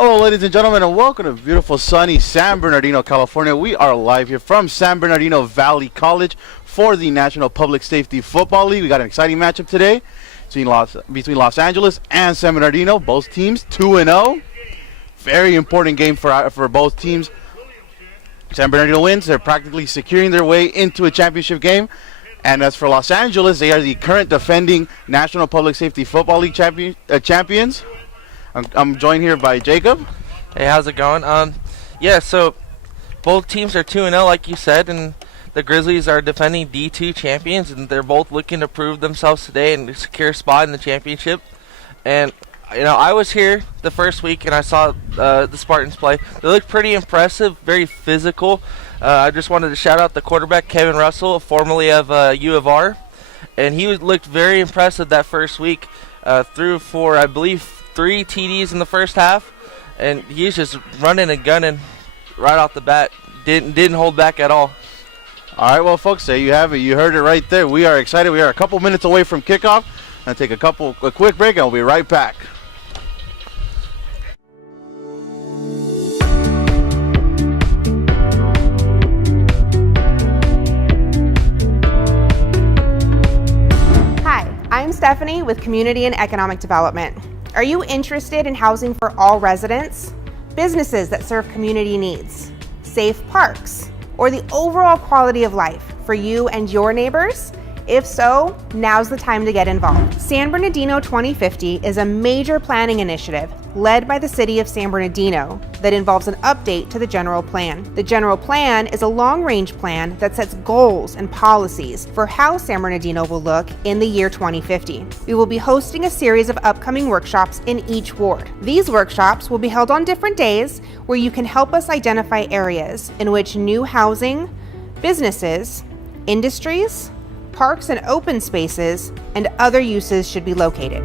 Hello, ladies and gentlemen, and welcome to beautiful, sunny San Bernardino, California. We are live here from San Bernardino Valley College for the National Public Safety Football League. We got an exciting matchup today between Los Angeles and San Bernardino. Both teams 2-0. Very important game for both teams. San Bernardino wins. They're practically securing their way into a championship game. And as for Los Angeles, they are the current defending National Public Safety Football League champions. I'm joined here by Jacob. Hey, how's it going? So both teams are 2-0, like you said, and the Grizzlies are defending D2 champions, and they're both looking to prove themselves today and secure a spot in the championship. And I was here the first week, and I saw the Spartans play. They looked pretty impressive, very physical. I just wanted to shout out the quarterback, Kevin Russell, formerly of U of R, and he looked very impressive that first week. Threw for, I believe, 3 TDs in the first half, and he's just running and gunning right off the bat. Didn't hold back at all. All right, well, folks, there you have it. You heard it right there. We are excited. We are a couple minutes away from kickoff. I'm going to take a quick break, and we'll be right back. Hi, I'm Stephanie with Community and Economic Development. Are you interested in housing for all residents, businesses that serve community needs, safe parks, or the overall quality of life for you and your neighbors? If so, now's the time to get involved. San Bernardino 2050 is a major planning initiative led by the City of San Bernardino that involves an update to the general plan. The general plan is a long-range plan that sets goals and policies for how San Bernardino will look in the year 2050. We will be hosting a series of upcoming workshops in each ward. These workshops will be held on different days where you can help us identify areas in which new housing, businesses, industries, parks and open spaces, and other uses should be located.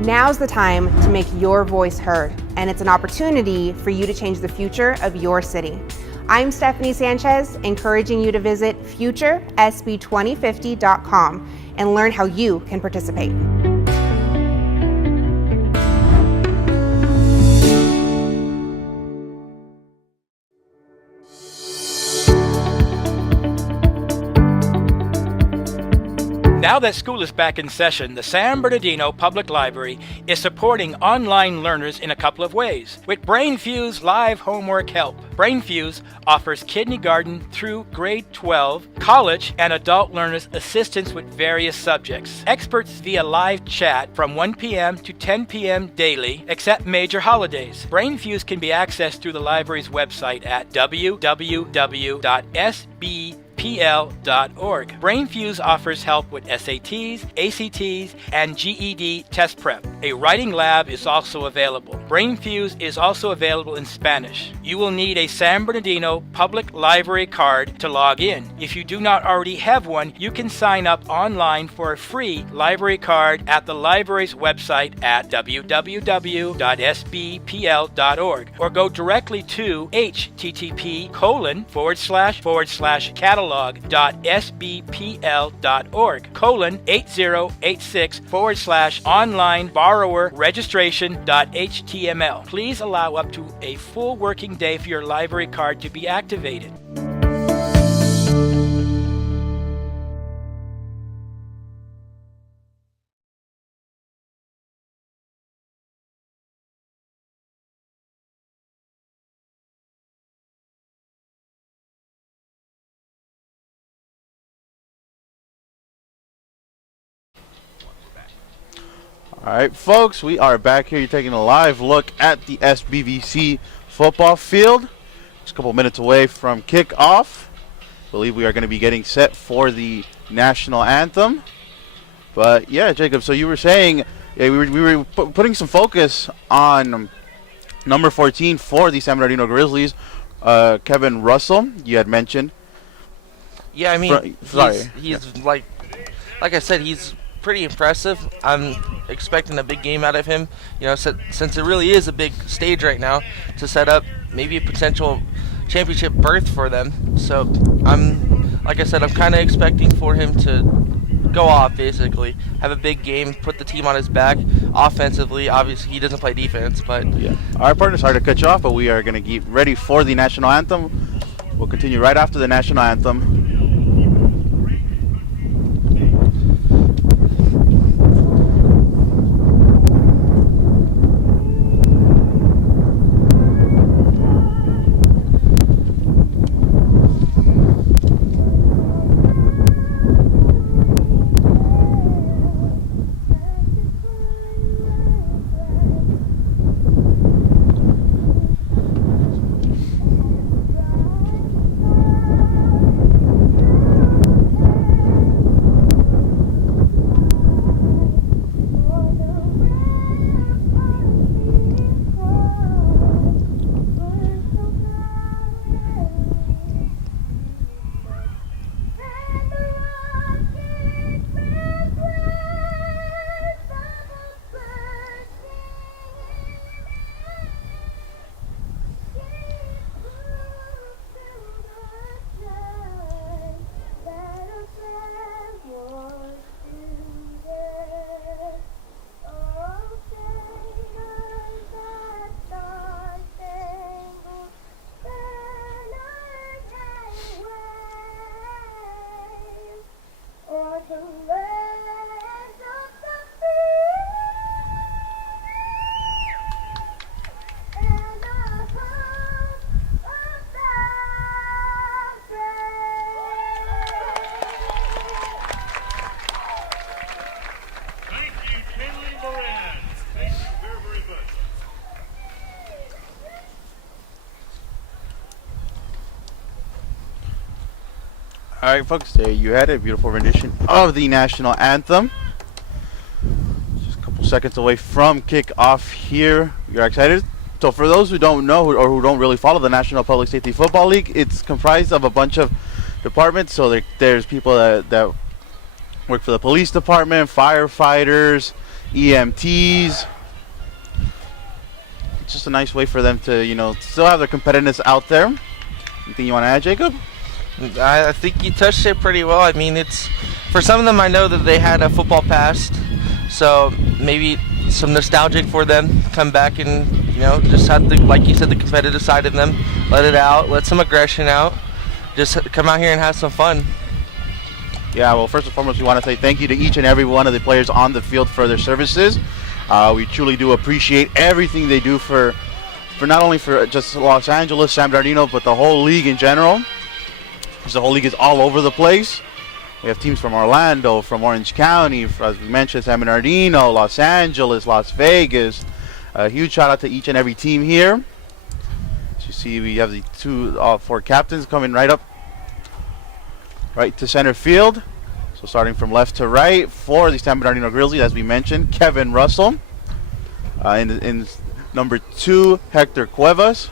Now's the time to make your voice heard, and it's an opportunity for you to change the future of your city. I'm Stephanie Sanchez, encouraging you to visit futuresb2050.com and learn how you can participate. Now that school is back in session, the San Bernardino Public Library is supporting online learners in a couple of ways with BrainFuse Live Homework Help. BrainFuse offers kindergarten through grade 12, college, and adult learners assistance with various subjects. Experts via live chat from 1 p.m. to 10 p.m. daily, except major holidays. BrainFuse can be accessed through the library's website at www.sbpl.org. BrainFuse offers help with SATs, ACTs, and GED test prep. A writing lab is also available. BrainFuse is also available in Spanish. You will need a San Bernardino Public Library card to log in. If you do not already have one, you can sign up online for a free library card at the library's website at www.sbpl.org or go directly to http://catalog.sbpl.org:8086/online-borrower-registration.html. Please allow up to a full working day for your library card to be activated. All right, folks, we are back here. You're taking a live look at the SBVC football field. Just a couple minutes away from kickoff. I believe we are going to be getting set for the national anthem. But yeah, Jacob, so you were saying we were putting some focus on number 14 for the San Bernardino Grizzlies, Kevin Russell. You had mentioned. Yeah, I mean, he's like I said, he's pretty impressive. I'm expecting a big game out of him, since it really is a big stage right now to set up maybe a potential championship berth for them. So I'm kind of expecting for him to go off, basically. Have a big game, put the team on his back. Offensively, obviously, he doesn't play defense, but Yeah. Our partners, sorry to cut you off, but we are going to get ready for the national anthem. We'll continue right after the national anthem. All right, folks, there you had it. A beautiful rendition of the national anthem. Just a couple seconds away from kickoff here. You're excited? So for those who don't know or who don't really follow the National Public Safety Football League, it's comprised of a bunch of departments. So there's people that work for the police department, firefighters, EMTs. It's just a nice way for them to, still have their competitiveness out there. Anything you want to add, Jacob? I think you touched it pretty well. I mean, it's for some of them, I know that they had a football past, so maybe some nostalgic for them. Come back and just have the, like you said, the competitive side of them. Let it out. Let some aggression out. Just come out here and have some fun. Yeah, well, first and foremost, we want to say thank you to each and every one of the players on the field for their services. We truly do appreciate everything they do for not only for just Los Angeles, San Bernardino, but the whole league in general. Because the whole league is all over the place. We have teams from Orlando, from Orange County, as we mentioned, San Bernardino, Los Angeles, Las Vegas. A huge shout out to each and every team here. As you see, we have the four captains coming right to center field. So starting from left to right for the San Bernardino Grizzlies, as we mentioned, Kevin Russell. In number 2, Hector Cuevas.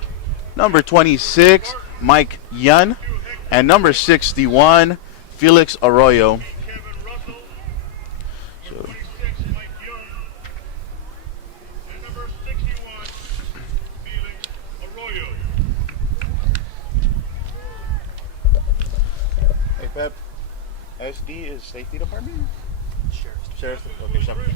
Number 26, Mike Yun. And number 61, Felix Arroyo. So, hey, Pep. SD is safety department? Sheriff's. Okay, sheriff.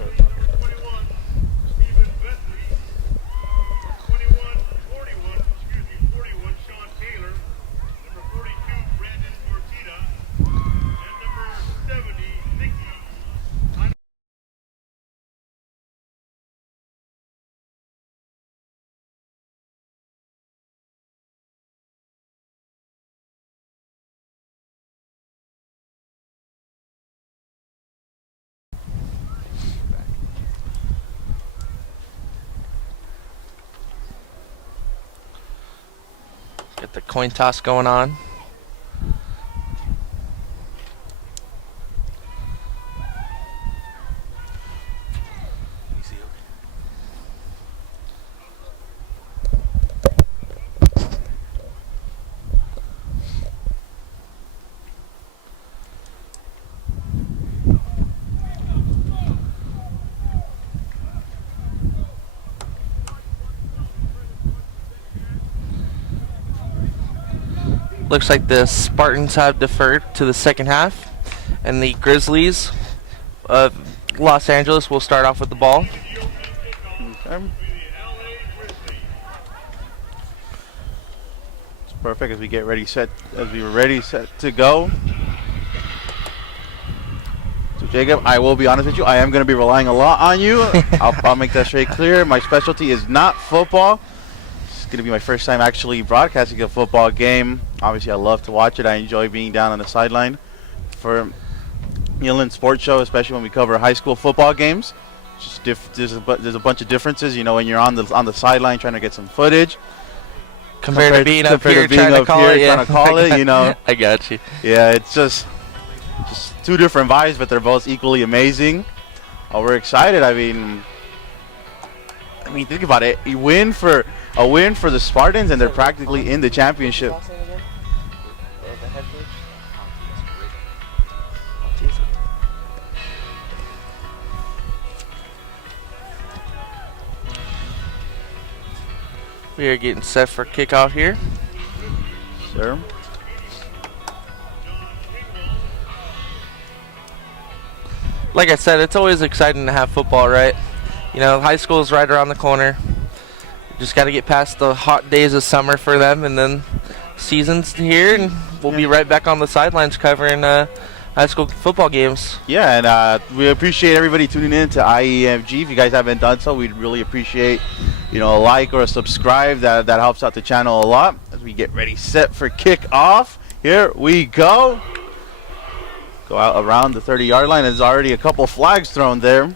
Get the coin toss going on. Looks like the Spartans have deferred to the second half, and the Grizzlies Los Angeles will start off with the ball. Okay. It's perfect as we get ready, set to go. So Jacob, I will be honest with you, I am going to be relying a lot on you. I'll make that straight clear. My specialty is not football. It's going to be my first time actually broadcasting a football game. Obviously, I love to watch it. I enjoy being down on the sideline for Inland Sports Show, especially when we cover high school football games. There's a bunch of differences, you know, when you're on the sideline trying to get some footage Compared to being up here trying to call it, you know. I got you. Yeah, it's just two different vibes, but they're both equally amazing. We're excited. I mean, think about it. A win for the Spartans, and they're practically in the championship. We are getting set for kickoff here. Sir. Like I said, it's always exciting to have football, right? You know, high school is right around the corner. Just got to get past the hot days of summer for them, and then season's here, and we'll be right back on the sidelines covering high school football games. Yeah, and we appreciate everybody tuning in to IEMG. If you guys haven't done so, we'd really appreciate, you know, a like or a subscribe. That helps out the channel a lot. As we get ready, set for kickoff. Here we go. Go out around the 30-yard line. There's already a couple flags thrown there.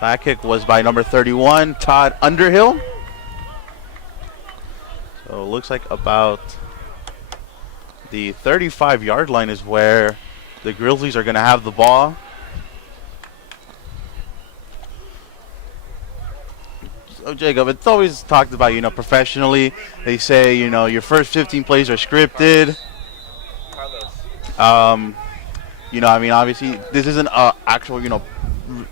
That kick was by number 31, Todd Underhill. So it looks like about the 35-yard line is where the Grizzlies are going to have the ball. So Jacob, it's always talked about, you know, professionally. They say, you know, your first 15 plays are scripted. You know, I mean, obviously, this isn't a actual, you know,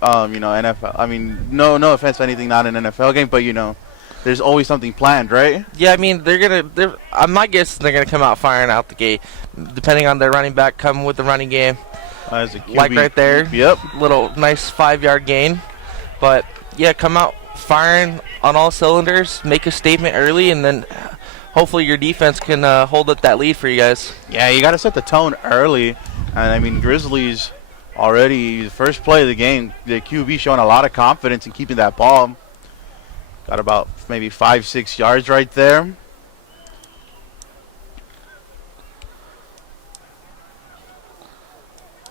NFL. I mean, no offense to anything, not an NFL game, but you know, there's always something planned, right? Yeah, I mean, my guess is they're gonna come out firing out the gate, depending on their running back coming with the running game. As a QB, like right there, yep. Little nice 5-yard gain, but yeah, come out firing on all cylinders, make a statement early, and then hopefully your defense can hold up that lead for you guys. Yeah, you got to set the tone early. And I mean, Grizzlies already, the first play of the game, the QB showing a lot of confidence in keeping that ball. Got about maybe 5-6 yards right there.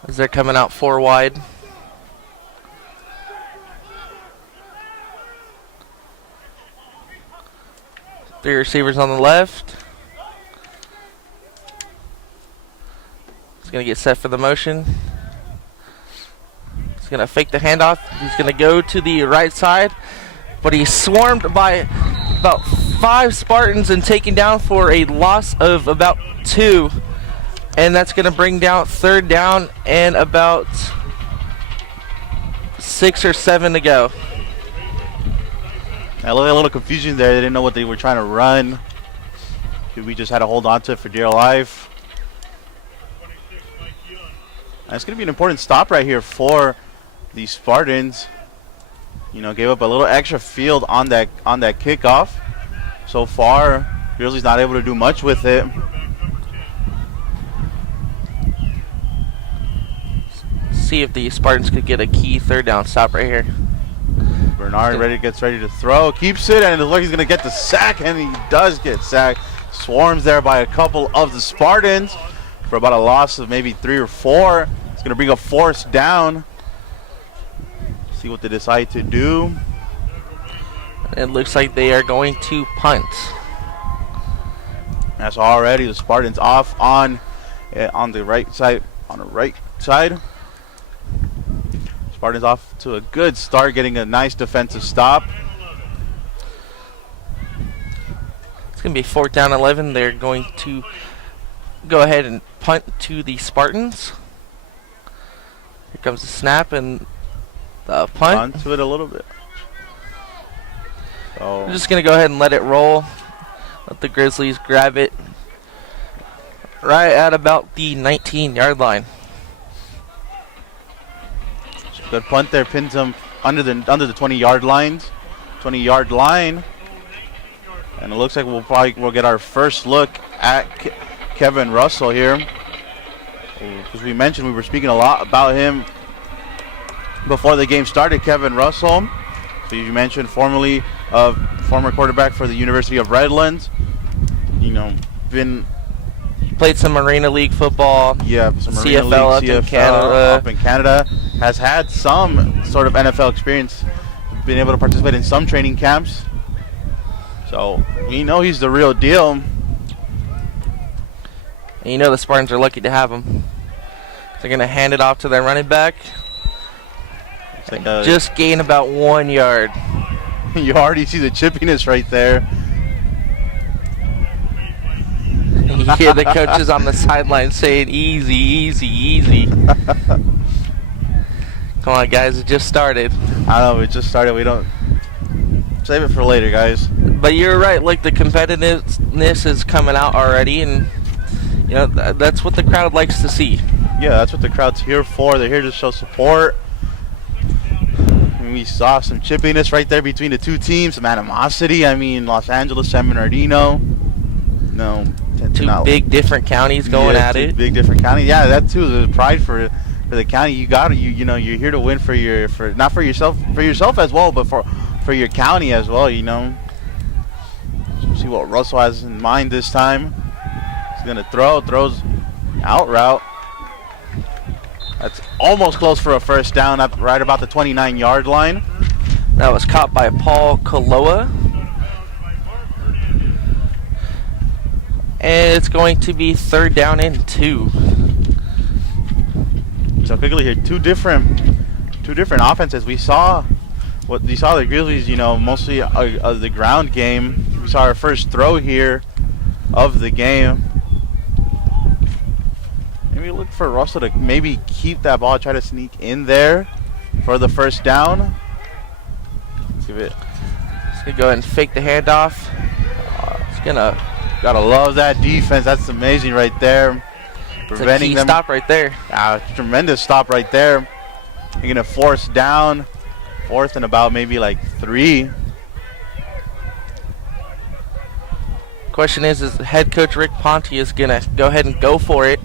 As they're coming out 4 wide. Three receivers on the left. He's going to get set for the motion. He's going to fake the handoff. He's going to go to the right side. But he's swarmed by about 5 Spartans and taken down for a loss of about 2. And that's going to bring down 3rd down and about 6 or 7 to go. A little confusion there. They didn't know what they were trying to run. We just had to hold on to it for dear life. And it's going to be an important stop right here for the Spartans. You know, gave up a little extra field on that kickoff. So far, Grizzlies not able to do much with it. See if the Spartans could get a key 3rd down stop right here. Bernard gets ready to throw, keeps it, and it looks like he's going to get the sack, and he does get sacked. Swarms there by a couple of the Spartans for about a loss of maybe 3 or 4. It's going to bring a 4th down. See what they decide to do. It looks like they are going to punt. That's already the Spartans off on the right side. On the right side. Spartans off to a good start, getting a nice defensive stop. It's going to be 4th down 11. They're going to go ahead and punt to the Spartans. Here comes the snap and the punt. Onto it a little bit. So We're just going to go ahead and let it roll. Let the Grizzlies grab it right at about the 19-yard line. Good punt there, pins him under the 20-yard lines. 20-yard line. And it looks like we'll get our first look at Kevin Russell here. As we mentioned, we were speaking a lot about him before the game started. Kevin Russell, so you mentioned former quarterback for the University of Redlands. You know, played some Arena League football. Yeah, some CFL Arena League, up in Canada. Up in Canada. Has had some sort of NFL experience. Been able to participate in some training camps. So we know he's the real deal. And you know the Spartans are lucky to have him. They're going to hand it off to their running back. Like just gain about 1 yard. You already see the chippiness right there. You hear the coaches on the sideline saying, easy, easy, easy. Come on, guys, it just started. I know, it just started. We don't... Save it for later, guys. But you're right, like the competitiveness is coming out already, and you know that's what the crowd likes to see. Yeah, that's what the crowd's here for. They're here to show support. And we saw some chippiness right there between the two teams, some animosity. I mean, Los Angeles, San Bernardino. No, two big different counties going at it. Big different counties. Yeah, that too. There's pride for the county. You know, you're here to win not for yourself as well, but for your county as well, you know. So see what Russell has in mind this time. He's gonna throws out route. That's almost close for a first down, up right about the 29-yard line. That was caught by Paul Kaloa. And it's going to be 3rd down and 2. So quickly here, two different offenses. We saw the Grizzlies, you know, mostly the ground game. We saw our first throw here of the game. Maybe look for Russell to maybe keep that ball, try to sneak in there for the first down. Give it. He's gonna go ahead and fake the handoff. Gotta love that defense. That's amazing right there. Preventing them. Stop right there. Tremendous stop right there. You're gonna force down. 4th and about maybe like 3. Question is head coach Rick Ponte is gonna go ahead and go for it.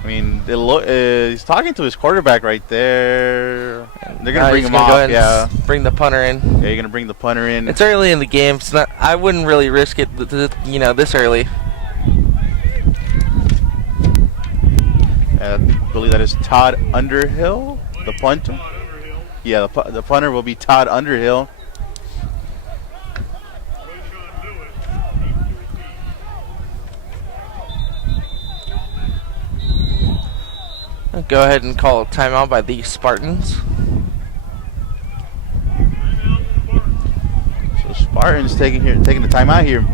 I mean, he's talking to his quarterback right there. They're gonna bring him off. Go ahead and bring the punter in. Yeah, you're gonna bring the punter in. It's early in the game. It's not. I wouldn't really risk it. You know, this early. I believe that is Todd Underhill, the punter. Yeah, the punter will be Todd Underhill. I'll go ahead and call a timeout by the Spartans. So Spartans taking the timeout here.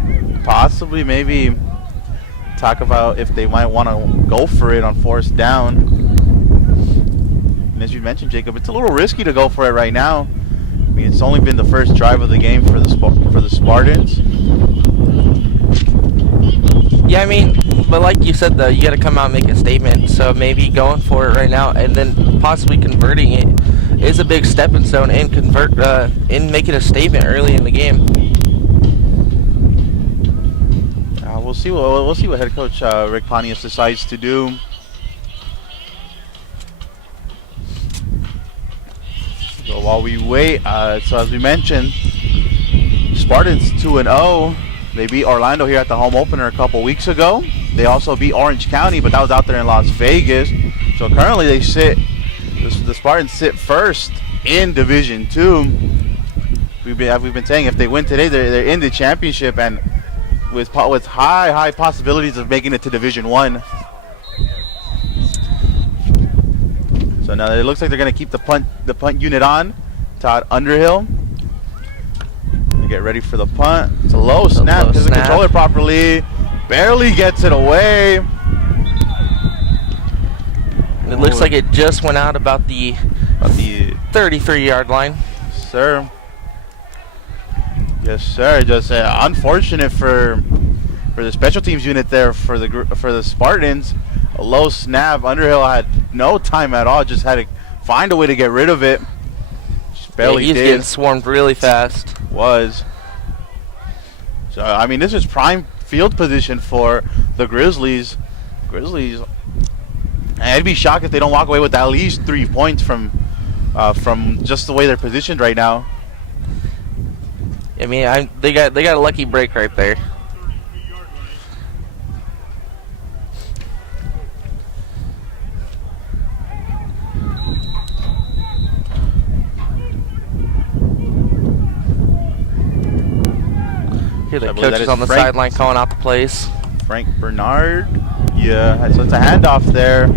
Possibly, maybe talk about if they might want to go for it on 4th down. And as you mentioned, Jacob, it's a little risky to go for it right now. I mean, it's only been the first drive of the game for the Spartans. Yeah, I mean, but like you said, though, you got to come out and make a statement. So maybe going for it right now and then possibly converting it is a big stepping stone in making a statement early in the game. We'll see what head coach Rick Pontius decides to do. So while we wait, so as we mentioned, Spartans 2-0. They beat Orlando here at the home opener a couple weeks ago. They also beat Orange County, but that was out there in Las Vegas. So currently the Spartans sit first in Division 2. We've been saying if they win today, they're in the championship and with high possibilities of making it to Division 1. So now it looks like they're going to keep the punt unit on. Todd Underhill. They get ready for the punt. It's a low snap. Doesn't control it properly. Barely gets it away. And it looks like it just went out about the 33-yard line. Sir. Yes, sir. Just unfortunate for the special teams unit there for the Spartans. A low snap. Underhill had no time at all. Just had to find a way to get rid of it. Just barely he's did. getting swarmed really fast. Was. So, I mean, this is prime field position for the Grizzlies. I'd be shocked if they don't walk away with at least 3 points from just the way they're positioned right now. I mean, they got a lucky break right there. Here the coach is on the sideline calling out the plays. Frank Bernard. Yeah, so it's a handoff there.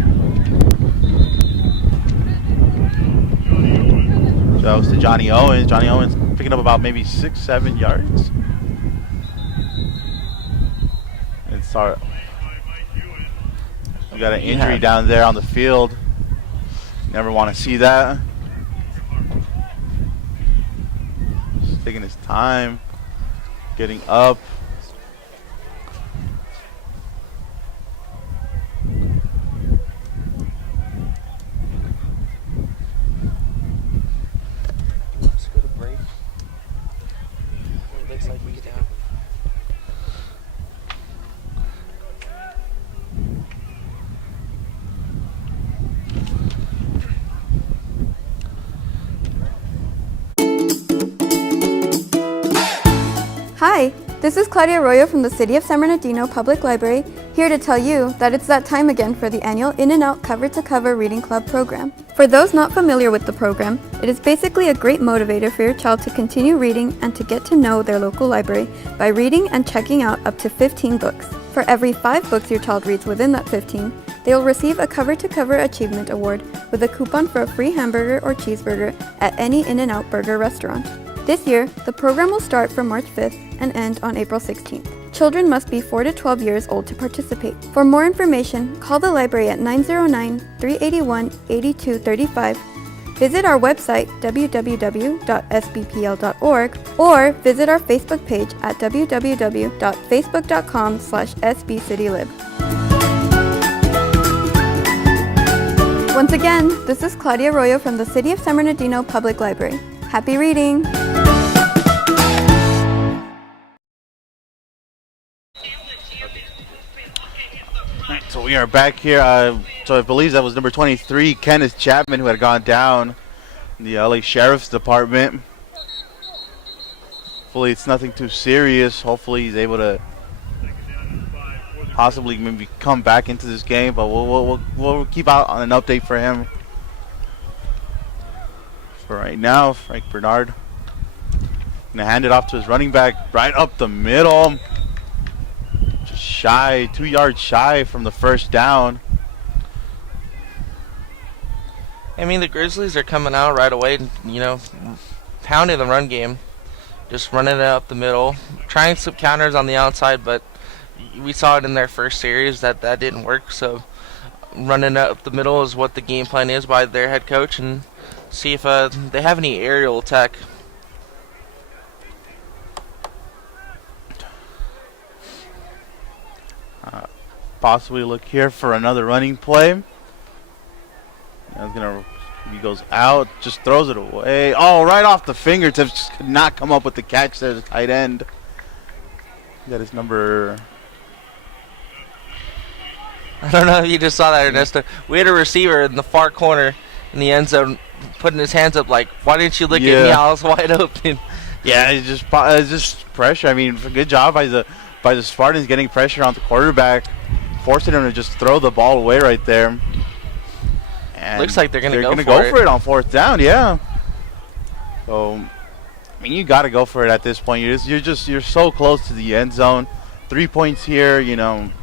So that was to Johnny Owens. Johnny Owens picking up about maybe 6-7 yards. It's our. We got an injury down there on the field. Never want to see that. Just taking his time, getting up. Let's go to break. It looks like we get down. Hi, this is Claudia Arroyo from the City of San Bernardino Public Library, here to tell you that it's that time again for the annual In and Out Cover to Cover Reading Club program. For those not familiar with the program, it is basically a great motivator for your child to continue reading and to get to know their local library by reading and checking out up to 15 books. For every 5 books your child reads within that 15, they will receive a Cover to Cover Achievement Award with a coupon for a free hamburger or cheeseburger at any In and Out burger restaurant. This year, the program will start from March 5th and end on April 16th. Children must be 4 to 12 years old to participate. For more information, call the library at 909-381-8235, visit our website www.sbpl.org, or visit our Facebook page at www.facebook.com/sbcitylib. Once again, this is Claudia Arroyo from the City of San Bernardino Public Library. Happy reading! So we are back here. So I believe that was number 23, Kenneth Chapman, who had gone down in the LA Sheriff's Department. Hopefully it's nothing too serious. Hopefully he's able to possibly maybe come back into this game, but we'll keep out on an update for him. For right now, Frank Bernard gonna hand it off to his running back right up the middle. Just shy, 2 yards shy from the first down. I mean, the Grizzlies are coming out right away and, pounding the run game. Just running it up the middle. Trying some counters on the outside, but we saw it in their first series that didn't work. So running it up the middle is what the game plan is by their head coach, and see if they have any aerial attack. Possibly look here for another running play. He goes out, just throws it away. Oh, right off the fingertips. Just could not come up with the catch there, the tight end. That is number... I don't know if you just saw that, Ernesto. We had a receiver in the far corner in the end zone putting his hands up like, why didn't you look at me? I was wide open. Yeah, it's just pressure. I mean, good job by the Spartans getting pressure on the quarterback, forcing him to just throw the ball away right there. And looks like they're gonna go for it on fourth down. Yeah. So, I mean, you got to go for it at this point. You're so close to the end zone. 3 points here. Run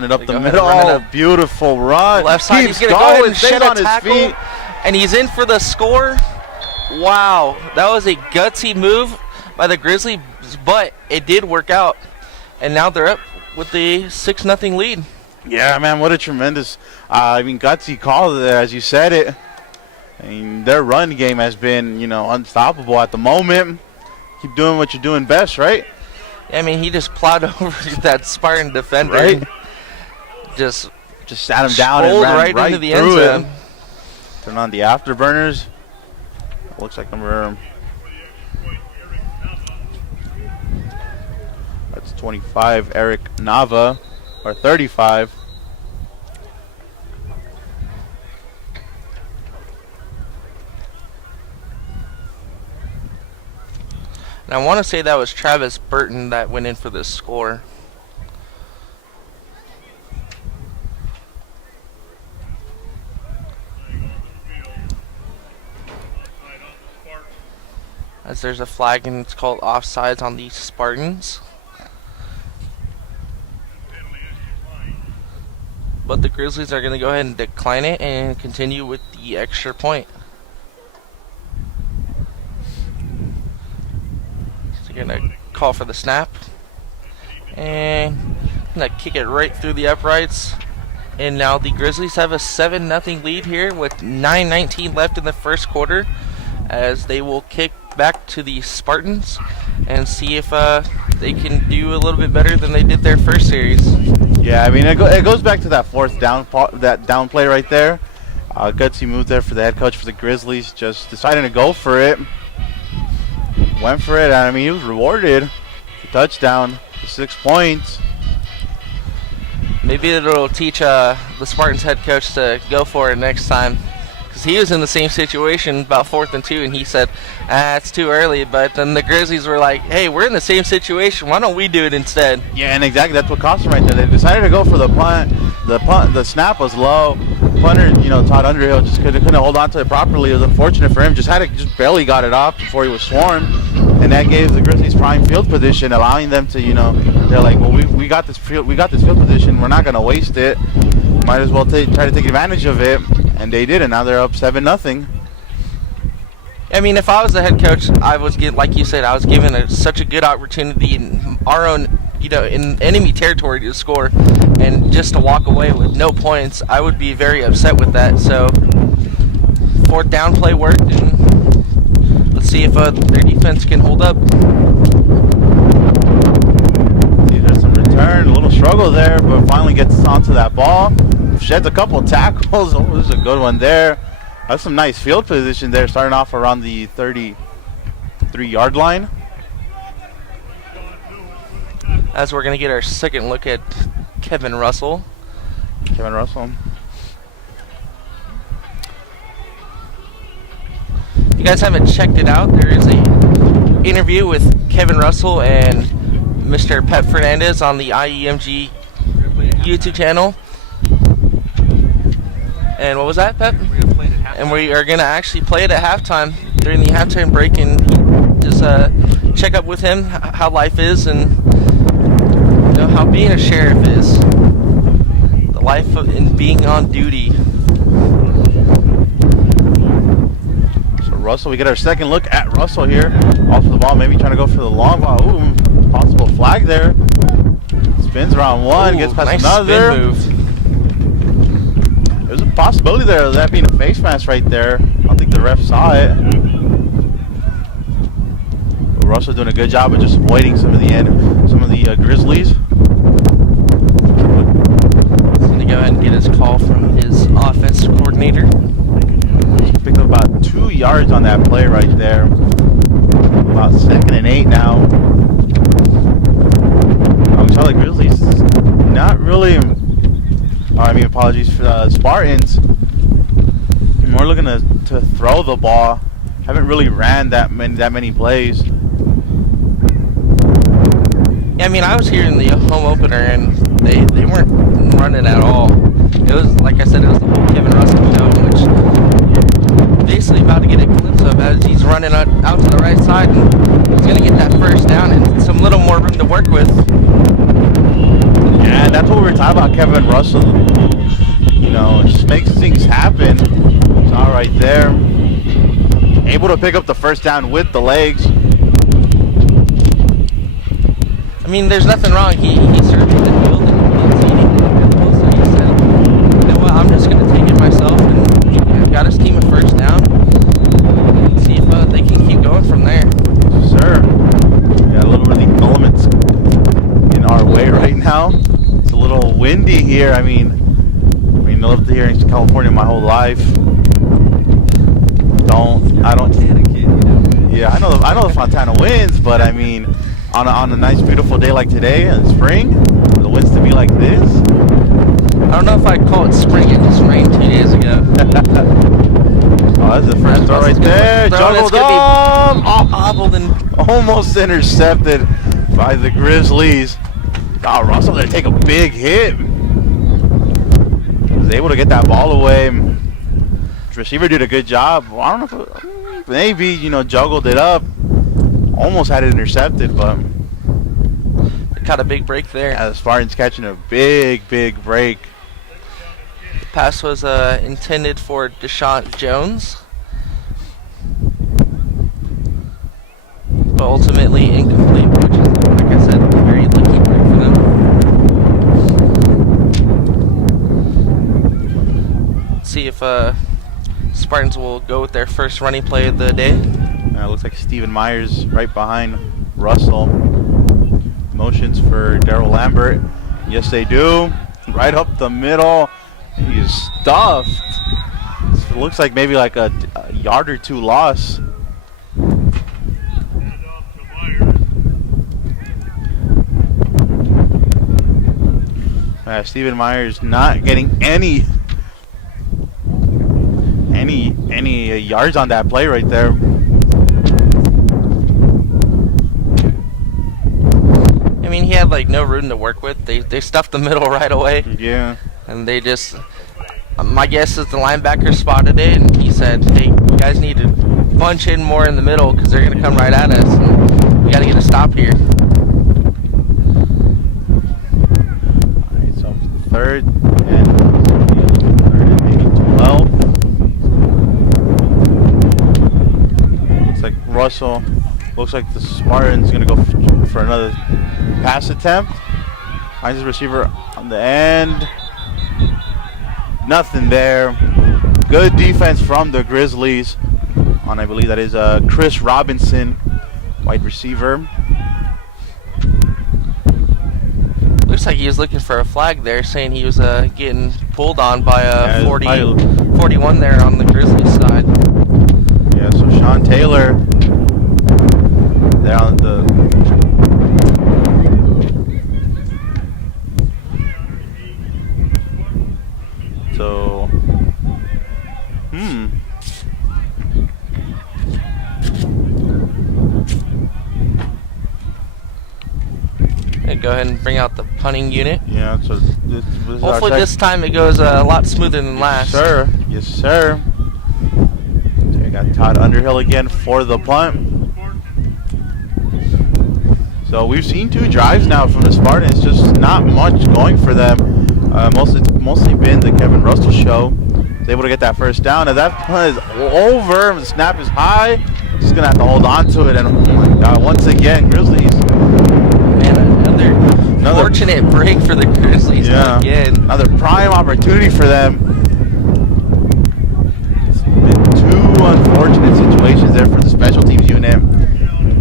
it up the middle. Oh, beautiful run. Left side. He's gonna go ahead and shed on his feet, and he's in for the score. Wow, that was a gutsy move by the Grizzlies, but it did work out, and now they're up with the 6-0 lead. Yeah, man, what a tremendous, gutsy call there, as you said it. I mean, their run game has been, unstoppable at the moment. Keep doing what you're doing best, right? I mean, he just plowed over that Spartan defender. Right. Just sat him down and ran right into the end through zone. it. Turn on the afterburners. Looks like that's 25, Eric Nava, or 35. And I want to say that was Travis Burton that went in for this score. As there's a flag and it's called offsides on the Spartans. But the Grizzlies are going to go ahead and decline it and continue with the extra point. So you're going to call for the snap. And going to kick it right through the uprights. And now the Grizzlies have a 7-0 lead here with 9:19 left in the first quarter, as they will kick back to the Spartans and see if they can do a little bit better than they did their first series. Yeah, I mean, it goes back to that fourth down that down play right there. Gutsy move there for the head coach for the Grizzlies, just deciding to go for it. Went for it, and I mean, he was rewarded. Touchdown, 6 points. Maybe it'll teach the Spartans head coach to go for it next time. Because he was in the same situation about 4th and 2, and he said, it's too early. But then the Grizzlies were like, hey, we're in the same situation. Why don't we do it instead? Yeah, and exactly, that's what cost them right there. They decided to go for the punt. The snap was low. Punter, Todd Underhill just couldn't hold on to it properly. It was unfortunate for him. Just barely got it off before he was swarmed. And that gave the Grizzlies prime field position, allowing them to, they're like, well, we got this field position. We're not going to waste it. Might as well try to take advantage of it. And they did, and now they're up 7-0. I mean, if I was the head coach, like you said, I was given such a good opportunity in our own, in enemy territory to score, and just to walk away with no points, I would be very upset with that. So, 4th down play worked, and let's see if their defense can hold up. See, there's some return, a little struggle there, but finally gets onto that ball. Sheds a couple tackles. Oh, this is a good one there. That's some nice field position there, starting off around the 33-yard line. As we're going to get our second look at Kevin Russell. Kevin Russell. If you guys haven't checked it out, there is a interview with Kevin Russell and Mr. Pep Fernandez on the IEMG YouTube channel. And what was that, Pep? And we are going to actually play it at halftime, during the halftime break, and just check up with him how life is, and how being a sheriff is. The life in being on duty. So Russell, we get our second look at Russell here. Off the ball, maybe trying to go for the long ball. Ooh, possible flag there. Spins around one, gets past nice another. Spin move. There's a possibility there of that being a face mask right there. I don't think the ref saw it. But Russell doing a good job of just avoiding some of the Grizzlies. He's going to go ahead and get his call from his offense coordinator. He picked up about 2 yards on that play right there. About 2nd and 8 now. We saw the Grizzlies not really. Apologies for the Spartans. We're looking to throw the ball. Haven't really ran that many plays. Yeah, I mean, I was here in the home opener, and they weren't running at all. It was, like I said, it was the whole Kevin Russell show, which you're basically about to get a glimpse of as he's running out to the right side, and he's going to get that first down and some little more room to work with. Yeah, that's what we were talking about, Kevin Russell. Just makes things happen. It's all right there. Able to pick up the first down with the legs. I mean, there's nothing wrong. He surveyed the field and he didn't see anything available, so he said, you know what, I'm just going to take it myself, and got his team a first down. And see if they can keep going from there. Sir, got a little bit of the elements in our way right now. It's a little windy here. I mean, I lived here in California my whole life. I don't. Yeah, I know the Fontana wins, but I mean, on a nice, beautiful day like today in spring, the winds to be like this. I don't know if I'd call it spring. It just rained 2 days ago. Oh, that's the first throw right there. Juggled up. Hobbled and Almost intercepted by the Grizzlies. Oh, Russell there take a big hit. Was able to get that ball away. Receiver did a good job. Well, I don't know if maybe, juggled it up. Almost had it intercepted, but caught a big break there. yeah, the Spartans catching a big break. The pass was intended for Deshaun Jones, but ultimately incomplete, which is, like I said, a very lucky break for them. See if Spartans will go with their first running play of the day. It looks like Steven Myers right behind Russell. Motions for Daryl Lambert. Yes, they do. Right up the middle. He's stuffed. It looks like maybe like a yard or two loss. Steven Myers not getting any yards on that play right there. I mean, he had like no room to work with. They stuffed the middle right away. Yeah. And they just, my guess is the linebacker spotted it and he said, hey, you guys need to bunch in more in the middle because they're going to come right at us. And we got to get a stop here. All right, so third and maybe 12. Looks like Russell. Looks like the Spartans going to go for another pass attempt. Finds his receiver on the end. Nothing there. Good defense from the Grizzlies. On, I believe that is Chris Robinson, wide receiver. Looks like he was looking for a flag there, saying he was getting pulled on by a 41 there on the Grizzlies side. Yeah, so Sean Taylor there on the Go ahead and bring out the punting unit. Yeah, so hopefully this time it goes a lot smoother than last. Sir, yes sir. So we got Todd Underhill again for the punt. So we've seen 2 drives now from the Spartans, just not much going for them. Mostly been the Kevin Russell show. He's able to get that first down. As that punt is over, the snap is high. He's gonna have to hold on to it, and oh my God, once again, Grizzlies. Another fortunate break for the Grizzlies. Yeah, again. Another prime opportunity for them. It's been 2 unfortunate situations there for the special teams unit.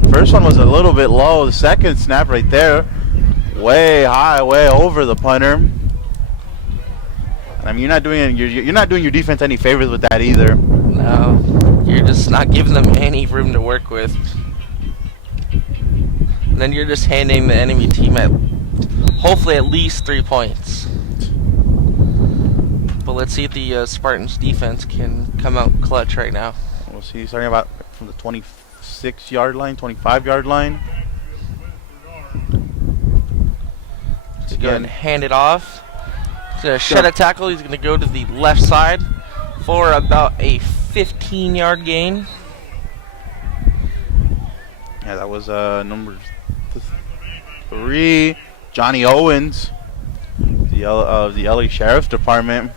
First one was a little bit low. The second snap right there, way high, way over the punter. I mean, you're not doing your defense any favors with that either. No, you're just not giving them any room to work with. And then you're just handing the enemy team hopefully at least 3 points. But let's see if the Spartans defense can come out clutch right now. We'll see, starting about from the 26-yard line, 25-yard line. To go and hand it off. He's going to shed a tackle. He's going to go to the left side for about a 15-yard gain. Yeah, that was number 3, Johnny Owens, of the LA Sheriff's Department.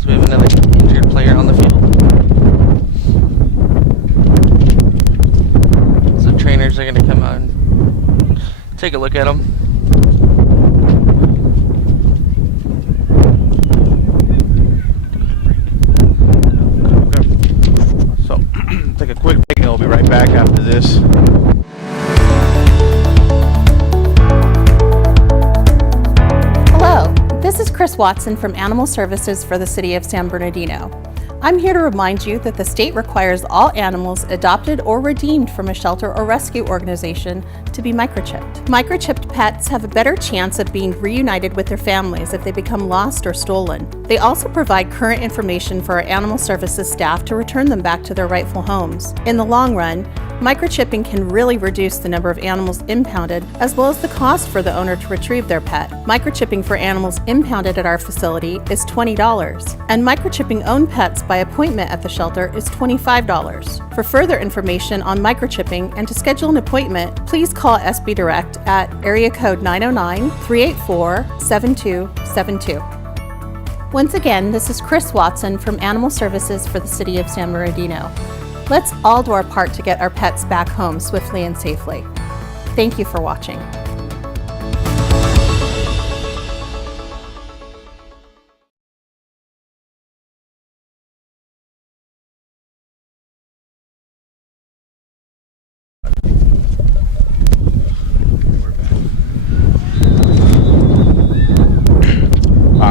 So we have another injured player on the field. So trainers are going to come out and take a look at him. So take a quick break and we'll be right back after this. Hello, this is Chris Watson from Animal Services for the City of San Bernardino. I'm here to remind you that the state requires all animals adopted or redeemed from a shelter or rescue organization to be microchipped. Microchipped pets have a better chance of being reunited with their families if they become lost or stolen. They also provide current information for our animal services staff to return them back to their rightful homes. In the long run, microchipping can really reduce the number of animals impounded as well as the cost for the owner to retrieve their pet. Microchipping for animals impounded at our facility is $20, and microchipping owned pets by appointment at the shelter is $25. For further information on microchipping and to schedule an appointment, please call SB Direct at area code 909-384-7272. Once again, this is Chris Watson from Animal Services for the City of San Bernardino. Let's all do our part to get our pets back home swiftly and safely. Thank you for watching.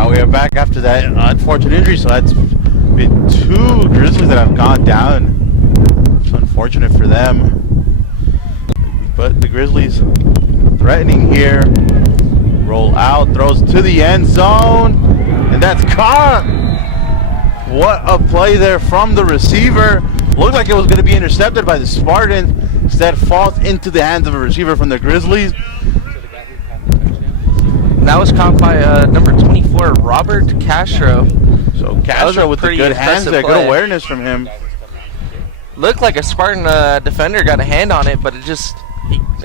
We are back after that unfortunate injury, so that's been 2 Grizzlies that have gone down. It's unfortunate for them. But the Grizzlies threatening here. Roll out, throws to the end zone, and that's caught. What a play there from the receiver. Looked like it was going to be intercepted by the Spartans. Instead falls into the hands of a receiver from the Grizzlies. That was caught by number 24, Robert Castro. So Castro with the pretty good hands impressive there, play. good awareness from him. Looked like a Spartan defender got a hand on it, but it just,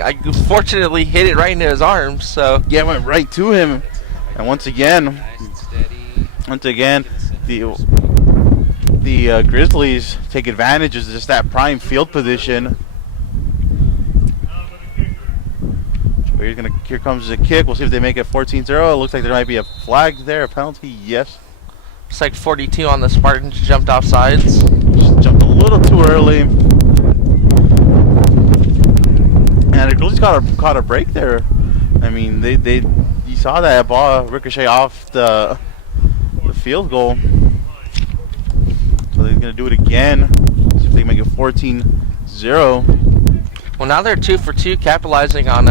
I fortunately hit it right into his arms. So Yeah, went right to him. And once again, the Grizzlies take advantage of just that prime field position. Here comes the kick. We'll see if they make it 14-0. It looks like there might be a flag there, a penalty. Yes. it's like 42 on the Spartans, jumped off sides. Just jumped a little too early. And the Grizzlies caught a break there. I mean, you saw that ball ricochet off the field goal. So they're gonna do it again. See if they can make it 14-0. Well, now they're 2 for 2, capitalizing on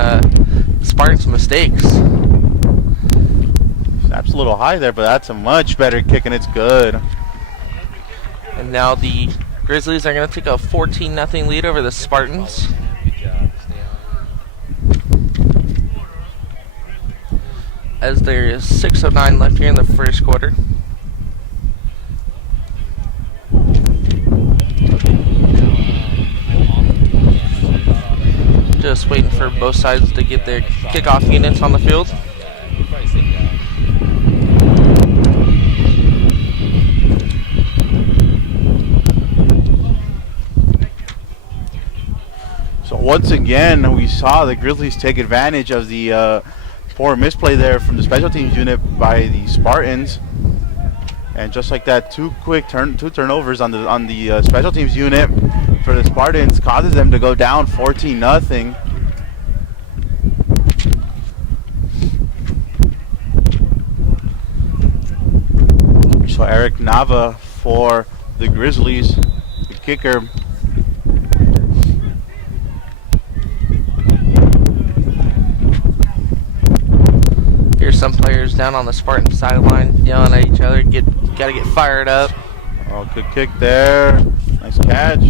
Spartans' mistakes. Snaps a little high there, but that's a much better kick, and it's good. And now the Grizzlies are going to take a 14-0 lead over the Spartans. As there is 6:09 left here in the first quarter. Just waiting for both sides to get their kickoff units on the field. So once again, we saw the Grizzlies take advantage of the poor misplay there from the special teams unit by the Spartans. And just like that, two turnovers on the special teams unit for the Spartans causes them to go down 14-0. So Eric Nava for the Grizzlies, the kicker. Here's some players down on the Spartan sideline yelling at each other. Gotta get fired up. Oh, good kick there. Nice catch.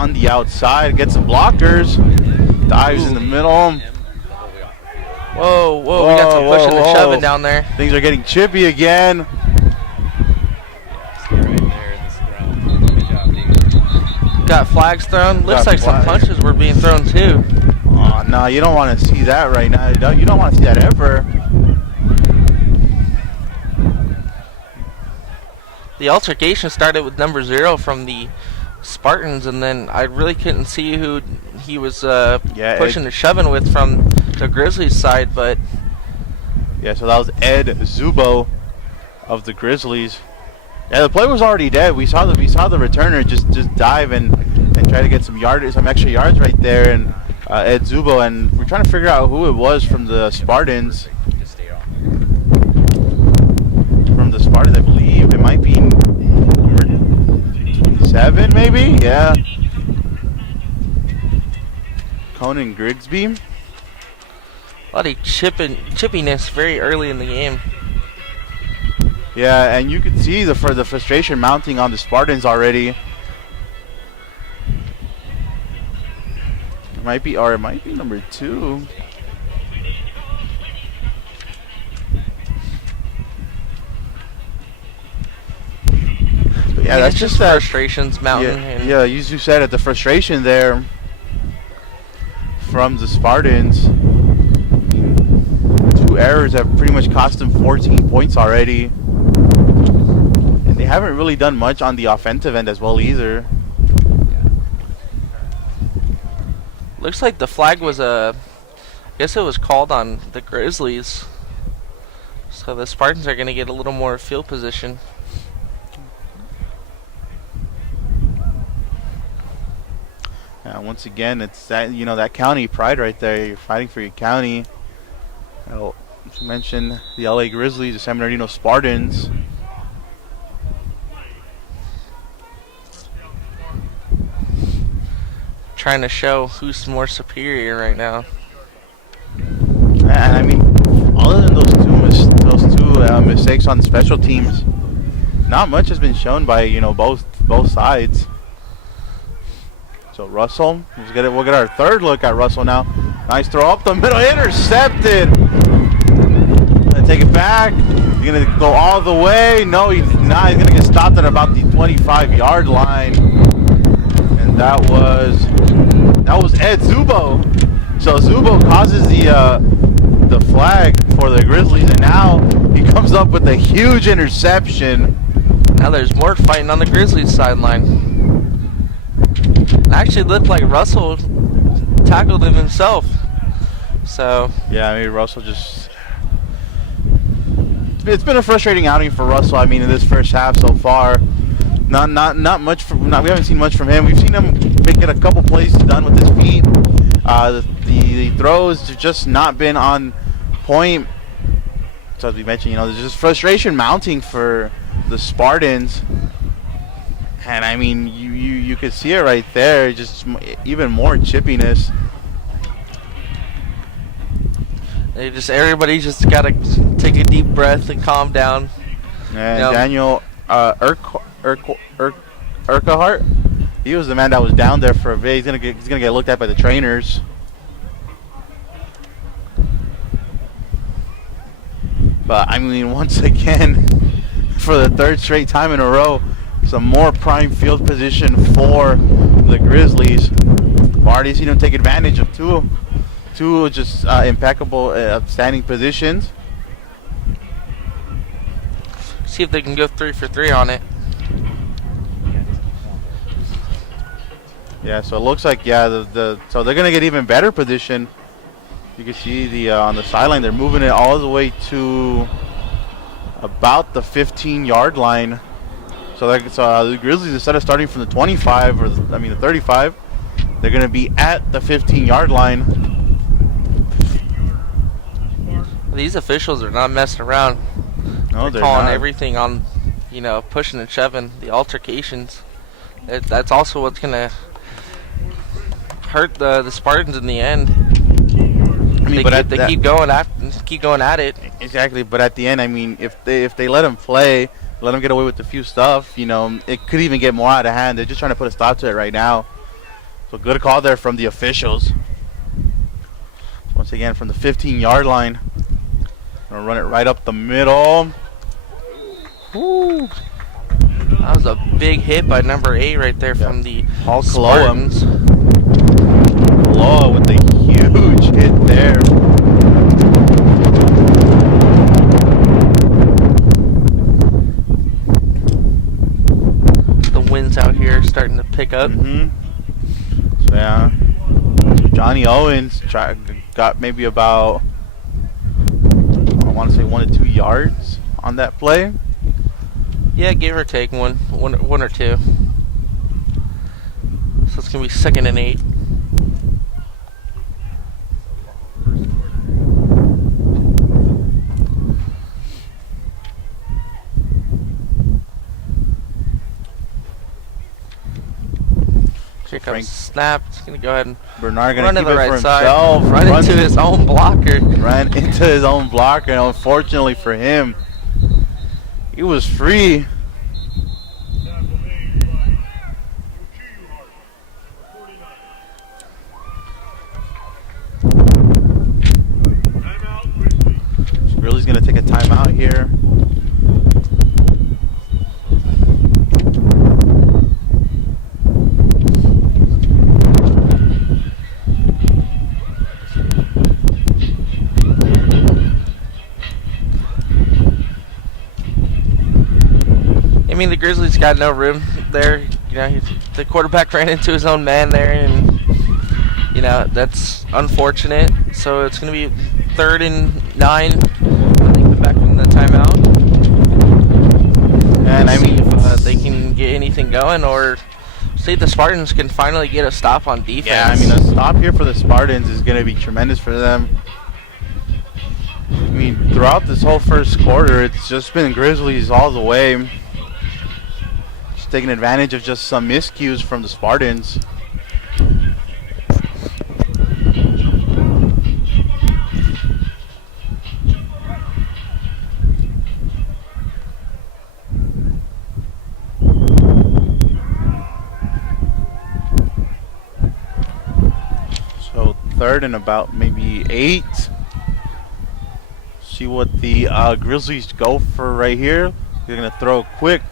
On the outside, gets some blockers. Dives in the middle. Whoa, we got some pushing and shoving down there. Things are getting chippy again. Got flags thrown. Looks like some punches were being thrown too. Oh, no, you don't want to see that right now. You don't want to see that ever. The altercation started with number 0 from the Spartans, and then I really couldn't see who he was pushing and shoving with from the Grizzlies side, but yeah, so that was Ed Zubo of the Grizzlies. Yeah, the play was already dead. We saw the returner just dive and try to get some extra yards right there, and Ed Zubo, and we're trying to figure out who it was from the Spartans. I believe it might be number 27, maybe. Yeah. Conan Grigsby. A lot of chippiness very early in the game. Yeah, and you can see the frustration mounting on the Spartans already. It might be number 2. But yeah, that's it's just that frustrations mounting. and Yeah, you said it, the frustration there from the Spartans. 2 errors have pretty much cost them 14 points already. And they haven't really done much on the offensive end as well either. Looks like the flag was I guess it was called on the Grizzlies. So the Spartans are going to get a little more field position. Once again, it's that that county pride right there. You're fighting for your county. Not to mention the LA Grizzlies, the San Bernardino Spartans. Trying to show who's more superior right now. And I mean, other than those two mistakes on the special teams, not much has been shown by both sides. So Russell, we'll get our third look at Russell now. Nice throw up the middle, intercepted. Gonna take it back. He's gonna go all the way. No, he's not. He's gonna get stopped at about the 25-yard line. And that was Ed Zubo. So Zubo causes the flag for the Grizzlies, and now he comes up with a huge interception. Now there's more fighting on the Grizzlies sideline. It actually looked like Russell tackled him himself. So yeah, I mean Russell just. It's been a frustrating outing for Russell. I mean, in this first half so far, not much. We haven't seen much from him. We've seen him get a couple plays done with his feet. The throws have just not been on point. So as we mentioned, there's just frustration mounting for the Spartans. And I mean, you could see it right there. Just even more chippiness. Everybody just gotta take a deep breath and calm down. And Daniel Urquhart, he was the man that was down there for a bit. He's gonna get looked at by the trainers. But I mean, once again, for the third straight time in a row, some more prime field position for the Grizzlies. We've already seen them take advantage of two just impeccable, outstanding positions. See if they can go 3 for 3 on it. Yeah, so it looks like so they're gonna get even better position. You can see on the sideline they're moving it all the way to about the 15-yard line. So the Grizzlies, instead of starting from the 25 the 35, they're gonna be at the 15-yard line. These officials are not messing around. No, they're they're calling not. everything on, pushing and shoving, the altercations. That's also what's gonna hurt the Spartans in the end. I mean, They keep going at it. Exactly, but at the end, I mean, if they let him play, let him get away with a few stuff, it could even get more out of hand. They're just trying to put a stop to it right now. So good call there from the officials. Once again, from the 15-yard line. Gonna run it right up the middle. Woo. That was a big hit by number 8 right there from the Paul Spartans. Kaloa with a huge hit there. The winds out here are starting to pick up. So yeah, Johnny Owens got maybe about, I want to say 1 to 2 yards on that play. Yeah, give or take one or two. So it's gonna be 2nd and 8. comes snap. He's going to go ahead and Bernard gonna run to keep the it right for side. himself. Run Runs- into his own blocker. Ran into his own blocker, and unfortunately for him, he was free. Grizzlies gonna take a timeout here. I mean, the Grizzlies got no room there. You know, the quarterback ran into his own man there, and you know that's unfortunate. So it's going to be 3rd and 9 when they come back from the timeout. And I mean, if they can get anything going, or see if the Spartans can finally get a stop on defense. yeah, I mean, a stop here for the Spartans is gonna be tremendous for them. I mean, throughout this whole first quarter, it's just been Grizzlies all the way. Just taking advantage of just some miscues from the Spartans. So 3rd and about maybe 8. See what the Grizzlies go for right here. They're gonna throw quick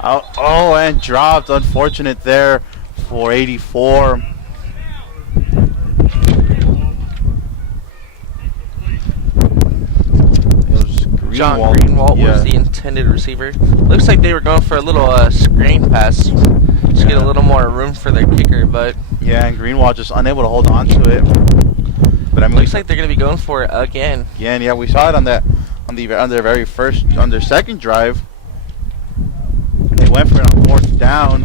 out. Oh, and dropped. Unfortunate there for 84. John Greenwald. Greenwald Yeah. was the intended receiver. Looks like they were going for a little screen pass to get a little more room for their kicker, but Yeah, and Greenwald just unable to hold on to it. But I mean, looks like they're going to be going for it again. again, yeah, we saw it on their second drive. They went for it on 4th down.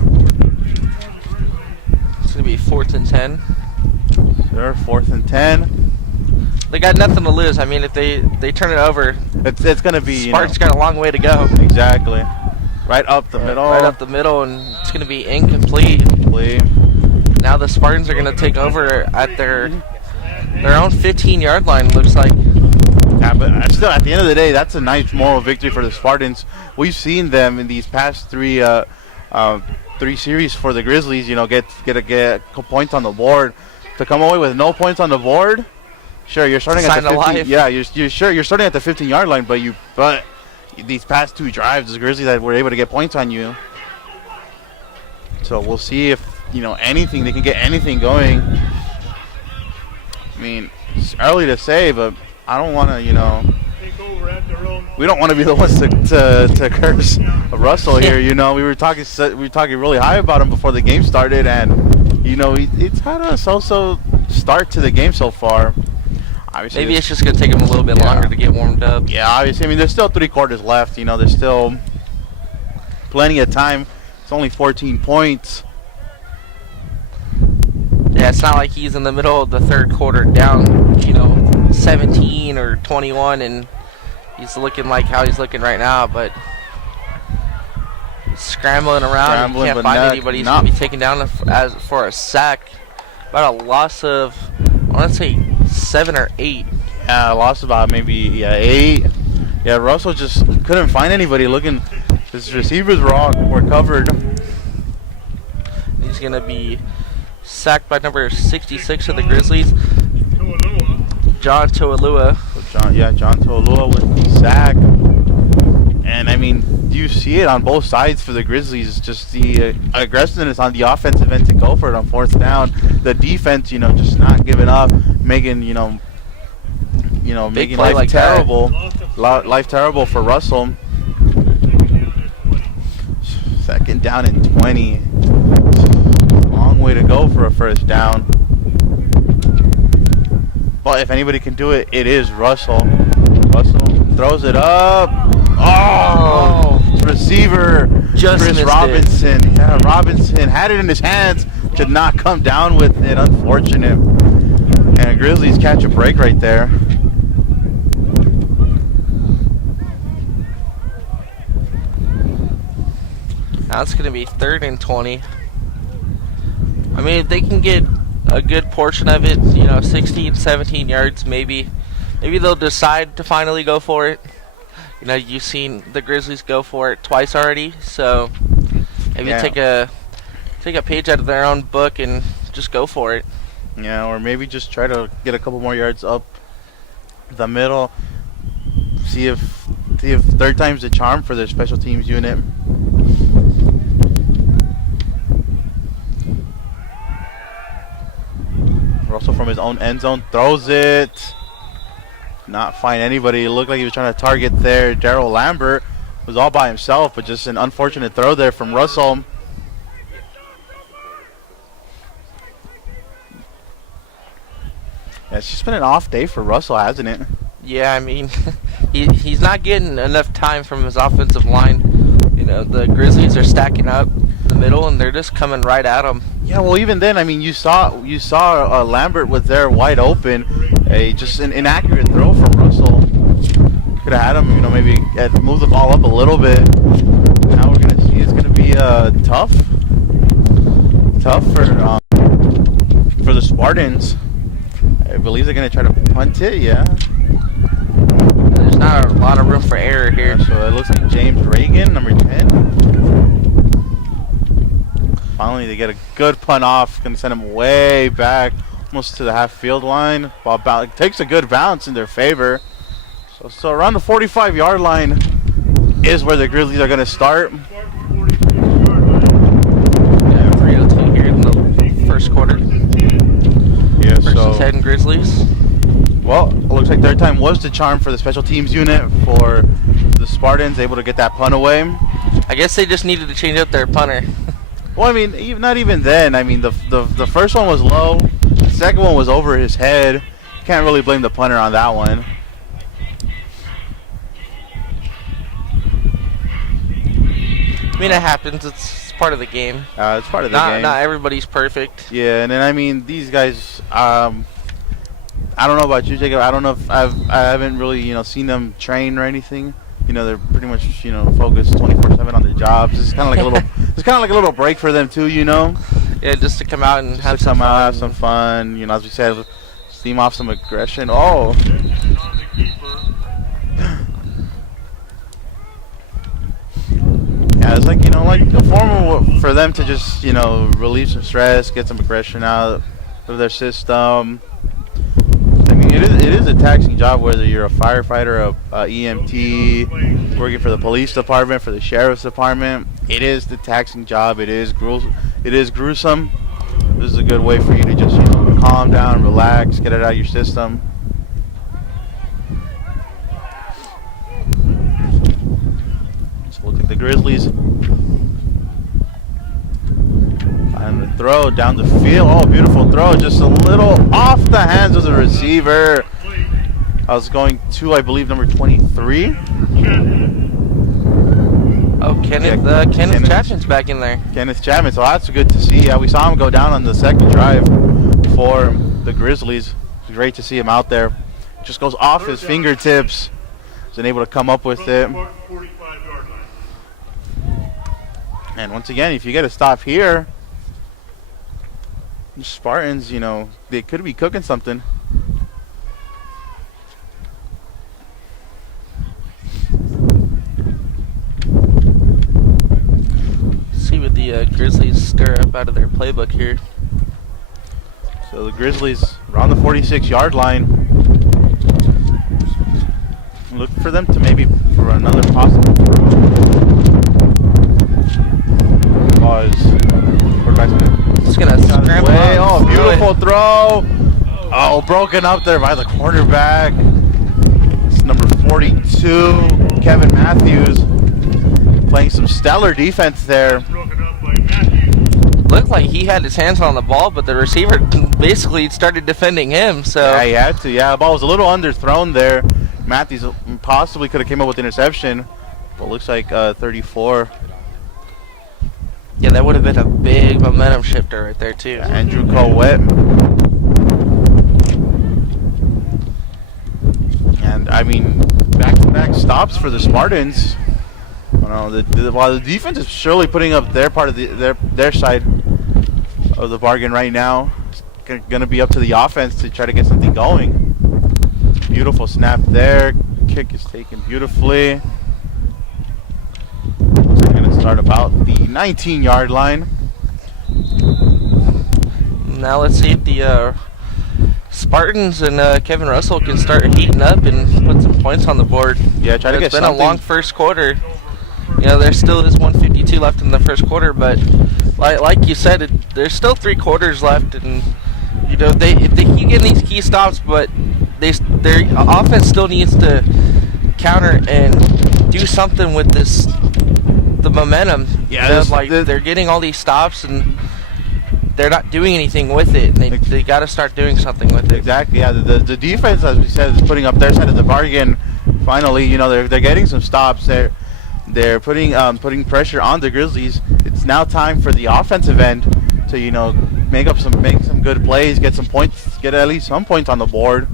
It's going to be 4th and 10. They're 4th and 10. They got nothing to lose. I mean, if they turn it over, It's gonna be Spartans got a long way to go. exactly right up the middle. Right up the middle, and it's going to be incomplete. Now the Spartans are going to take over at their own 15-yard line, looks like. Yeah, but still, at the end of the day, that's a nice moral victory for the Spartans. We've seen them in these past three series for the Grizzlies. You know, get points on the board. To come away with no points on the board, sure, you're starting at Sign the of 15. life. Yeah, you're starting at the 15-yard line, but these past 2 drives, the Grizzlies that were able to get points on you. So we'll see if anything they can get anything going. I mean, it's early to say, but I don't want to, we don't want to be the ones to curse Russell here. We were talking really high about him before the game started, and it's had a so-so start to the game so far. Obviously, Maybe it's just going to take them a little bit longer to get warmed up. yeah, obviously. I mean, there's still 3 quarters left. There's still plenty of time. It's only 14 points. Yeah, it's not like he's in the middle of the 3rd quarter down, 17 or 21, and he's looking like how he's looking right now, but he's scrambling around. He can't but find anybody. He's going to be taken down for a sack. About a loss of, I want to say, 7 or 8. Yeah, I lost about maybe 8. Yeah, Russell just couldn't find anybody looking. His receivers were covered. He's going to be sacked by number 66 of the Grizzlies, John Toalua. John Toalua with the sack. And I mean, you see it on both sides for the Grizzlies. Just the aggressiveness on the offensive end to go for it on 4th down. The defense, just not giving up, making making play life like that. terrible. Life terrible for Russell. 2nd down and 20. Long way to go for a 1st down. But if anybody can do it, it is Russell. Russell throws it up. Oh! Receiver Just Chris missed Robinson. Yeah, Robinson had it in his hands. Could not come down with it. Unfortunate. And Grizzlies catch a break right there. Now it's going to be 3rd and 20. I mean, if they can get a good portion of it, 16, 17 yards, maybe they'll decide to finally go for it. You've seen the Grizzlies go for it twice already, so maybe take a page out of their own book and just go for it. Yeah, or maybe just try to get a couple more yards up the middle. See if third time's the charm for their special teams unit. Russell from his own end zone throws it. Not find anybody. It looked like he was trying to target there. Daryl Lambert was all by himself, but just an unfortunate throw there from Russell. Yeah, it's just been an off day for Russell, hasn't it? Yeah, I mean, he's not getting enough time from his offensive line. The Grizzlies are stacking up the middle, and they're just coming right at him. Yeah, well, even then, I mean, you saw Lambert was there wide open. Just an inaccurate throw from Russell. Could have had him, maybe move the ball up a little bit. Now we're gonna see it's gonna be tough for the Spartans. I believe they're gonna try to punt it. Yeah. There's not a lot of room for error here. Yeah, so it looks like James Reagan, number 10. Finally, they get a good punt off. Gonna send him way back, almost to the half-field line. Ball takes a good bounce in their favor. So around the 45-yard line is where the Grizzlies are gonna start. Yeah, 3:02 here in the first quarter. Yeah, First and 10 Grizzlies. Well, it looks like third time was the charm for the special teams unit for the Spartans, able to get that punt away. I guess they just needed to change up their punter. Well, I mean, not even then. I mean, the first one was low. The second one was over his head. Can't really blame the punter on that one. I mean, it happens. It's part of the game. It's part of the game. Not everybody's perfect. Yeah, and then I mean, these guys. I don't know about you, Jacob. I don't know if I haven't really seen them train or anything. They're pretty much focused 24/7 on their jobs. It's kind of like a little. It's kind of like a little break for them too. Yeah, just to come out and have some fun. As we said, steam off some aggression. Oh. Yeah, it's like like a form for them to just relieve some stress, get some aggression out of their system. I mean, it is a taxing job, whether you're a firefighter, a EMT, working for the police department, for the sheriff's department. It is the taxing job. It is gruesome. This is a good way for you to just calm down, relax, get it out of your system. So look at the Grizzlies. And the throw down the field. Oh, beautiful throw. Just a little off the hands of the receiver. I was going to, I believe, number 23. Oh, Kenneth Chapman's back in there. Kenneth Chapman. So that's good to see. Yeah, we saw him go down on the second drive for the Grizzlies. It's great to see him out there. Just goes off his fingertips. He's able to come up with it. And once again, if you get a stop here, the Spartans, they could be cooking something. See what the Grizzlies stir up out of their playbook here. So the Grizzlies around the 46-yard line. Look for them to maybe for another possible throw. It's gonna scramble. Oh, beautiful throw. Oh, broken up there by the quarterback. It's number 42, Kevin Matthews, playing some stellar defense there. Looked like he had his hands on the ball, but the receiver basically started defending him. So yeah, he had to. Yeah, the ball was a little underthrown there. Matthews possibly could have came up with interception, but looks like 34. Yeah, that would have been a big momentum shifter right there too. Yeah, Andrew Colwett. And I mean, back-to-back stops for the Spartans. I don't know, while the defense is surely putting up their part of their side of the bargain right now. It's going to be up to the offense to try to get something going. Beautiful snap there. Kick is taken beautifully. We're going to start about the 19-yard line. Now let's see if the Spartans and Kevin Russell can start heating up and put some points on the board. Yeah, try to get It's been something. a long first quarter. You know, there still is 152 left in the first quarter, but like you said, there's still 3 quarters left, and you know if they keep getting these key stops, but their offense still needs to counter and do something with the momentum. Yeah, they're getting all these stops and they're not doing anything with it. They got to start doing something with it. Exactly. Yeah, the defense, as we said, is putting up their side of the bargain. Finally, you know, they're getting some stops. They're putting pressure on the Grizzlies. It's now time for the offensive end to, you know, make some good plays, get some points, get at least some points on the board.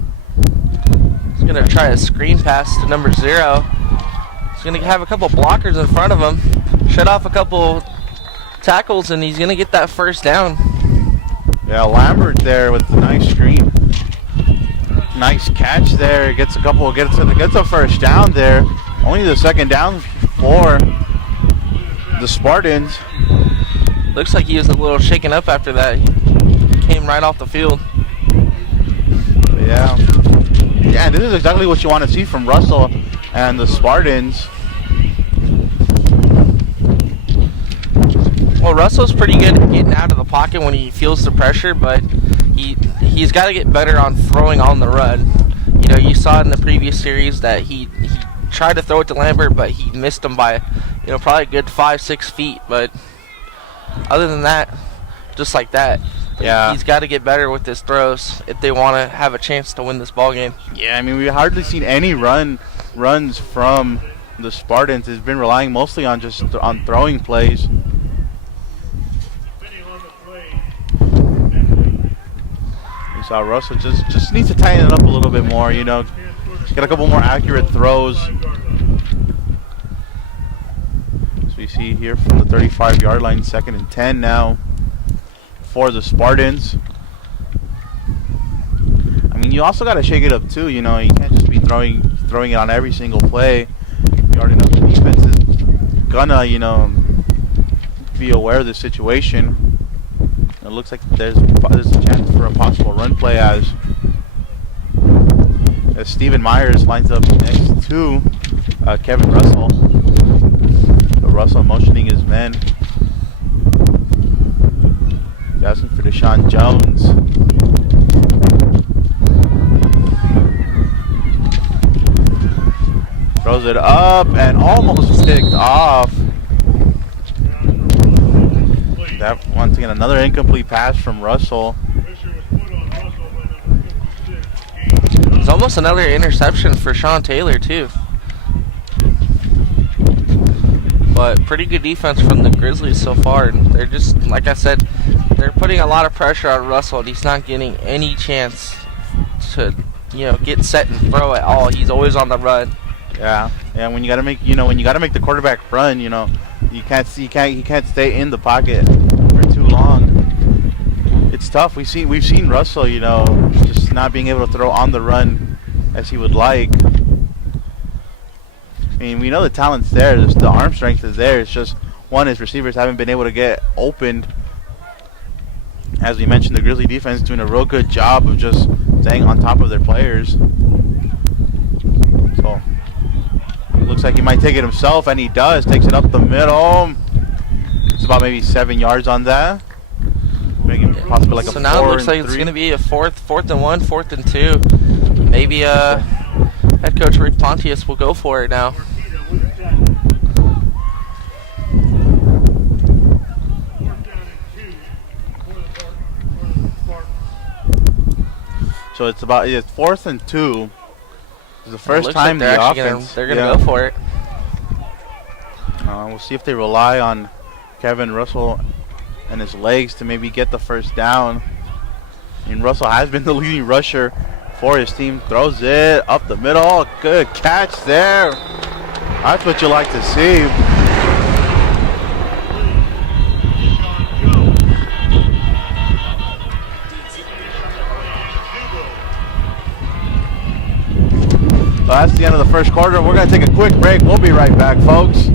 He's gonna try a screen pass to number 0. He's gonna have a couple blockers in front of him, shut off a couple tackles, and he's gonna get that first down. Yeah, Lambert there with the nice screen. Nice catch there. Gets a first down there. Only the second down for the Spartans. Looks like he was a little shaken up after that. He came right off the field. Yeah. Yeah, this is exactly what you want to see from Russell and the Spartans. Well, Russell's pretty good at getting out of the pocket when he feels the pressure, but he's got to get better on throwing on the run. You know, you saw in the previous series that he tried to throw it to Lambert, but he missed him by, you know, probably a good 5-6 feet. But other than that, just like that, yeah, he's got to get better with his throws if they want to have a chance to win this ball game. Yeah, I mean, we've hardly seen any runs from the Spartans. It's been relying mostly on on throwing plays. You saw Russell just needs to tighten it up a little bit more, you know, get a couple more accurate throws. As we see here from the 35-yard line, 2nd and 10 now for the Spartans. I mean, you also got to shake it up too, you know, you can't just be throwing it on every single play. You already know the defense is gonna, you know, be aware of the situation. It looks like there's a chance for a possible run play as Stephen Myers lines up next to Kevin Russell. So Russell motioning his men. He's asking for Deshaun Jones. Throws it up and almost picked off. That once again another incomplete pass from Russell. It's almost another interception for Sean Taylor too. But pretty good defense from the Grizzlies so far. And they're just, like I said, they're putting a lot of pressure on Russell, and he's not getting any chance to, you know, get set and throw at all. He's always on the run. Yeah, and when you gotta make the quarterback run, you know, he can't stay in the pocket for too long. It's tough. We've seen Russell, you know, just not being able to throw on the run as he would like. I mean, we know the talent's there. The arm strength is there. It's just his receivers haven't been able to get opened. As we mentioned, the Grizzly defense doing a real good job of just staying on top of their players. So looks like he might take it himself, and he does. Takes it up the middle. It's about maybe 7 yards on that. Making possibly like a 4 and 3. So now it looks like it's going to be a fourth and 1, 4th and 2. Maybe head coach Rick Pontius will go for it now. So it's 4th and 2. It's the first time like the offense. They're going to go for it. We'll see if they rely on Kevin Russell and his legs to maybe get the first down. And Russell has been the leading rusher for his team. Throws it up the middle. Good catch there. That's what you like to see. that's the end of the first quarter. We're going to take a quick break. We'll be right back, folks.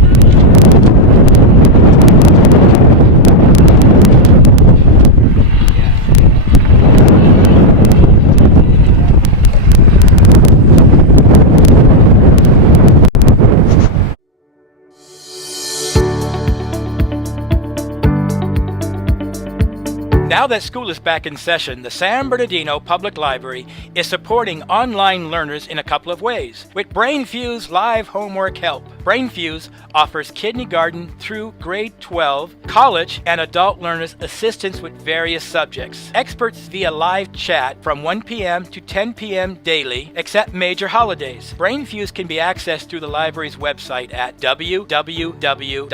Now that school is back in session, the San Bernardino Public Library is supporting online learners in a couple of ways. With BrainFuse Live Homework Help, BrainFuse offers kindergarten through grade 12, college, and adult learners assistance with various subjects. Experts via live chat from 1 p.m. to 10 p.m. daily, except major holidays. BrainFuse can be accessed through the library's website at www.sbpl.org.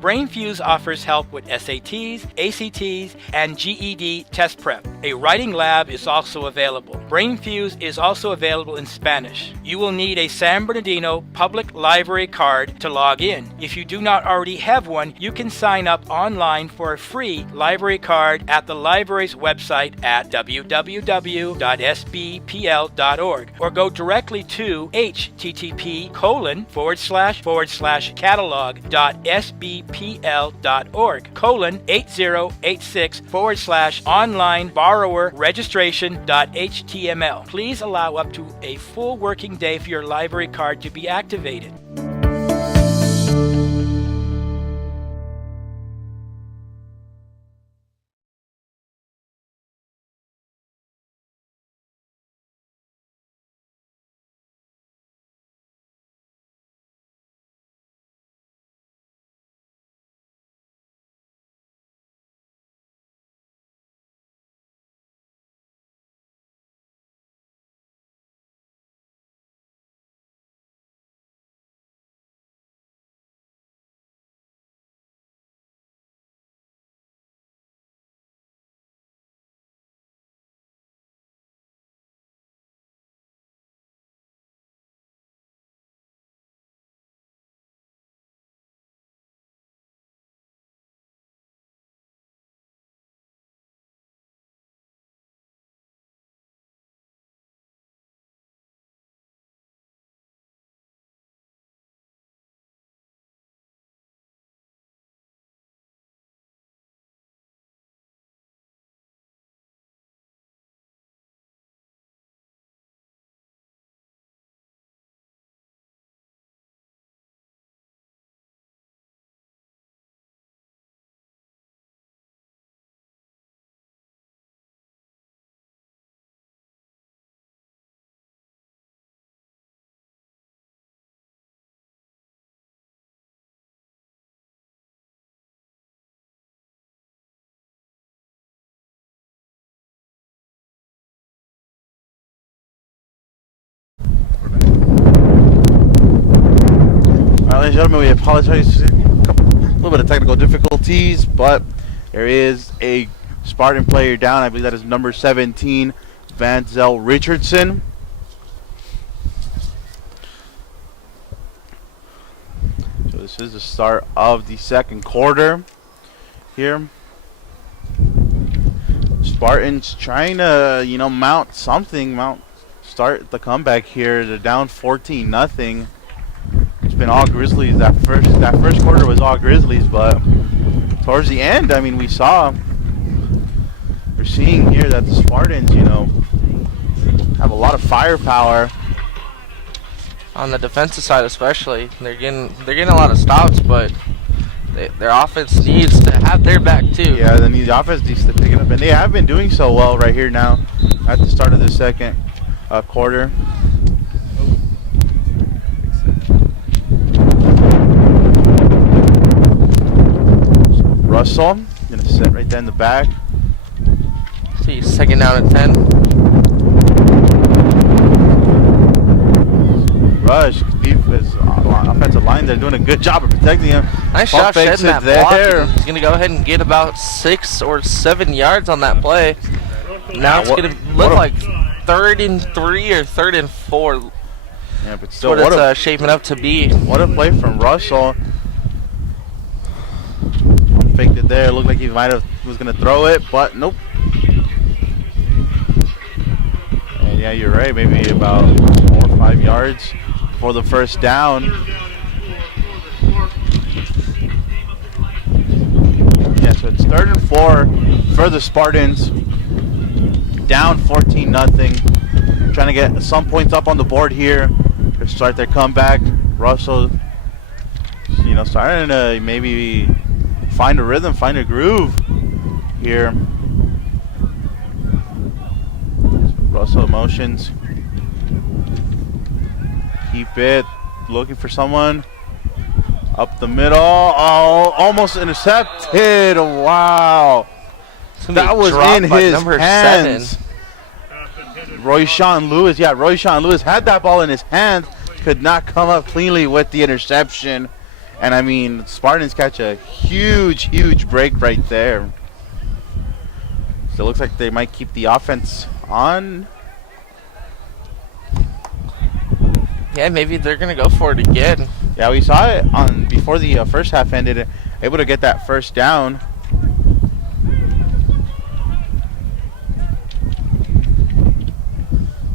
BrainFuse offers help with SATs, ACTs, and GED test prep. A writing lab is also available. BrainFuse is also available in Spanish. You will need a San Bernardino Public Library card to log in. If you do not already have one, you can sign up online for a free library card at the library's website at www.sbpl.org or go directly to http://catalog.sbpl.org:8086/online borrower registration.html. Please allow up to a full working day for your library card to be activated. Ladies and gentlemen, we apologize for a little bit of technical difficulties, but there is a Spartan player down. I believe that is number 17, Vanzel Richardson. So this is the start of the second quarter here. Spartans trying to, start the comeback here. They're down 14-0. It's been all Grizzlies. That first quarter was all Grizzlies, but towards the end, I mean, we're seeing here that the Spartans, have a lot of firepower On the defensive side, especially, they're getting a lot of stops, but their offense needs to have their back too. Yeah, the offense needs to pick it up, and they have been doing so well right here now at the start of the second quarter. Russell gonna sit right there in the back. See, second down and 10. Rush, defense, offensive line, they're doing a good job of protecting him. Nice Ball job fakes shedding that it block. there. And he's gonna go ahead and get about 6 or 7 yards on that play. Now it's gonna look like 3rd and 3 or 3rd and 4. Yeah, but That's still, what it's shaping up to be. what a play from Russell. Faked it there. Looked like he was gonna throw it, but nope. And Yeah, you're right. Maybe about 4 or 5 yards for the first down. Yeah, so it's 3rd and 4 for the Spartans. Down 14-0. Trying to get some points up on the board here to start their comeback. Russell, starting to maybe find a rhythm, find a groove here. Russell motions. Keep it. Looking for someone. Up the middle. Oh, almost intercepted. Wow. That was in his hands. Royshawn Lewis. Yeah, Royshawn Lewis had that ball in his hands. Could not come up cleanly with the interception. And I mean, Spartans catch a huge, huge break right there. So it looks like they might keep the offense on. Yeah, maybe they're gonna go for it again. Yeah, we saw it on before the first half ended. Able to get that first down.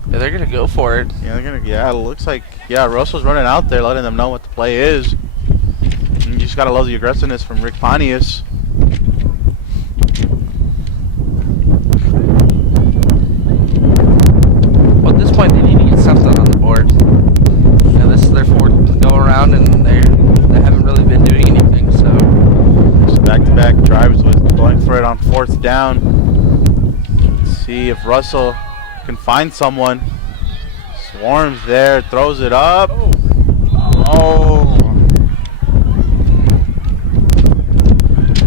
Yeah, they're gonna go for it. Yeah, it looks like Russell's running out there, letting them know what the play is. And you just gotta love the aggressiveness from Rick Pontius. Well, at this point, they need to get something on the board. Yeah, this is their fourth go around, and they haven't really been doing anything. So back-to-back drives with going for it on 4th down. Let's see if Russell can find someone. Swarms there, throws it up. Oh.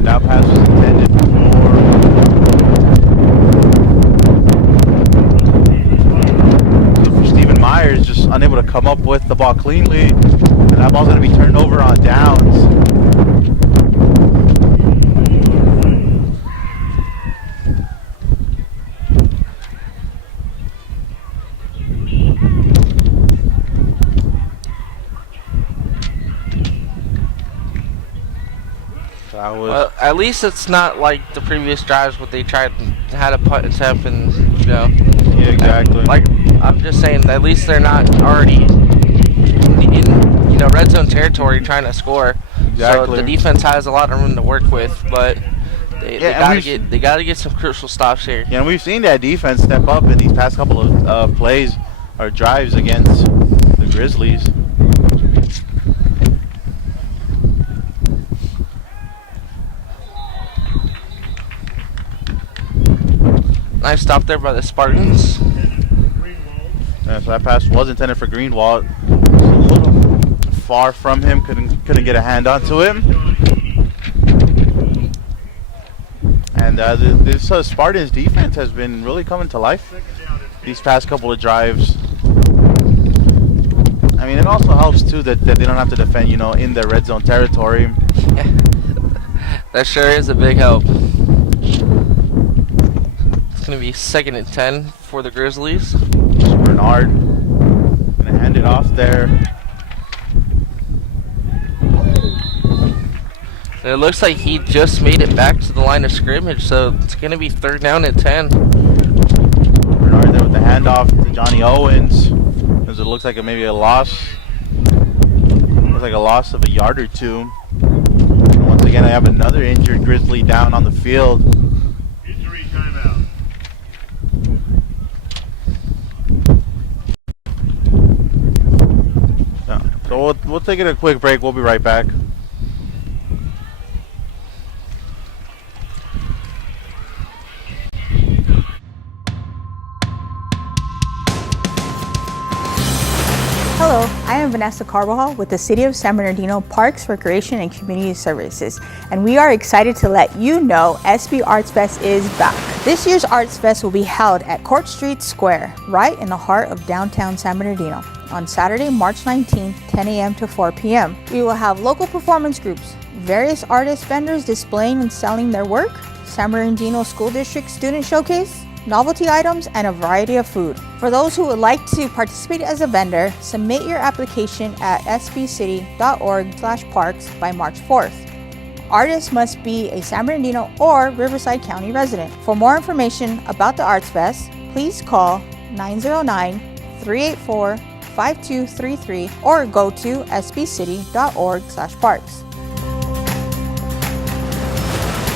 That pass was intended for Stephen Myers, just unable to come up with the ball cleanly. And that ball's going to be turned over on downs. Well, at least it's not like the previous drives where they had a punt attempt and Yeah, exactly. I'm just saying, at least they're not already in red zone territory trying to score. Exactly. So the defense has a lot of room to work with, but they gotta get some crucial stops here. Yeah, and we've seen that defense step up in these past couple of plays or drives against the Grizzlies. Nice stop there by the Spartans. So that pass was intended for Greenwald. Just a little far from him. Couldn't get a hand onto him. And this Spartans defense has been really coming to life these past couple of drives. I mean, it also helps too that they don't have to defend, in their red zone territory. Yeah. That sure is a big help. It's going to be 2nd and 10 for the Grizzlies. Bernard going to hand it off there. And it looks like he just made it back to the line of scrimmage, so it's going to be 3rd down and 10. Bernard there with the handoff to Johnny Owens. As it looks like maybe a loss. Looks like a loss of a yard or two. And once again, I have another injured Grizzly down on the field. Injury timeout. So we'll take it a quick break. We'll be right back. Hello, I am Vanessa Carbajal with the City of San Bernardino Parks, Recreation, and Community Services, and we are excited to let you know SB Arts Fest is back. This year's Arts Fest will be held at Court Street Square, right in the heart of downtown San Bernardino, on Saturday, March 19th, 10 a.m. to 4 p.m. We will have local performance groups, various artist vendors displaying and selling their work, San Bernardino School District Student Showcase, novelty items, and a variety of food. For those who would like to participate as a vendor, submit your application at sbcity.org/parks by March 4th. Artists must be a San Bernardino or Riverside County resident. For more information about the Arts Fest, please call 909-384-5233 or go to sbcity.org/parks.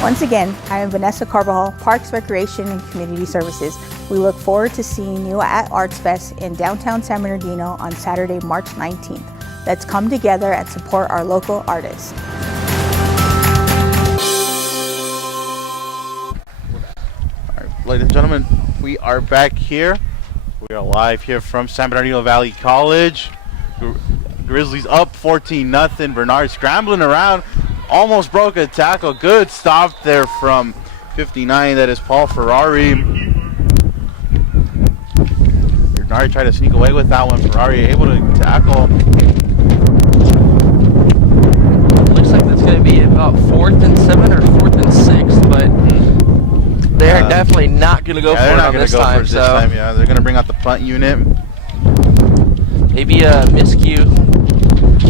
Once again, I am Vanessa Carbajal, Parks, Recreation, and Community Services. We look forward to seeing you at Arts Fest in downtown San Bernardino on Saturday, March 19th. Let's come together and support our local artists. All right, ladies and gentlemen, we are back here. We are live here from San Bernardino Valley College. Grizzlies up 14-0. Bernard scrambling around, almost broke a tackle. Good stop there from 59. That is Paul Ferrari. Bernard tried to sneak away with that one. Ferrari able to tackle. Looks like that's going to be about 4th and 7 or 4th and 6, but they're definitely not going to go for it on this time. Yeah, they're going to bring out the punt unit. Maybe a miscue.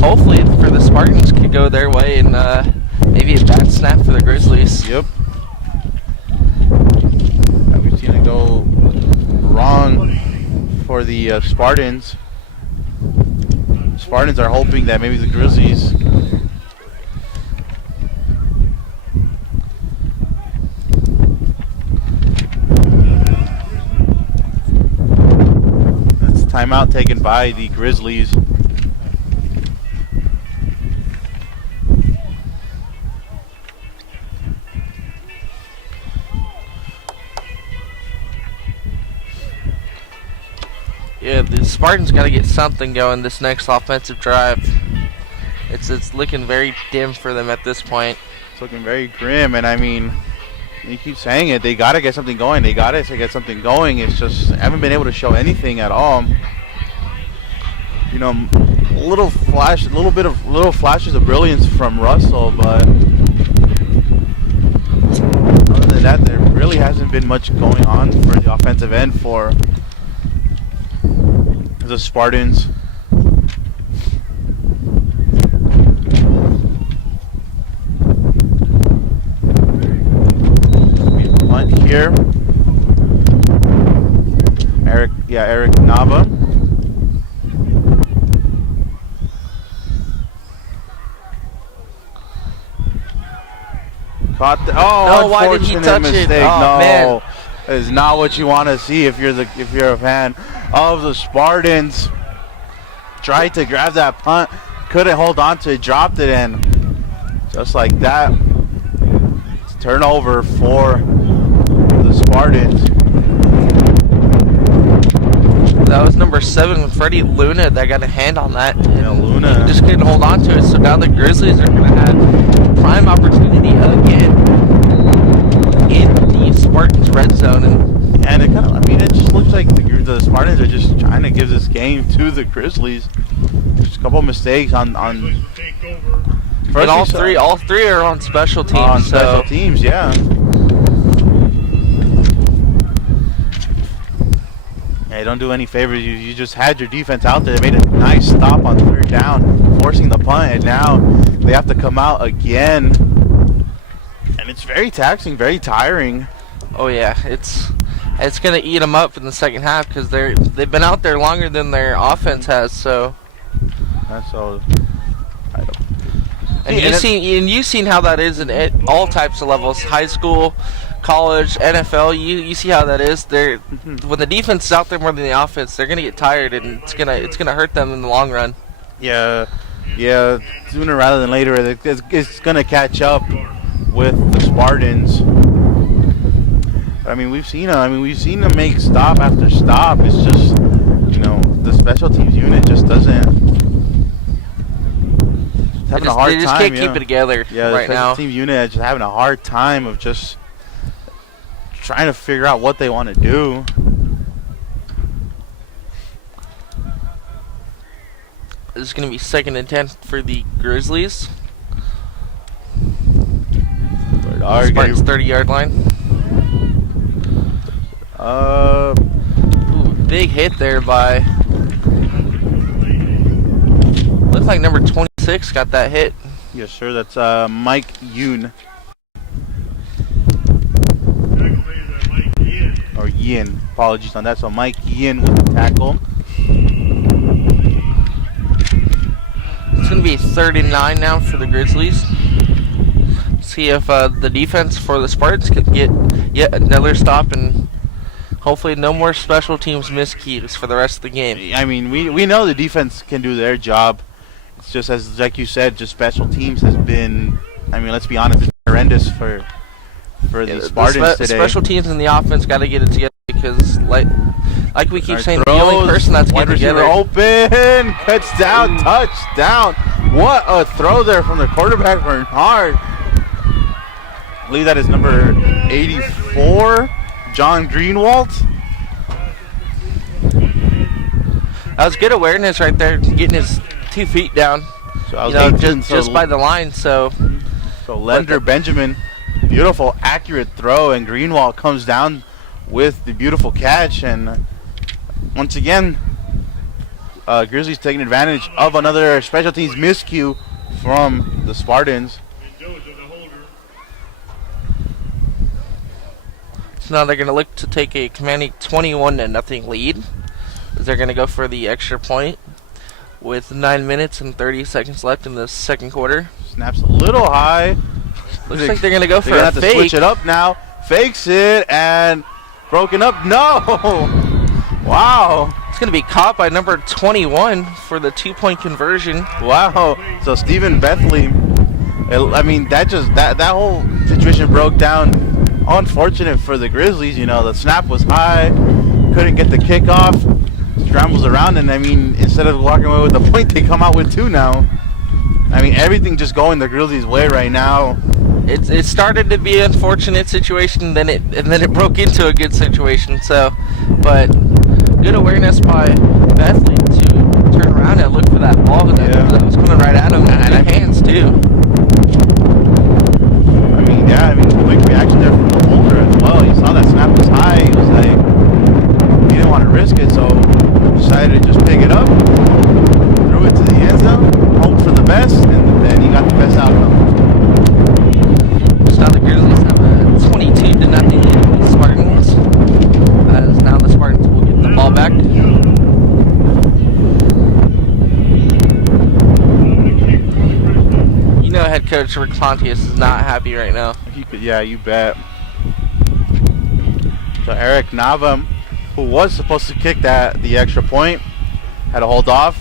Hopefully for the Spartans could go their way, and maybe a bad snap for the Grizzlies. Yep. We've seen it go wrong for the Spartans. Spartans are hoping that maybe the Grizzlies timeout taken by the Grizzlies. Yeah, the Spartans got to get something going this next offensive drive. It's looking very dim for them at this point. It's looking very grim, and I mean, you keep saying it. They got to get something going. They got to get something going. It's just haven't been able to show anything at all. You know, little flashes of brilliance from Russell, but other than that, there really hasn't been much going on for the offensive end for the Spartans. Punt here. Eric Nava. Caught the, no, why did he touch mistake. it? Oh, no, man. That is not what you want to see if you're a fan of the Spartans. Tried to grab that punt, couldn't hold on to it, dropped it, and just like that, it's turnover for the Spartans. That was number 7, Freddie Luna, that got a hand on that. Yeah, Luna just couldn't hold on to it, so now the Grizzlies are going to have prime opportunity again in the Spartans red zone. And it kind of, I mean, it just looks like the Spartans are just trying to give this game to the Grizzlies. Just a couple of mistakes on and all three are on special teams. On special teams, yeah. Hey, don't do any favors. You just had your defense out there. They made a nice stop on 3rd down, forcing the punt, and now they have to come out again. And it's very taxing, very tiring. Oh yeah, it's gonna eat them up in the second half because they've been out there longer than their offense has. So that's all. And you've seen how that is in all types of levels, high school, college, NFL. You see how that is. When the defense is out there more than the offense, they're gonna get tired, and it's gonna hurt them in the long run. Yeah. Sooner rather than later, it's gonna catch up with the Spartans. I mean, we've seen them make stop after stop. It's just, the special teams unit just doesn't. They just can't keep it together right now. The special teams unit is just having a hard time of just trying to figure out what they want to do. This is going to be 2nd and 10 for the Grizzlies. Spartans 30-yard line. Ooh, big hit there by. Looks like number 26 got that hit. Yes, sir. That's Mike Yoon. Or Ian. Apologies on that. So Mike Ian with the tackle. It's going to be 39 now for the Grizzlies. See if the defense for the Spartans can get yet another stop, and hopefully no more special teams miscues for the rest of the game. I mean, we know the defense can do their job. It's just, as like you said, just special teams has been, I mean, let's be honest, it's horrendous for the Spartans today. Special teams and the offense got to get it together, because like we keep saying, the only person that's wide getting receiver together. open, cuts down, touchdown. What a throw there from the quarterback, Bernard. I believe that is number 84, John Greenwald. That was good awareness right there, getting his 2 feet down. So I was Just by the line. So Lender Benjamin, beautiful, accurate throw, and Greenwald comes down with the beautiful catch. And once again, Grizzlies taking advantage of another special teams miscue from the Spartans. So now they're going to look to take a commanding 21-0 lead. They're going to go for the extra point with 9 minutes and 30 seconds left in the second quarter. Snaps a little high. Looks like they're going to go for they're a gonna have to fake. switch it up now. Fakes it and broken up. No! Wow. It's going to be caught by number 21 for the 2-point conversion. Wow. So Stephen Bethley, I mean, that whole situation broke down. Unfortunate for the Grizzlies. You know, the snap was high, couldn't get the kickoff, scrambles around, and I mean, instead of walking away with a point, they come out with 2 now. I mean, everything just going the Grizzlies' way right now. It started to be an unfortunate situation, then it broke into a good situation. So, but good awareness by Bethley to turn around and look for that ball that was coming right at him, and hands too. I mean, quick reaction there from the holder as well. You saw that snap was high. He was like, he didn't want to risk it, so decided to just pick it up, threw it to the end zone, hoped for the best, and then he got the best outcome. So now the Grizzlies have a 22-0 lead over the Spartans, as now the Spartans will get the ball back. You know, head coach Rick Pontius is not happy right now. Yeah, you bet. So Eric Nava, who was supposed to kick the extra point, had to hold off.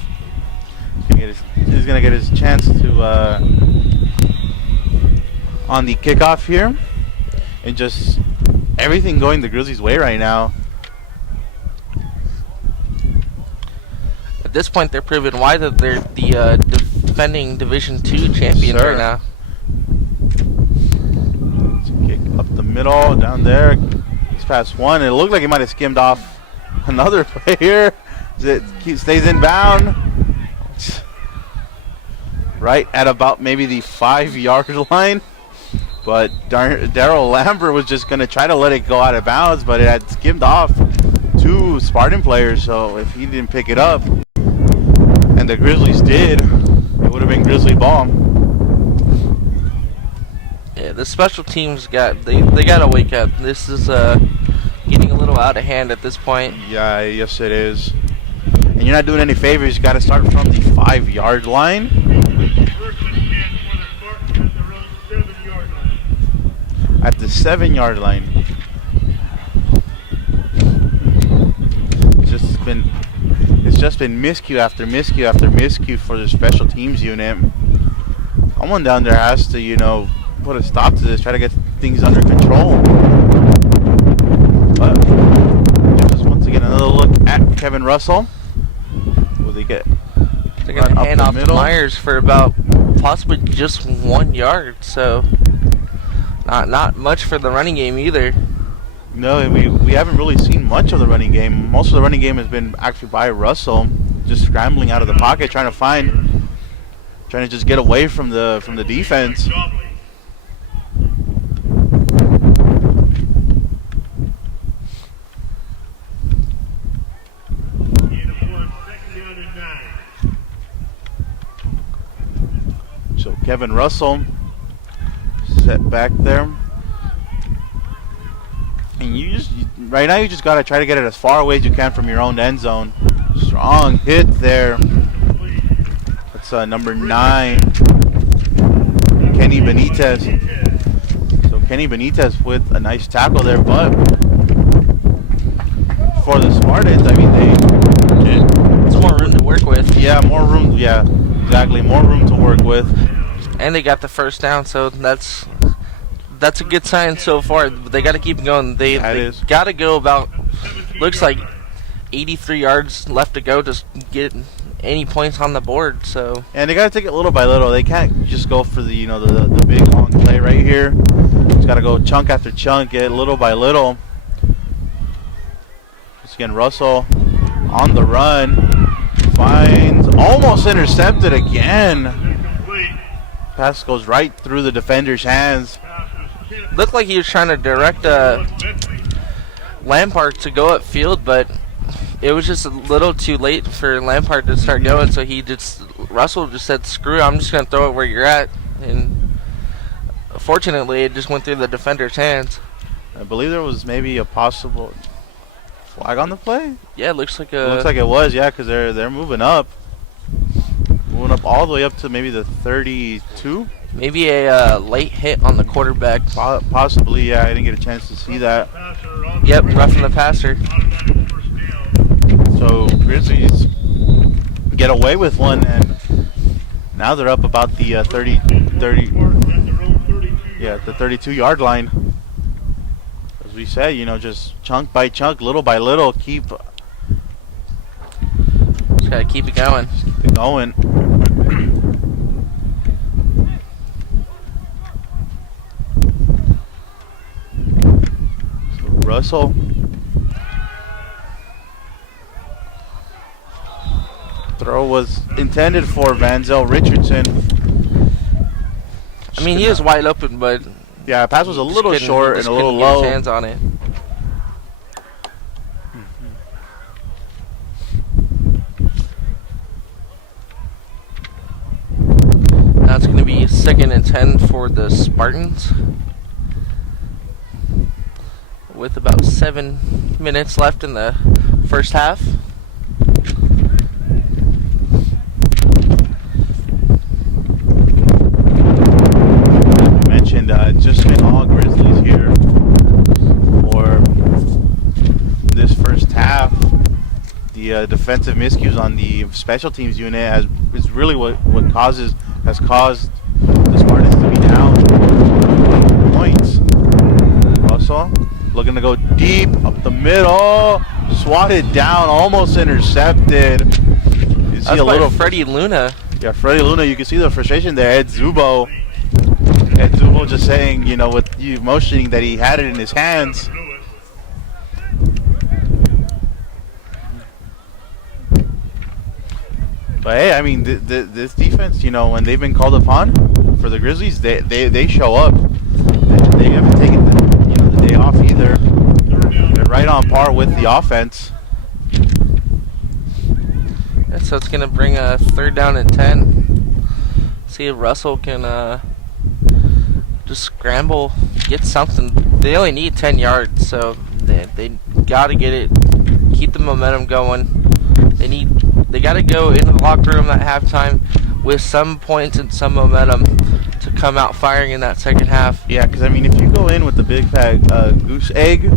He's gonna get his chance to on the kickoff here, and just everything going the Grizzlies' way right now. At this point, they're proving why that they're the defending Division II champions right now. Kick up the middle, down there. He's past one. It looked like he might have skimmed off another player. Stays in bound. Right at about maybe the 5-yard line. But Daryl Lambert was just going to try to let it go out of bounds, but it had skimmed off 2 Spartan players. So if he didn't pick it up, and the Grizzlies did, it would have been Grizzly ball. Yeah, the special teams they got to wake up. This is getting a little out of hand at this point. Yeah, yes it is. And you're not doing any favors. You got to start from the 5-yard line. At the 7-yard line. It's just been miscue after miscue after miscue for the special teams unit. Someone down there has to, you know, put a stop to this, try to get things under control. But just once again another look at Kevin Russell. Will they get? They're gonna hand off to Myers for about possibly just 1 yard. So not much for the running game either. No, we haven't really seen much of the running game. Most of the running game has been actually by Russell, just scrambling out of the pocket, trying to just get away from the defense. So Kevin Russell set back there. And right now you just gotta try to get it as far away as you can from your own end zone. Strong hit there. That's number 9, Kenny Benitez. So Kenny Benitez with a nice tackle there, but for the Spartans, I mean, It's more room to work with. yeah, more room. Yeah, exactly, more room to work with. And they got the first down, so that's a good sign so far. They got to keep going. They got to go about, looks like 83 yards left to go to get any points on the board. So And they got to take it little by little. They can't just go for the the big long play right here. Just got to go chunk after chunk, get little by little. Just again, Russell on the run, finds, almost intercepted again. Pass goes right through the defender's hands. looked like he was trying to direct Lampard to go upfield, but it was just a little too late for Lampard to start going. So Russell just said, "Screw it, I'm just gonna throw it where you're at." And fortunately, it just went through the defender's hands. I believe there was maybe a possible flag on the play. Yeah, it looks like Looks like it was, yeah, because they're moving up. Moving up all the way up to maybe the 32. maybe a late hit on the quarterback. Possibly, yeah. I didn't get a chance to see that. Yep, roughing the passer. So Grizzlies get away with one, and now they're up about the 30, yeah, the 32-yard line. As we said, just chunk by chunk, little by little, keep Just gotta keep it going. it going. So Russell. Throw was intended for Vanzel Richardson. I mean, he was wide open, but Yeah, pass was a little just short and a little couldn't get his low. hands on it. Now it's going to be 2nd and 10 for the Spartans, with about 7 minutes left in the first half. Mentioned just been all Grizzlies here for this first half. The defensive miscues on the special teams unit is really what has caused the Spartans to be down points. Russell looking to go deep up the middle, swatted down, almost intercepted. You see That's a by little Freddie Luna. Yeah, Freddie Luna, you can see the frustration there. Ed Zubo just saying, with you motioning that he had it in his hands. But hey, I mean, this defense, when they've been called upon for the Grizzlies, they show up. They haven't taken the day off either. They're right on par with the offense. And so it's going to bring a 3rd down and 10. See if Russell can just scramble, get something. They only need 10 yards, so they got to get it, keep the momentum going. They got to go into the locker room at halftime with some points and some momentum to come out firing in that second half. Yeah, because I mean, if you go in with the big fat goose egg,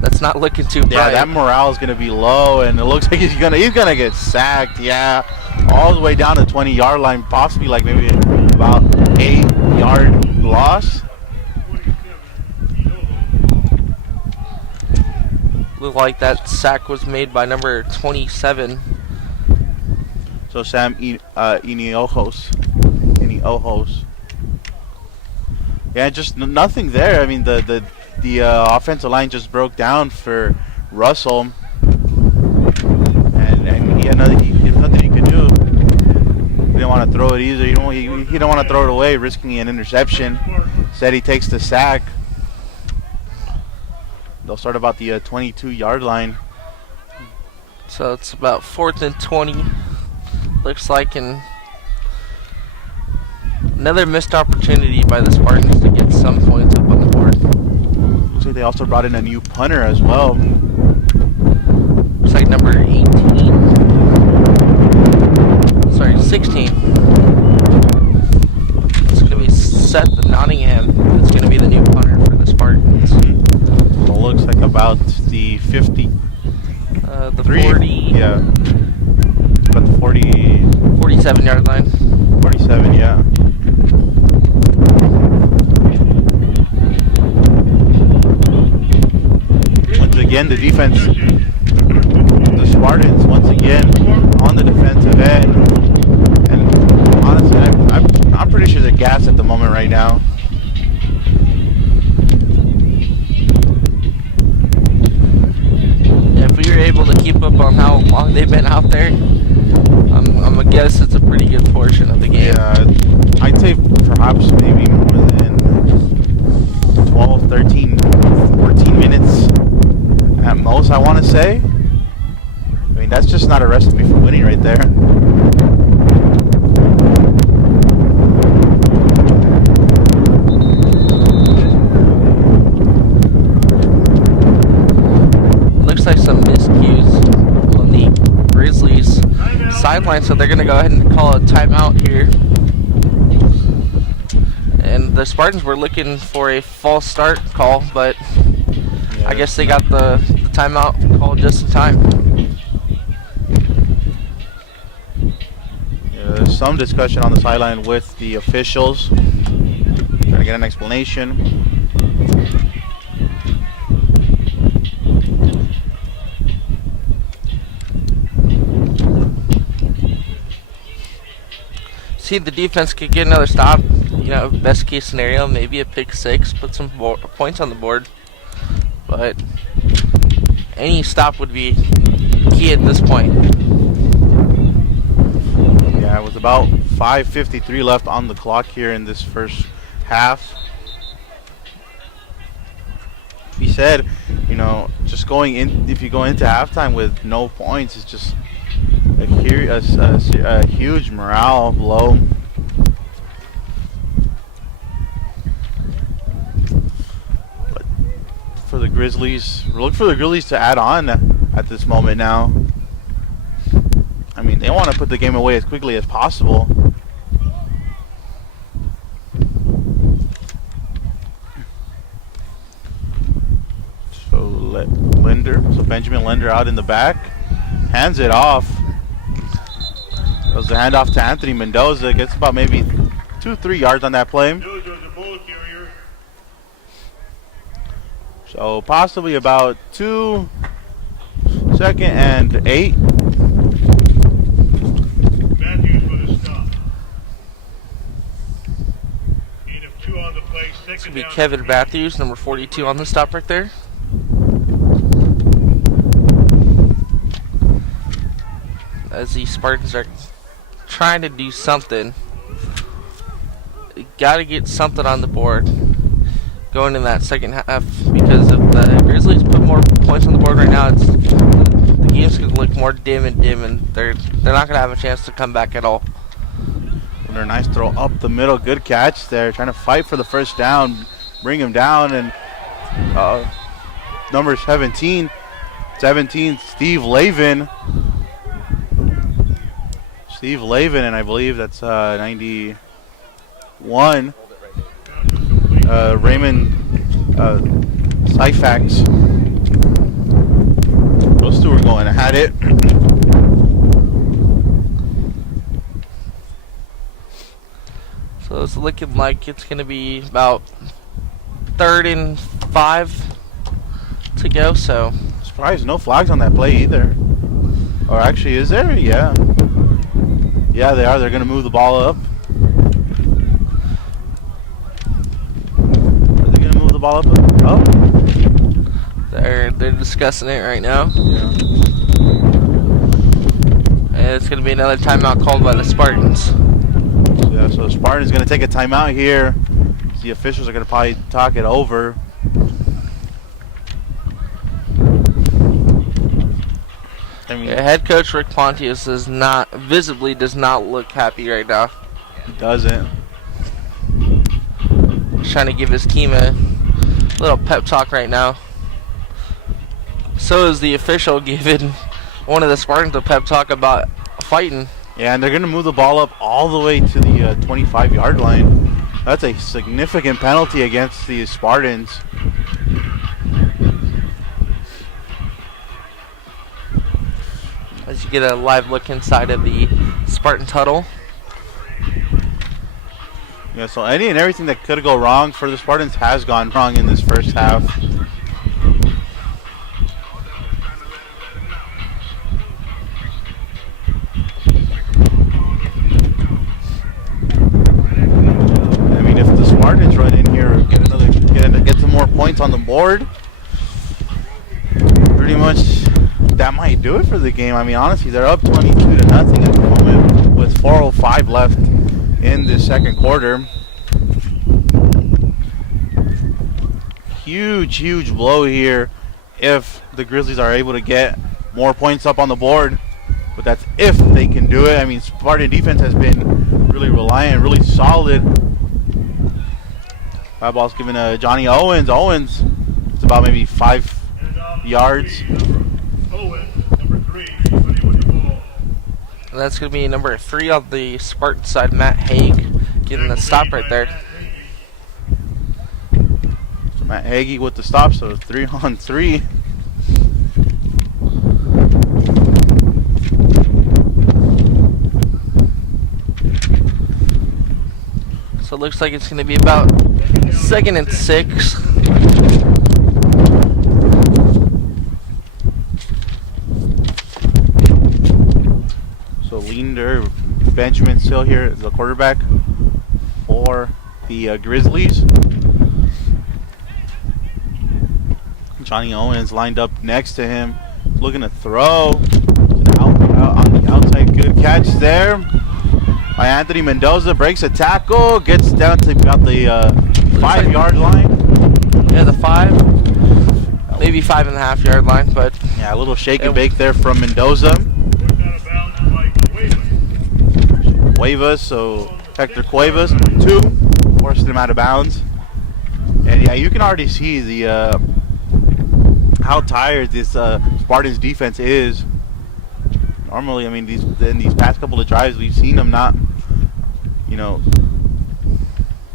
that's not looking too bright. Yeah, that morale is gonna be low, and it looks like he's gonna get sacked. Yeah, all the way down the 20-yard line, possibly like maybe about 8-yard loss. Looked like that sack was made by number 27. So Sam Iniojos. Yeah, just nothing there. I mean, the offensive line just broke down for Russell, and he had nothing he could do. He didn't want to throw it either. He didn't want to throw it away, risking an interception. Said he takes the sack. They'll start about the 22-yard line. So it's about 4th and 20. Looks like, and another missed opportunity by the Spartans to get some points up on the board. So like they also brought in a new punter as well. Looks like number 18. Sorry, 16. It's going to be Seth Nottingham. It's going to be the new punter for the Spartans. It looks like about the 50. The 40. Yeah. About the 47-yard line. 47, yeah. Once again, the defense, the Spartans, once again, on the defensive end. And honestly, I'm pretty sure they're gassed at the moment right now. If we were able to keep up on how long they've been out there, I'm gonna guess it's a pretty good portion of the game. Yeah, I'd say perhaps maybe more than 12, 13, 14 minutes at most, I want to say. I mean, that's just not a recipe for winning right there. Looks like some miscues on the Grizzlies sideline, so they're going to go ahead and call a timeout here. And the Spartans were looking for a false start call, but Yeah, I guess they got the timeout called just in time. Yeah, there's some discussion on the sideline with the officials, trying to get an explanation. See, the defense could get another stop. You know, best case scenario, maybe a pick six, put some points on the board. But any stop would be key at this point. Yeah, it was about 5:53 left on the clock here in this first half. He said, you know, just going in, if you go into halftime with no points, it's just a huge morale blow. But for the Grizzlies, look for the Grizzlies to add on at this moment now. I mean, they want to put the game away as quickly as possible. So Benjamin Linder out in the back, hands it off. That was the handoff to Anthony Mendoza. Gets about maybe 2-3 yards on that play. Mendoza's a ball carrier. So possibly about 2 second and 8. Matthews with a stop. Gain of 2 on the play. It's going to Second be down. Kevin Matthews, number 42 on the stop right there. As the Spartans are trying to do something. Got to get something on the board going in that second half, because if the Grizzlies put more points on the board right now, the game's going to look more dim, and they're not going to have a chance to come back at all. Another nice throw up the middle. Good catch there. Trying to fight for the first down. Bring him down. And number 17, Steve Lavin. And I believe that's 91. Raymond Syfax. Those two were going at it. So it's looking like it's going to be about 3rd and 5 to go. So Surprised no flags on that play either. Or actually, is there? Yeah. Yeah, they are. They're going to move the ball up. Are they going to move the ball up? Oh. they're discussing it right now. Yeah. And it's going to be another timeout called by the Spartans. Yeah, so Spartan's going to take a timeout here. The officials are going to probably talk it over. I mean, Head coach Rick Pontius does not look happy right now. he doesn't. He's trying to give his team a Little pep talk right now. So is the official giving one of the Spartans a pep talk about fighting. Yeah, and they're going to move the ball up all the way to the 25-yard line. That's a significant penalty against the Spartans. As you get a live look inside of the Spartan huddle. Yeah, so any and everything that could go wrong for the Spartans has gone wrong in this first half. I mean, if the Spartans run in here and get some more points on the board, pretty much that might do it for the game. I mean, honestly, they're up 22-0 at the moment with 4:05 left in the second quarter. Huge blow here if the Grizzlies are able to get more points up on the board. But that's if they can do it. I mean, Spartan defense has been really reliant, really solid. That ball's given to Johnny Owens. Owens, it's about maybe 5 yards. Owens, number 3, ready with the ball. And that's going to be number 3 on the Spartan side, Matt Haig, getting the stop right there. So Matt Hagee with the stop, so 3-on-3. So it looks like it's going to be about 2nd and 6. So Linder, Benjamin still here, the quarterback for the Grizzlies. Johnny Owens lined up next to him, looking to throw. Out on the outside, good catch there by Anthony Mendoza. Breaks a tackle, gets down to about the 5-yard line. Yeah, the 5, maybe 5.5 yard line, but yeah, a little shake and bake there from Mendoza. Pushed out of bounds by Cuevas. Cuevas, so Hector Cuevas, number 2, forced him out of bounds. And yeah, you can already see the how tired this Spartans defense is. Normally, I mean, in these past couple of drives, we've seen them not,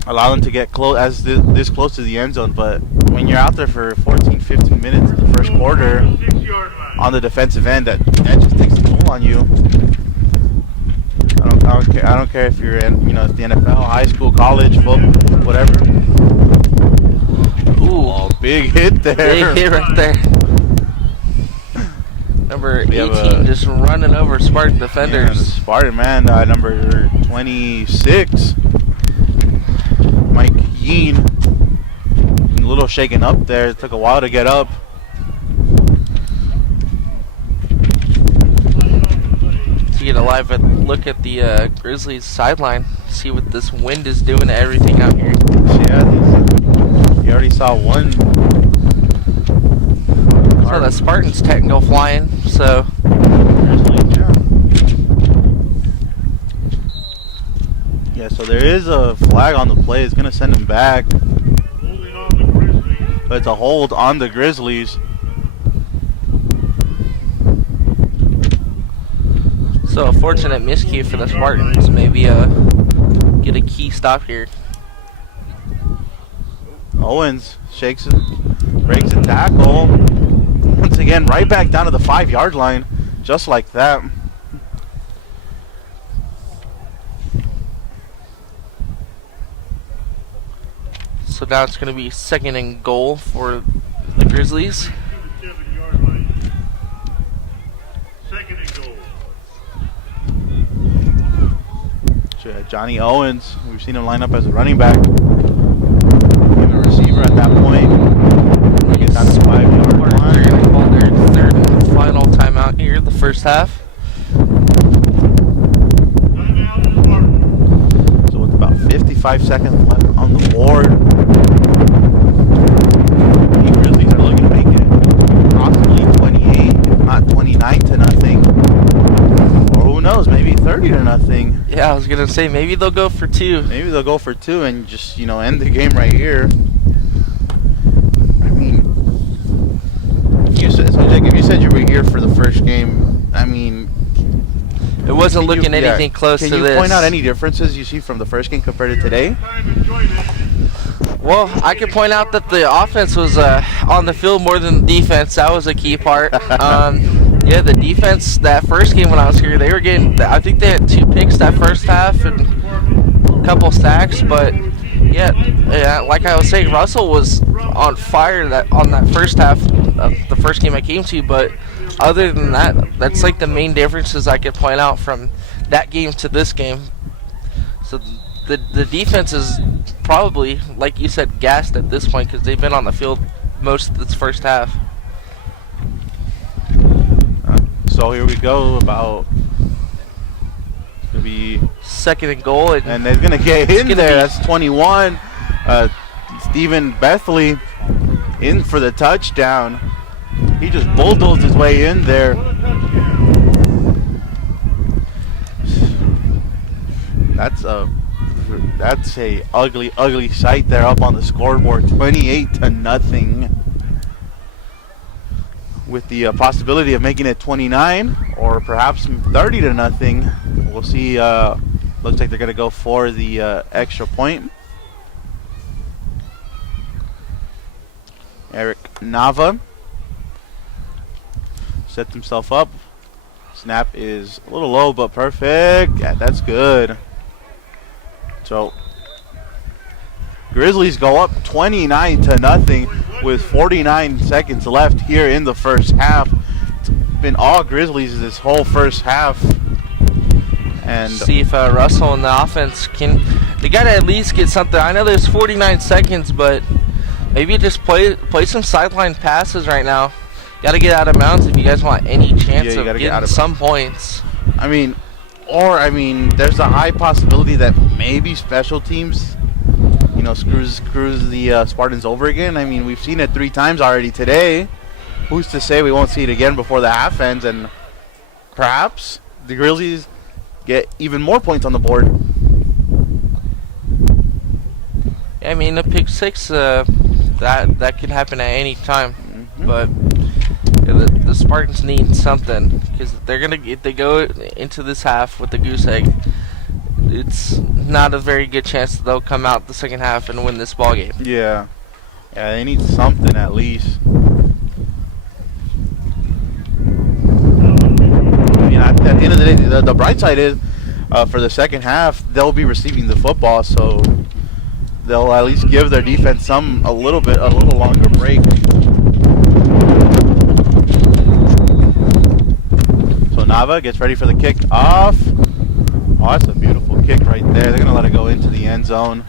allow them to get close this close to the end zone. But when you're out there for 14, 15 minutes in the first quarter 6-yard line. on the defensive end, that just takes a toll on you. I don't care if you're in, it's the NFL, high school, college, football, whatever. ooh, Big hit there. big hit right there. Number We have 18 just running over Spartan Yeah, defenders. Spartan man, number 26, Mike Yeen. A little shaken up there. It took a while to get up. To get a live look at the Grizzlies sideline, see what this wind is doing to everything out here. Yeah, you already saw one. So the Spartans can't go flying, so Yeah, so there is a flag on the play. It's going to send him back. Holding on the Grizzlies. But it's a hold on the Grizzlies. so a fortunate miscue for the Spartans. Maybe get a key stop here. Owens shakes it, breaks a tackle. Once again, right back down to the 5-yard line. Just like that. So now it's going to be 2nd and goal for the Grizzlies. 7-yard line. 2nd and goal. So, Johnny Owens, we've seen him line up as a running back. Even a receiver at that point. Get down to the 5-yard They're line. going to call their 3rd and final timeout here, the first half. Timeout Spartan. So with about 55 seconds left on the board, the Grizzlies are looking to make it possibly 28, if not 29-0. Or who knows, maybe 30-0. Yeah, I was going to say maybe they'll go for 2. Maybe they'll go for 2 and just, end the game right here. So Jacob, you said you were here for the first game. I mean, It wasn't can you- looking yeah. anything close Can to you this. point out any differences you see from the first game compared to today? Time and join in. Well, I can point out that the offense was on the field more than the defense. That was a key part. Yeah, the defense, that first game when I was here, they were getting, I think they had 2 picks that first half and a couple sacks. But, yeah, like I was saying, Russell was on fire on that first half of the first game I came to. But other than that, that's like the main differences I could point out from that game to this game. So the defense is probably, like you said, gassed at this point because they've been on the field most of this first half. So here we go. About to be, Second and goal, and they're gonna get in gonna there. be- That's 21. Stephen Bethley in for the touchdown. He just bulldozed his way in there. That's a ugly sight there up on the scoreboard. 28-0. With the possibility of making it 29 or perhaps 30-0. We'll see. Looks like they're gonna go for the extra point. Eric Nava sets himself up. Snap is a little low, but perfect. Yeah, that's good. So Grizzlies go up 29-0 with 49 seconds left here in the first half. It's been all Grizzlies this whole first half. And see if Russell and the offense can. They gotta at least get something. I know there's 49 seconds, but maybe just play some sideline passes right now. Gotta get out of bounds if you guys want any chance you of gotta get out getting of some points. I mean, there's a high possibility that maybe special teams, screws the Spartans over again. I mean, we've seen it 3 times already today. Who's to say we won't see it again before the half ends, and perhaps the Grizzlies get even more points on the board. I mean, a pick 6, that could happen at any time. But the Spartans need something because if they go into this half with the goose egg, it's not a very good chance that they'll come out the second half and win this ball game. Yeah, they need something at least. I mean, at the end of the day, the bright side is for the second half, they'll be receiving the football, so they'll at least give their defense a little longer break. So Nava gets ready for the kick off. Oh, that's a beautiful kick right there. They're going to let it go into the end zone.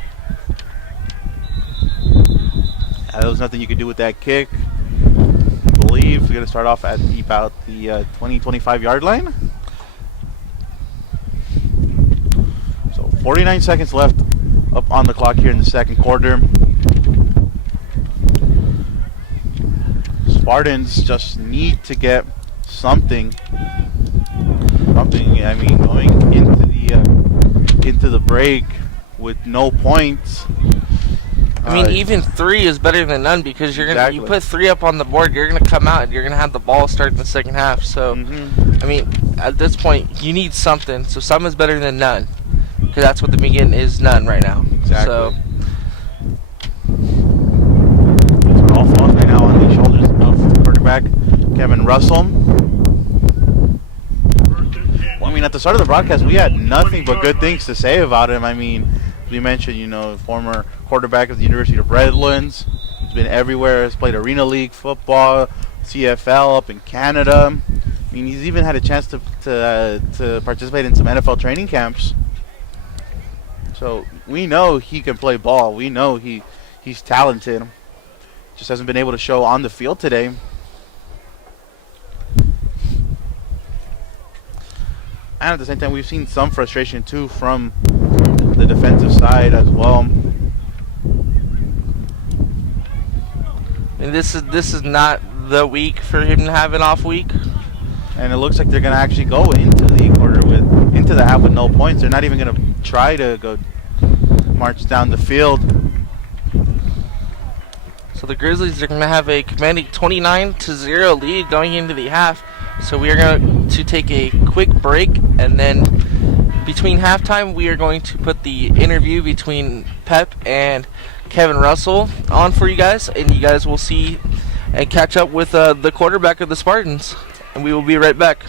There was nothing you could do with that kick. I believe we're going to start off at about the 20-25 yard line. So 49 seconds left up on the clock here in the second quarter. Spartans just need to get something. I mean, going into the break with no points. I mean, even 3 is better than none because you Exactly. put 3 up on the board, you're gonna come out and you're gonna have the ball start in the second half. So, I mean, at this point, you need something. So some is better than none because that's what the begin is, none right now. Exactly. So It all falls right now on the shoulders of quarterback Kevin Russell. Well, I mean, at the start of the broadcast, we had nothing but good things to say about him. I mean, we mentioned, former quarterback of the University of Redlands. He's been everywhere. Has played Arena League football, CFL up in Canada. I mean, he's even had a chance to participate in some NFL training camps. So we know he can play ball. We know he's talented. Just hasn't been able to show on the field today. And at the same time, we've seen some frustration too from the defensive side as well. and this is not the week for him to have an off week. And it looks like they're going to actually go into the half with no points. They're not even going to try to go march down the field. So the Grizzlies are going to have a commanding 29-0 lead going into the half. So we are going to take a quick break, and then between halftime, we are going to put the interview between Pep and Kevin Russell on for you guys, and you guys will see and catch up with the quarterback of the Spartans. And we will be right back.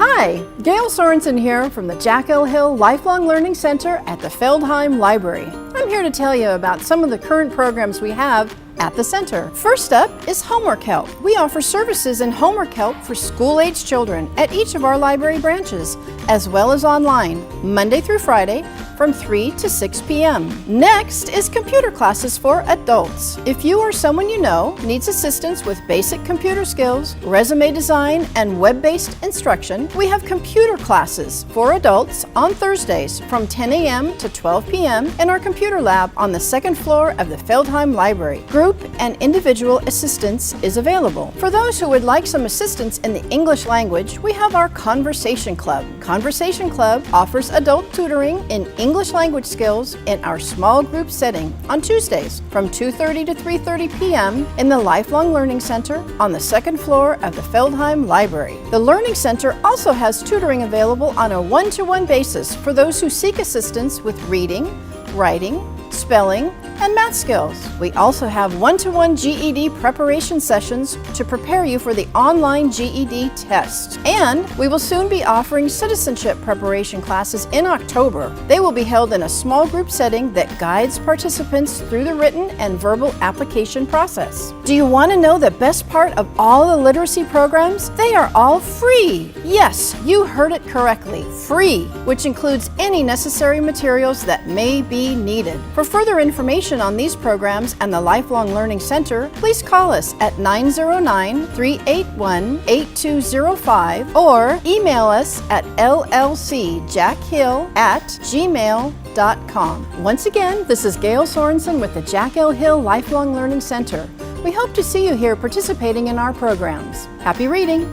Hi, Gail Sorensen here from the Jack L. Hill Lifelong Learning Center at the Feldheim Library. I'm here to tell you about some of the current programs we have at the center. First up is Homework Help. We offer services in homework help for school-age children at each of our library branches, as well as online, Monday through Friday from 3 to 6 p.m. Next is computer classes for adults. If you or someone you know needs assistance with basic computer skills, resume design, and web-based instruction, we have computer classes for adults on Thursdays from 10 a.m. to 12 p.m. in our computer lab on the second floor of the Feldheim Library. Group and individual assistance is available. For those who would like some assistance in the English language, we have our Conversation Club. Conversation Club offers adult tutoring in English language skills in our small group setting on Tuesdays from 2:30 to 3:30 p.m. in the Lifelong Learning Center on the second floor of the Feldheim Library. The Learning Center also has tutoring available on a one-to-one basis for those who seek assistance with reading, writing, spelling, and math skills. We also have one-to-one GED preparation sessions to prepare you for the online GED test. And we will soon be offering citizenship preparation classes in October. They will be held in a small group setting that guides participants through the written and verbal application process. Do you want to know the best part of all the literacy programs? They are all free. Yes, you heard it correctly, free, which includes any necessary materials that may be needed. For further information on these programs and the Lifelong Learning Center, please call us at 909-381-8205 or email us at llcjackhill@gmail.com. Once again, this is Gail Sorensen with the Jack L. Hill Lifelong Learning Center. We hope to see you here participating in our programs. Happy reading!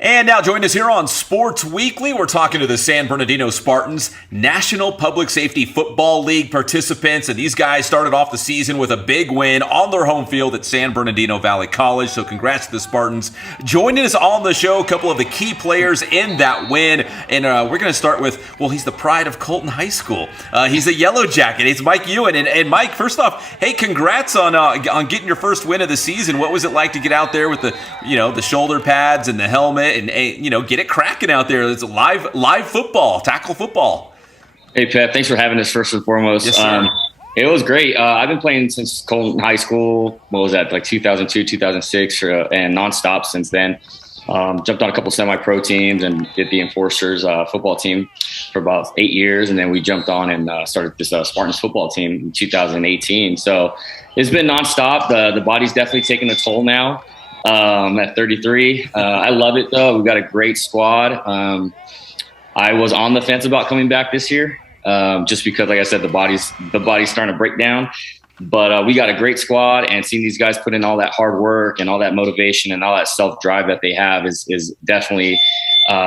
And now join us here on Sports Weekly. We're talking to the San Bernardino Spartans, National Public Safety Football League participants. And these guys started off the season with a big win on their home field at San Bernardino Valley College. So congrats to the Spartans. Joining us on the show, a couple of the key players in that win. And we're going to start with, well, he's the pride of Colton High School. He's a Yellow Jacket. It's Mike Ewan. And Mike, first off, hey, congrats on getting your first win of the season. What was it like to get out there with the shoulder pads and the helmet? And get it cracking out there. It's live football, tackle football. Hey, Pep, thanks for having us first and foremost. Yes, sir. It was great. I've been playing since Colton High School. What was that, like 2002, 2006, and nonstop since then. Jumped on a couple semi-pro teams and did the Enforcers football team for about 8 years. And then we jumped on and started this Spartans football team in 2018. So it's been nonstop. The body's definitely taking a toll now. At 33. I love it though. We've got a great squad. I was on the fence about coming back this year, just because, like I said, the body's starting to break down. But we got a great squad, and seeing these guys put in all that hard work and all that motivation and all that self-drive that they have is definitely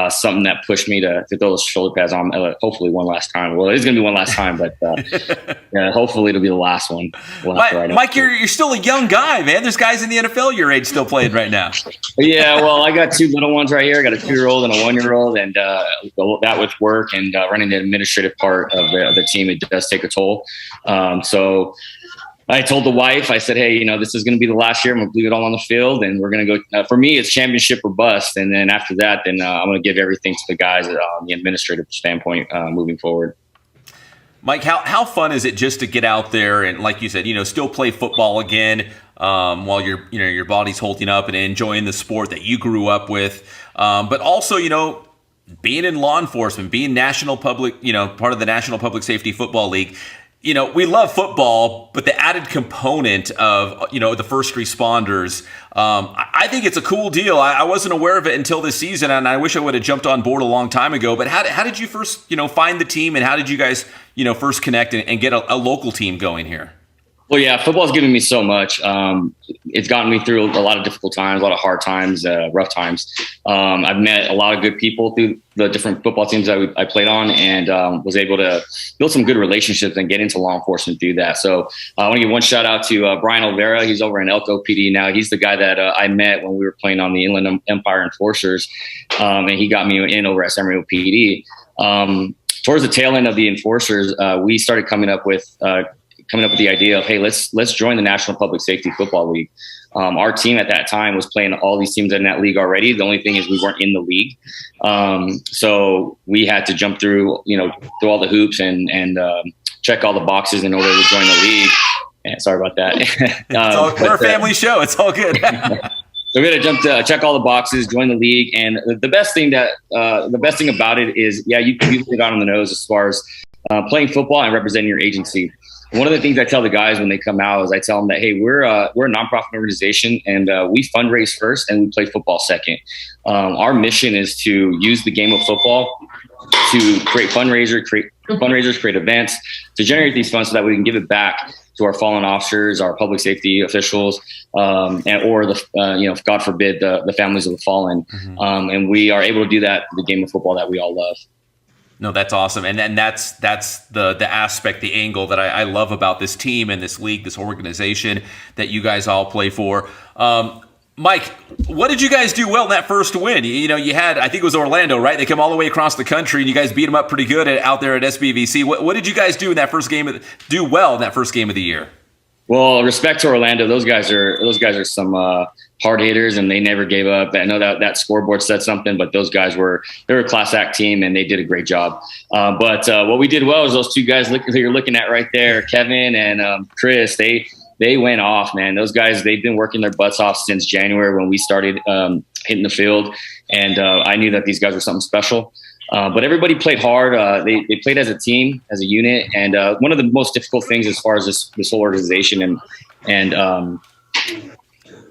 something that pushed me to throw those shoulder pads on, hopefully one last time. Well, it is going to be one last time, but hopefully it'll be the last one. Mike, you're still a young guy, man. There's guys in the NFL your age still playing right now. Yeah, well, I got two little ones right here. I got a 2-year-old and a 1-year-old, and that with work and running the administrative part of the team, it does take a toll. So I told the wife, I said, hey, this is going to be the last year. I'm going to leave it all on the field, and we're going to go. For me, it's championship or bust. And then after that, I'm going to give everything to the guys on the administrative standpoint moving forward. Mike, how fun is it just to get out there and, like you said, still play football again while your body's holding up and enjoying the sport that you grew up with, but also, being in law enforcement, being part of the National Public Safety Football League. we love football, but the added component of, the first responders, I think it's a cool deal. I wasn't aware of it until this season, and I wish I would have jumped on board a long time ago. But how did you first, find the team, and how did you guys, first connect and get a local team going here? Well, yeah, football's given me so much. It's gotten me through a lot of difficult times, a lot of hard times, rough times. I've met a lot of good people through the different football teams that I played on, and was able to build some good relationships and get into law enforcement through that. So I want to give one shout out to Brian Olvera. He's over in Elko PD now. He's the guy that I met when we were playing on the Inland Empire Enforcers, and he got me in over at San Bernardino PD. Towards the tail end of the Enforcers, we started coming up with the idea of, hey, let's join the National Public Safety Football League. Our team at that time was playing all these teams in that league already. The only thing is we weren't in the league. So we had to jump through all the hoops and check all the boxes in order to join the league. And sorry about that. We're a family show. It's all good. So we had to check all the boxes, join the league. And the best thing about it is, yeah, you hit on the nose as far as playing football and representing your agency. One of the things I tell the guys when they come out is I tell them that, hey, we're a nonprofit organization, and we fundraise first and we play football second. Our mission is to use the game of football to create fundraisers, create events, to generate these funds so that we can give it back to our fallen officers, our public safety officials, or God forbid, the families of the fallen. Mm-hmm. And we are able to do that through the game of football that we all love. No, that's awesome. And then that's the aspect, the angle that I love about this team and this league, this organization that you guys all play for. Mike, what did you guys do well in that first win? You had, I think it was Orlando, right? They come all the way across the country and you guys beat them up pretty good out there at SBVC. What did you guys do in that first game? Do well in that first game of the year? Well, respect to Orlando, those guys are some hard hitters, and they never gave up. I know that scoreboard said something, but those guys were a class act team, and they did a great job. But what we did well is those two guys that you're looking at right there, Kevin and Chris. They went off, man. Those guys, they've been working their butts off since January when we started hitting the field, and I knew that these guys were something special. But everybody played hard. They played as a team, as a unit. And one of the most difficult things as far as this whole organization and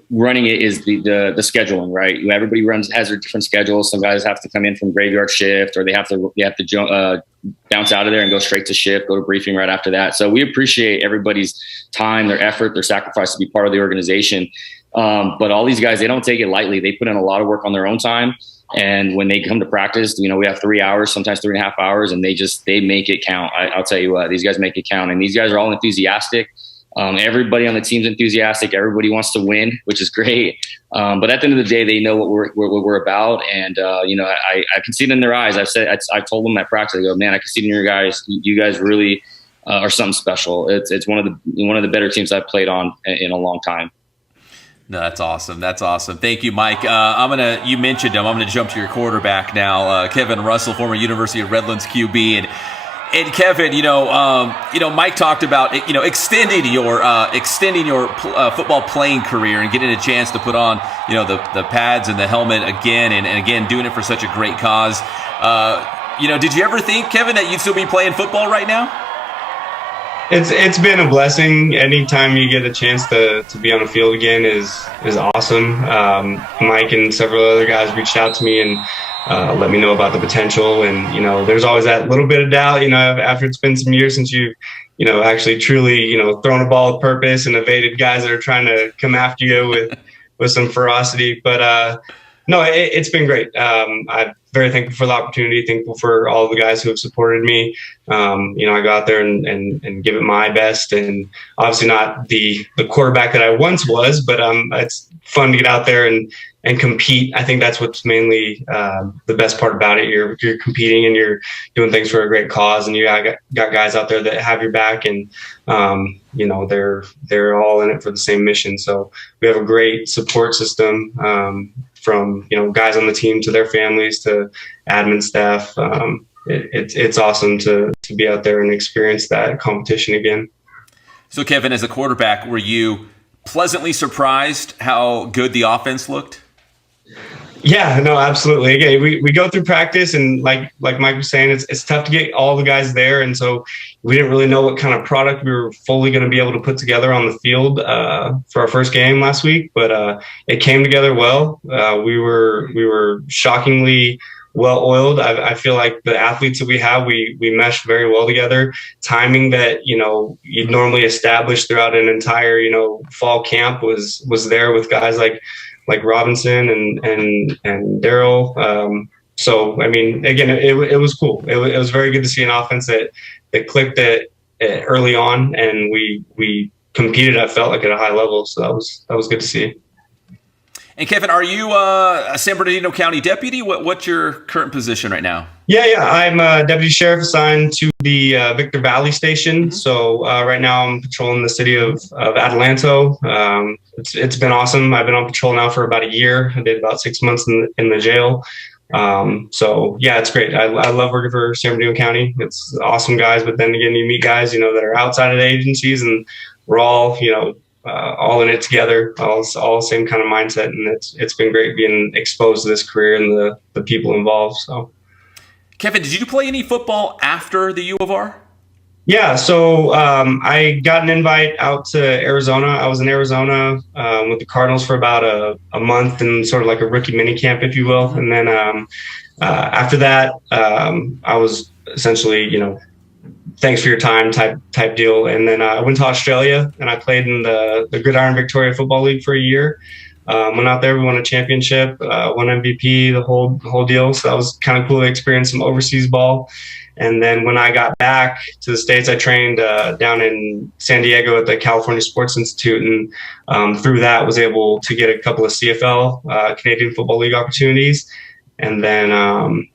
running it is the scheduling, right? Everybody has their different schedules. Some guys have to come in from graveyard shift, or they have to bounce out of there and go straight to shift, go to briefing right after that. So we appreciate everybody's time, their effort, their sacrifice to be part of the organization. But all these guys, they don't take it lightly. They put in a lot of work on their own time. And when they come to practice, we have 3 hours, sometimes 3.5 hours, and they make it count. I'll tell you what, these guys make it count. And these guys are all enthusiastic. Everybody on the team's enthusiastic. Everybody wants to win, which is great. But at the end of the day, they know what we're about. And, I can see it in their eyes. I've told them at practice, I go, man, I can see it in your guys. You guys really are something special. It's one of the better teams I've played on in a long time. No, that's awesome. That's awesome. Thank you, Mike. You mentioned him. I'm going to jump to your quarterback now, Kevin Russell, former University of Redlands QB, and Kevin. Mike talked about extending your football playing career and getting a chance to put on the pads and the helmet again, and again doing it for such a great cause. Did you ever think, Kevin, that you'd still be playing football right now? It's been a blessing. Anytime you get a chance to be on the field again is awesome. Mike and several other guys reached out to me and let me know about the potential. And, there's always that little bit of doubt, after it's been some years since you've, actually truly, thrown a ball with purpose and evaded guys that are trying to come after you with some ferocity. But no, it's been great. I'm very thankful for the opportunity, thankful for all the guys who have supported me. I go out there and give it my best, and obviously not the quarterback that I once was, but it's fun to get out there and compete. I think that's what's mainly the best part about it. You're competing and you're doing things for a great cause, and you got guys out there that have your back, and they're all in it for the same mission. So we have a great support system. From guys on the team to their families to admin staff. It's awesome to be out there and experience that competition again. So Kevin, as a quarterback, were you pleasantly surprised how good the offense looked? Yeah, no, absolutely. Again, we go through practice, and like Mike was saying, it's tough to get all the guys there, and so we didn't really know what kind of product we were fully going to be able to put together on the field for our first game last week. But it came together well. We were shockingly well oiled. I feel like the athletes that we have, we meshed very well together. Timing that you'd normally establish throughout an entire fall camp was there with guys like Robinson and Daryl. So, I mean, again, it was cool. It was very good to see an offense that clicked it early on, and we competed, I felt like, at a high level. So that was good to see. And Kevin, are you a San Bernardino County deputy? What's your current position right now? Yeah. I'm a deputy sheriff assigned to the Victor Valley station. So right now I'm patrolling the city of Adelanto. It's been awesome. I've been on patrol now for about a year. I did about 6 months in the jail. So yeah, it's great. I love working for San Bernardino County. It's awesome guys, but then again, you meet guys, that are outside of the agencies, and we're all, all in it together, all the same kind of mindset. And it's been great being exposed to this career and the people involved. So, Kevin, did you play any football after the U of R? Yeah. So, I got an invite out to Arizona. I was in Arizona, with the Cardinals for about a month, and sort of like a rookie mini camp, if you will. And then, after that, I was essentially, thanks for your time type deal. And then I went to Australia, and I played in the Gridiron Victoria Football League for a year. Went out there, we won a championship, won MVP, the whole deal. So that was kind of cool to experience some overseas ball. And then when I got back to the States, I trained down in San Diego at the California Sports Institute, and through that was able to get a couple of CFL, Canadian Football League opportunities. And then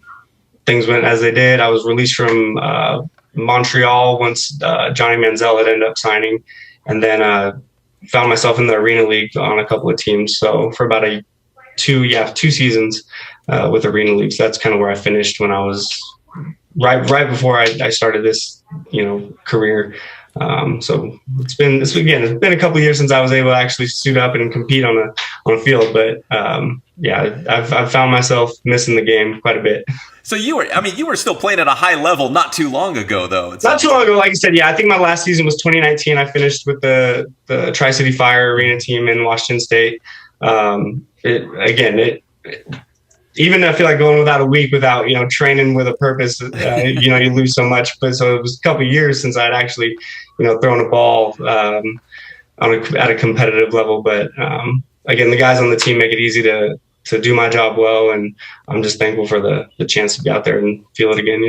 things went as they did. I was released from Montreal once Johnny Manziel had ended up signing, and then found myself in the Arena League on a couple of teams. So for about two seasons with Arena League. So that's kind of where I finished when I was right before I started this career. So it's been a couple of years since I was able to actually suit up and compete on a field, but I've found myself missing the game quite a bit. So you were still playing at a high level not too long ago, though. Not too long ago, like I said. Yeah, I think my last season was 2019. I finished with the Tri-City Fire Arena team in Washington State. Even I feel like going without a week without training with a purpose, you lose so much. But so it was a couple of years since I'd actually thrown a ball at a competitive level. But again, the guys on the team make it easy to do my job well, and I'm just thankful for the chance to be out there and feel it again.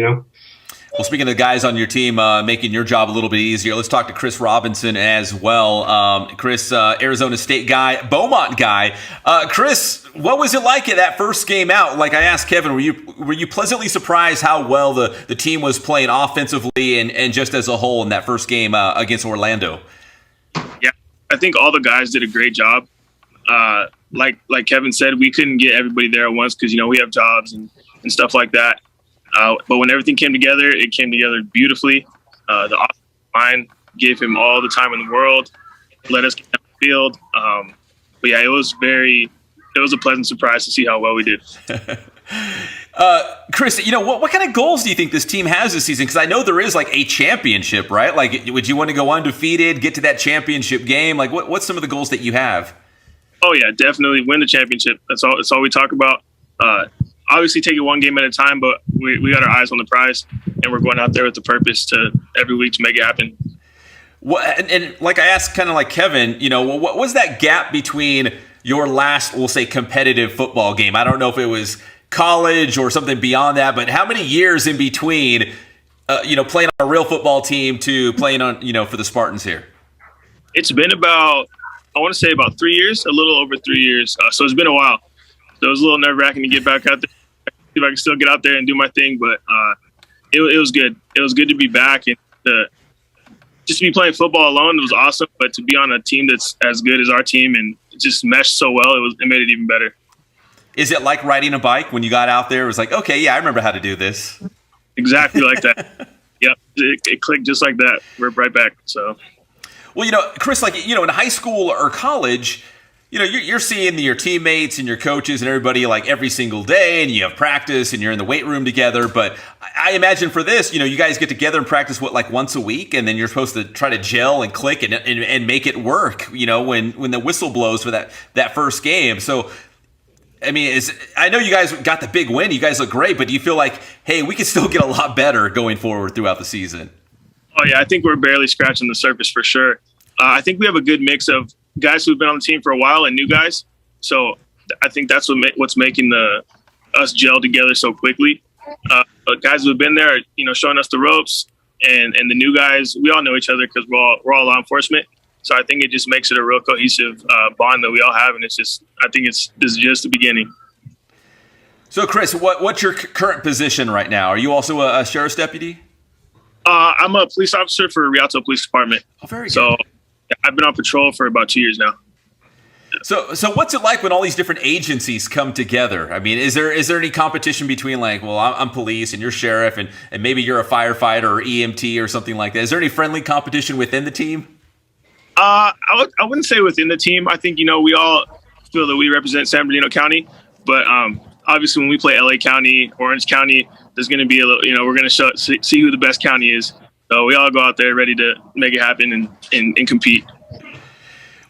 Well, speaking of the guys on your team making your job a little bit easier, let's talk to Chris Robinson as well. Chris, Arizona State guy, Beaumont guy. Chris, what was it like at that first game out? Like I asked Kevin, were you pleasantly surprised how well the team was playing offensively and just as a whole in that first game against Orlando? Yeah, I think all the guys did a great job. Like Kevin said, we couldn't get everybody there at once because we have jobs and stuff like that. But when everything came together, it came together beautifully. The offensive line gave him all the time in the world, let us get down the field. But yeah, it was a pleasant surprise to see how well we did. Chris, what kind of goals do you think this team has this season? Because I know there is like a championship, right? Like, would you want to go undefeated, get to that championship game? Like, what's some of the goals that you have? Oh yeah, definitely win the championship. That's all we talk about. Obviously take it one game at a time, but we got our eyes on the prize, and we're going out there with the purpose to every week to make it happen. And like I asked, kind of like Kevin, what was that gap between your last, we'll say, competitive football game? I don't know if it was college or something beyond that, but how many years in between, playing on a real football team to playing on, for the Spartans here? It's been about 3 years, a little over 3 years. So it's been a while. So it was a little nerve-wracking to get back out there, see if I can still get out there and do my thing. But it was good. It was good to be back, and just to be playing football alone, it was awesome. But to be on a team that's as good as our team and just meshed so well, it made it even better. Is it like riding a bike when you got out there? It was like, okay, yeah, I remember how to do this. Exactly like that. Yep, it clicked just like that. We're right back. So, well, Chris, in high school or college, you're seeing your teammates and your coaches and everybody like every single day, and you have practice and you're in the weight room together. But I imagine for this, you guys get together and practice like once a week, and then you're supposed to try to gel and click and make it work, when the whistle blows for that first game. So, I mean, I know you guys got the big win. You guys look great, but do you feel like, hey, we can still get a lot better going forward throughout the season? Oh, yeah, I think we're barely scratching the surface for sure. I think we have a good mix of guys who've been on the team for a while and new guys. So I think that's what's making us gel together so quickly. But guys who've been there, showing us the ropes, and the new guys, we all know each other because we're all law enforcement. So I think it just makes it a real cohesive bond that we all have, and this is just the beginning. So Chris, what's your current position right now? Are you also a sheriff's deputy? I'm a police officer for Rialto Police Department. Oh, very good. So I've been on patrol for about 2 years now. So what's it like when all these different agencies come together? I mean, is there any competition between I'm police and you're sheriff and maybe you're a firefighter or EMT or something like that? Is there any friendly competition within the team? I wouldn't say within the team. I think, we all feel that we represent San Bernardino County, but obviously when we play LA County, Orange County, there's going to be a little, we're going to see who the best county is. So we all go out there ready to make it happen and compete.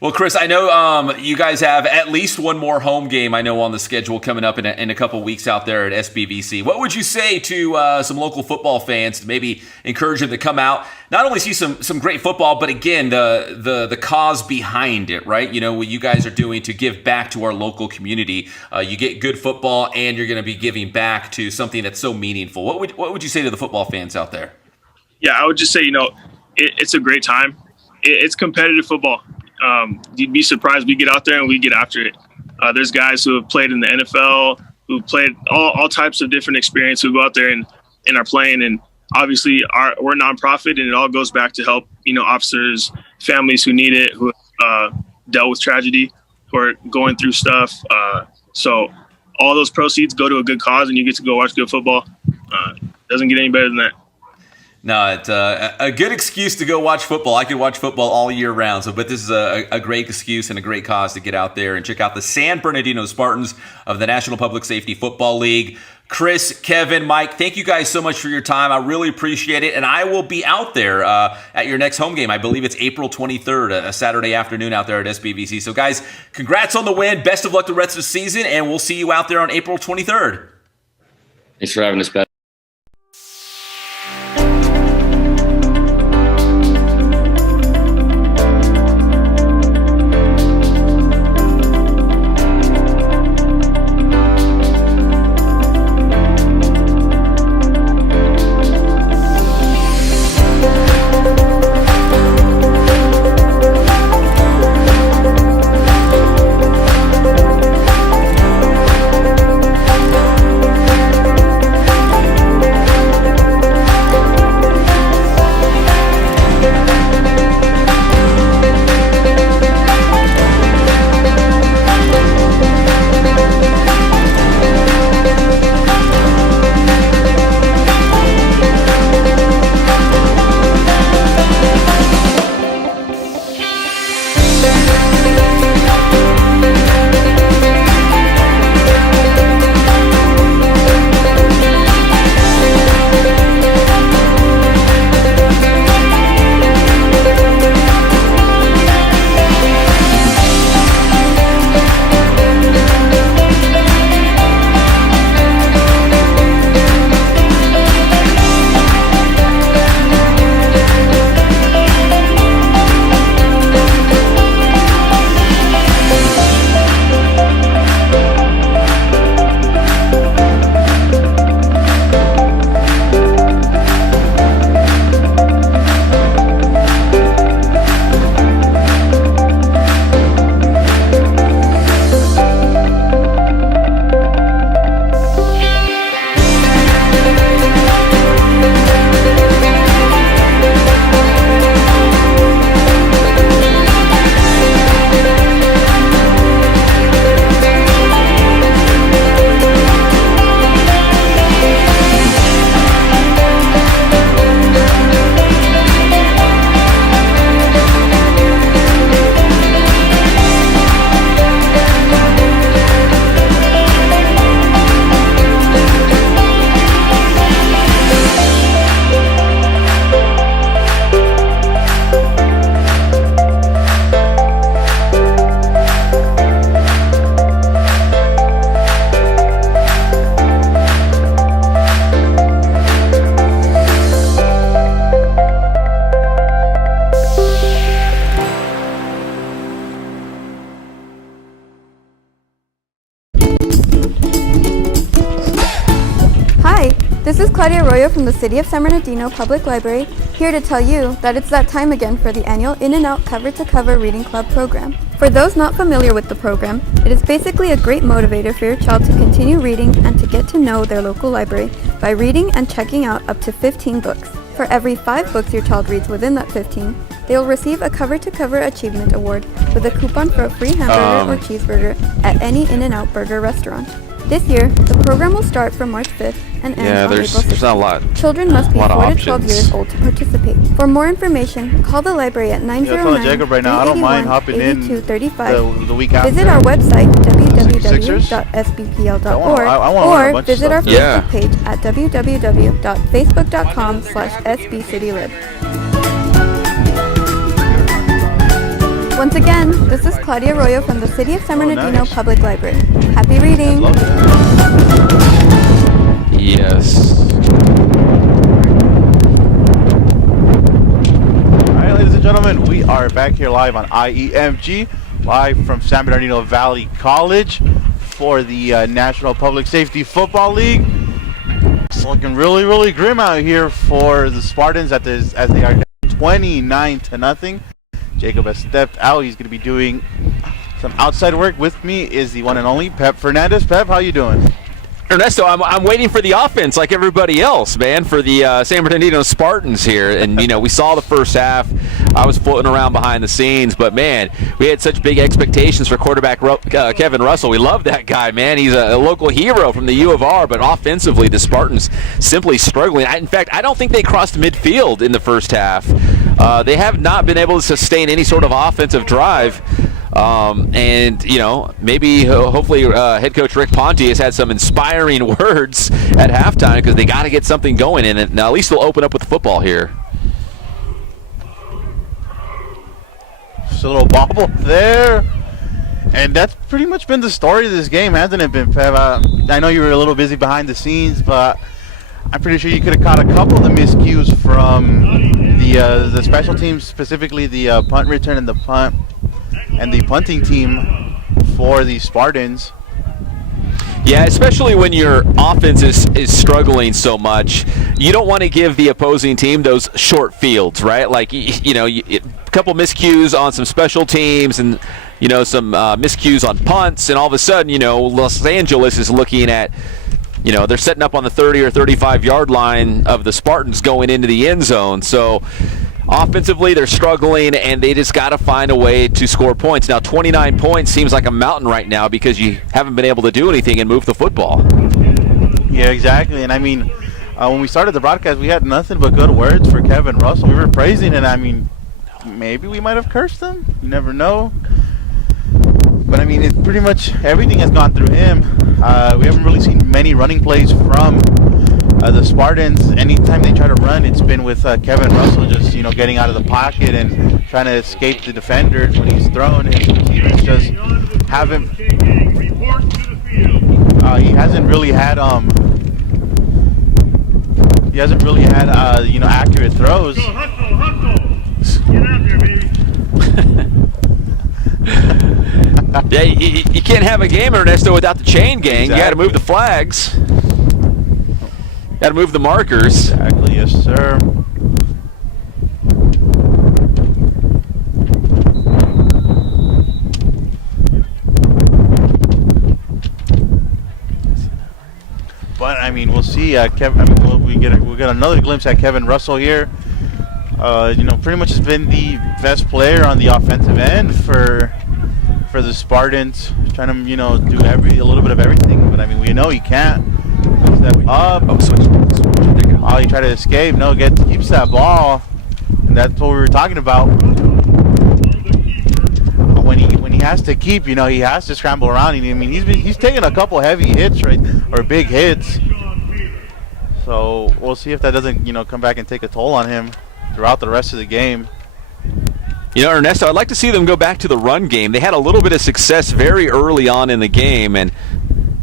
Well, Chris, I know you guys have at least one more home game, I know, on the schedule coming up in a couple weeks out there at SBVC. What would you say to some local football fans to maybe encourage them to come out, not only see some great football, but again, the cause behind it, right? What you guys are doing to give back to our local community. You get good football, and you're going to be giving back to something that's so meaningful. What would you say to the football fans out there? Yeah, I would just say, it's a great time. It's competitive football. You'd be surprised we get out there and we get after it. There's guys who have played in the NFL, who played all types of different experience, who go out there and are playing. And obviously we're a nonprofit, and it all goes back to help, officers, families who need it, who dealt with tragedy, who are going through stuff. So all those proceeds go to a good cause, and you get to go watch good football. Doesn't get any better than that. No, it's a good excuse to go watch football. I could watch football all year round. But this is a great excuse and a great cause to get out there and check out the San Bernardino Spartans of the National Public Safety Football League. Chris, Kevin, Mike, thank you guys so much for your time. I really appreciate it. And I will be out there at your next home game. I believe it's April 23rd, a Saturday afternoon out there at SBVC. So, guys, congrats on the win. Best of luck the rest of the season. And we'll see you out there on April 23rd. Thanks for having us, Beth. This is Claudia Arroyo from the City of San Bernardino Public Library, here to tell you that it's that time again for the annual In and Out Cover to Cover Reading Club program. For those not familiar with the program, it is basically a great motivator for your child to continue reading and to get to know their local library by reading and checking out up to 15 books. For every 5 books your child reads within that 15, they will receive a Cover to Cover Achievement Award with a coupon for a free hamburger or cheeseburger at any In and Out Burger restaurant. This year, the program will start from March 5th and end on April 6th. There's not a lot. Children must be 4 to 12 options. years old to participate. For more information, call the library at 909-381-8235. The week after. Visit our website, Sixers? www.sbpl.org, I want a or bunch of visit our stuff. Facebook page at www.facebook.com/sbcitylib. Once again, this is Claudia Arroyo from the City of San Bernardino nice. Public Library. Happy reading! Yes. All right, ladies and gentlemen, we are back here live on IEMG, live from San Bernardino Valley College for the National Public Safety Football League. It's looking really, really grim out here for the Spartans as they are down 29-0. Jacob has stepped out. He's going to be doing some outside work. With me is the one and only Pep Fernandez. Pep, how you doing? Ernesto, I'm waiting for the offense like everybody else, man, for the San Bernardino Spartans here. And, we saw the first half. I was floating around behind the scenes. But, man, we had such big expectations for quarterback Kevin Russell. We love that guy, man. He's a local hero from the U of R. But offensively, the Spartans simply struggling. In fact, I don't think they crossed midfield in the first half. They have not been able to sustain any sort of offensive drive. Maybe hopefully head coach Rick Ponte has had some inspiring words at halftime because they got to get something going in it. Now at least they'll open up with the football here. Just a little bobble there. And that's pretty much been the story of this game, hasn't it been, Pep? I know you were a little busy behind the scenes, but I'm pretty sure you could have caught a couple of the miscues from the special teams, specifically the punt return and the punting team for the Spartans. Yeah, especially when your offense is struggling so much, you don't want to give the opposing team those short fields, right? Like, a couple miscues on some special teams and, some miscues on punts, and all of a sudden, Los Angeles is looking at, they're setting up on the 30 or 35-yard line of the Spartans going into the end zone. So offensively, they're struggling, and they just got to find a way to score points. Now, 29 points seems like a mountain right now because you haven't been able to do anything and move the football. Yeah, exactly. And, when we started the broadcast, we had nothing but good words for Kevin Russell. We were praising it. Maybe we might have cursed him. You never know. But, it's pretty much everything has gone through him. We haven't really seen many running plays from the Spartans. Anytime they try to run, it's been with Kevin Russell just, getting out of the pocket and trying to escape the defenders when he's thrown. His receivers just haven't. He hasn't really had accurate throws. Get out there, baby. Yeah, you can't have a game, Ernesto, without the chain gang. Exactly. You got to move the flags. Got to move the markers. Exactly, yes, sir. But we'll see. We get another glimpse at Kevin Russell here. Pretty much has been the best player on the offensive end for the Spartans, trying to do a little bit of everything. But we know he can't. Step up. He tried to escape. No, keeps that ball, and that's what we were talking about. When he has to keep, he has to scramble around. He's taking a couple heavy hits, right, or big hits. So we'll see if that doesn't come back and take a toll on him throughout the rest of the game. Ernesto, I'd like to see them go back to the run game. They had a little bit of success very early on in the game, and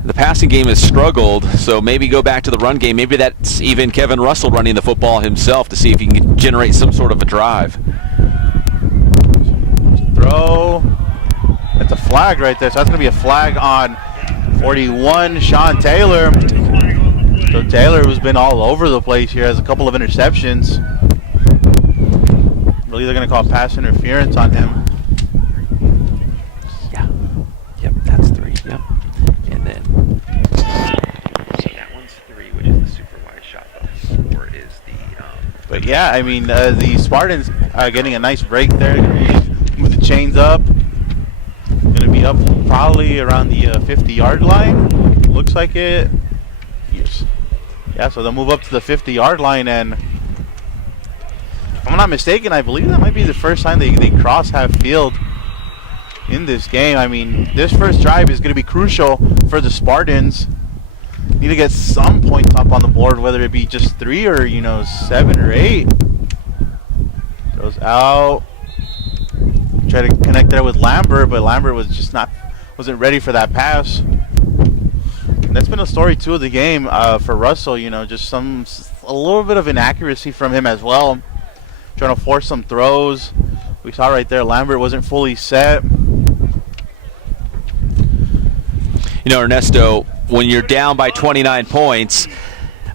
the passing game has struggled, so maybe go back to the run game. Maybe that's even Kevin Russell running the football himself to see if he can generate some sort of a drive. Throw. That's a flag right there, so that's going to be a flag on 41, Sean Taylor. So Taylor, who's been all over the place here, has a couple of interceptions. Really, they're going to call pass interference on him. Yeah. Yep, that's 3. Yep. And then, so that one's 3, which is the super wide shot. The 4 is the. But yeah, I mean, the Spartans are getting a nice break there. Move the chains up. Going to be up probably around the 50-yard line. Looks like it. Yes. Yeah, so they'll move up to the 50-yard line, and if I'm not mistaken, I believe that might be the first time they cross half field in this game. I mean, this first drive is going to be crucial for the Spartans. Need to get some points up on the board, whether it be just 3 or 7 or 8. Goes out. Try to connect there with Lambert, but Lambert was just wasn't ready for that pass. And that's been a story too of the game for Russell. Just a little bit of inaccuracy from him as well. Trying to force some throws. We saw right there Lambert wasn't fully set. Ernesto, when you're down by 29 points,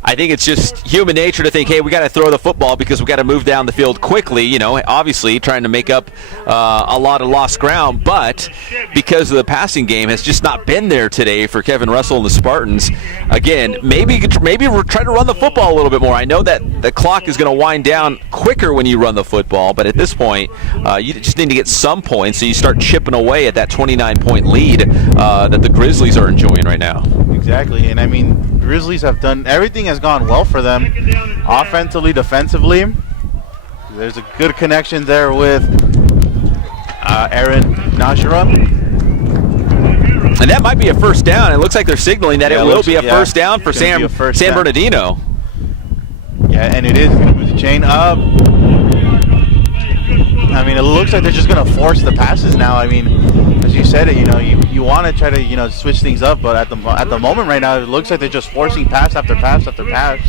I think it's just human nature to think, hey, we got to throw the football because we got to move down the field quickly, obviously trying to make up a lot of lost ground. But because of the passing game has just not been there today for Kevin Russell and the Spartans, again, maybe we're trying to run the football a little bit more. I know that the clock is going to wind down quicker when you run the football, but at this point, you just need to get some points so you start chipping away at that 29-point lead that the Grizzlies are enjoying right now. Exactly, and I mean, Grizzlies have done everything has gone well for them, offensively, defensively. There's a good connection there with Aaron Najera. And that might be a first down. It looks like they're signaling that it will be a first down for San Bernardino. Yeah, and it is going to move the chain up. I mean, it looks like they're just going to force the passes now. I mean, as you said it, you want to try to, switch things up, but at the moment right now, it looks like they're just forcing pass after pass after pass.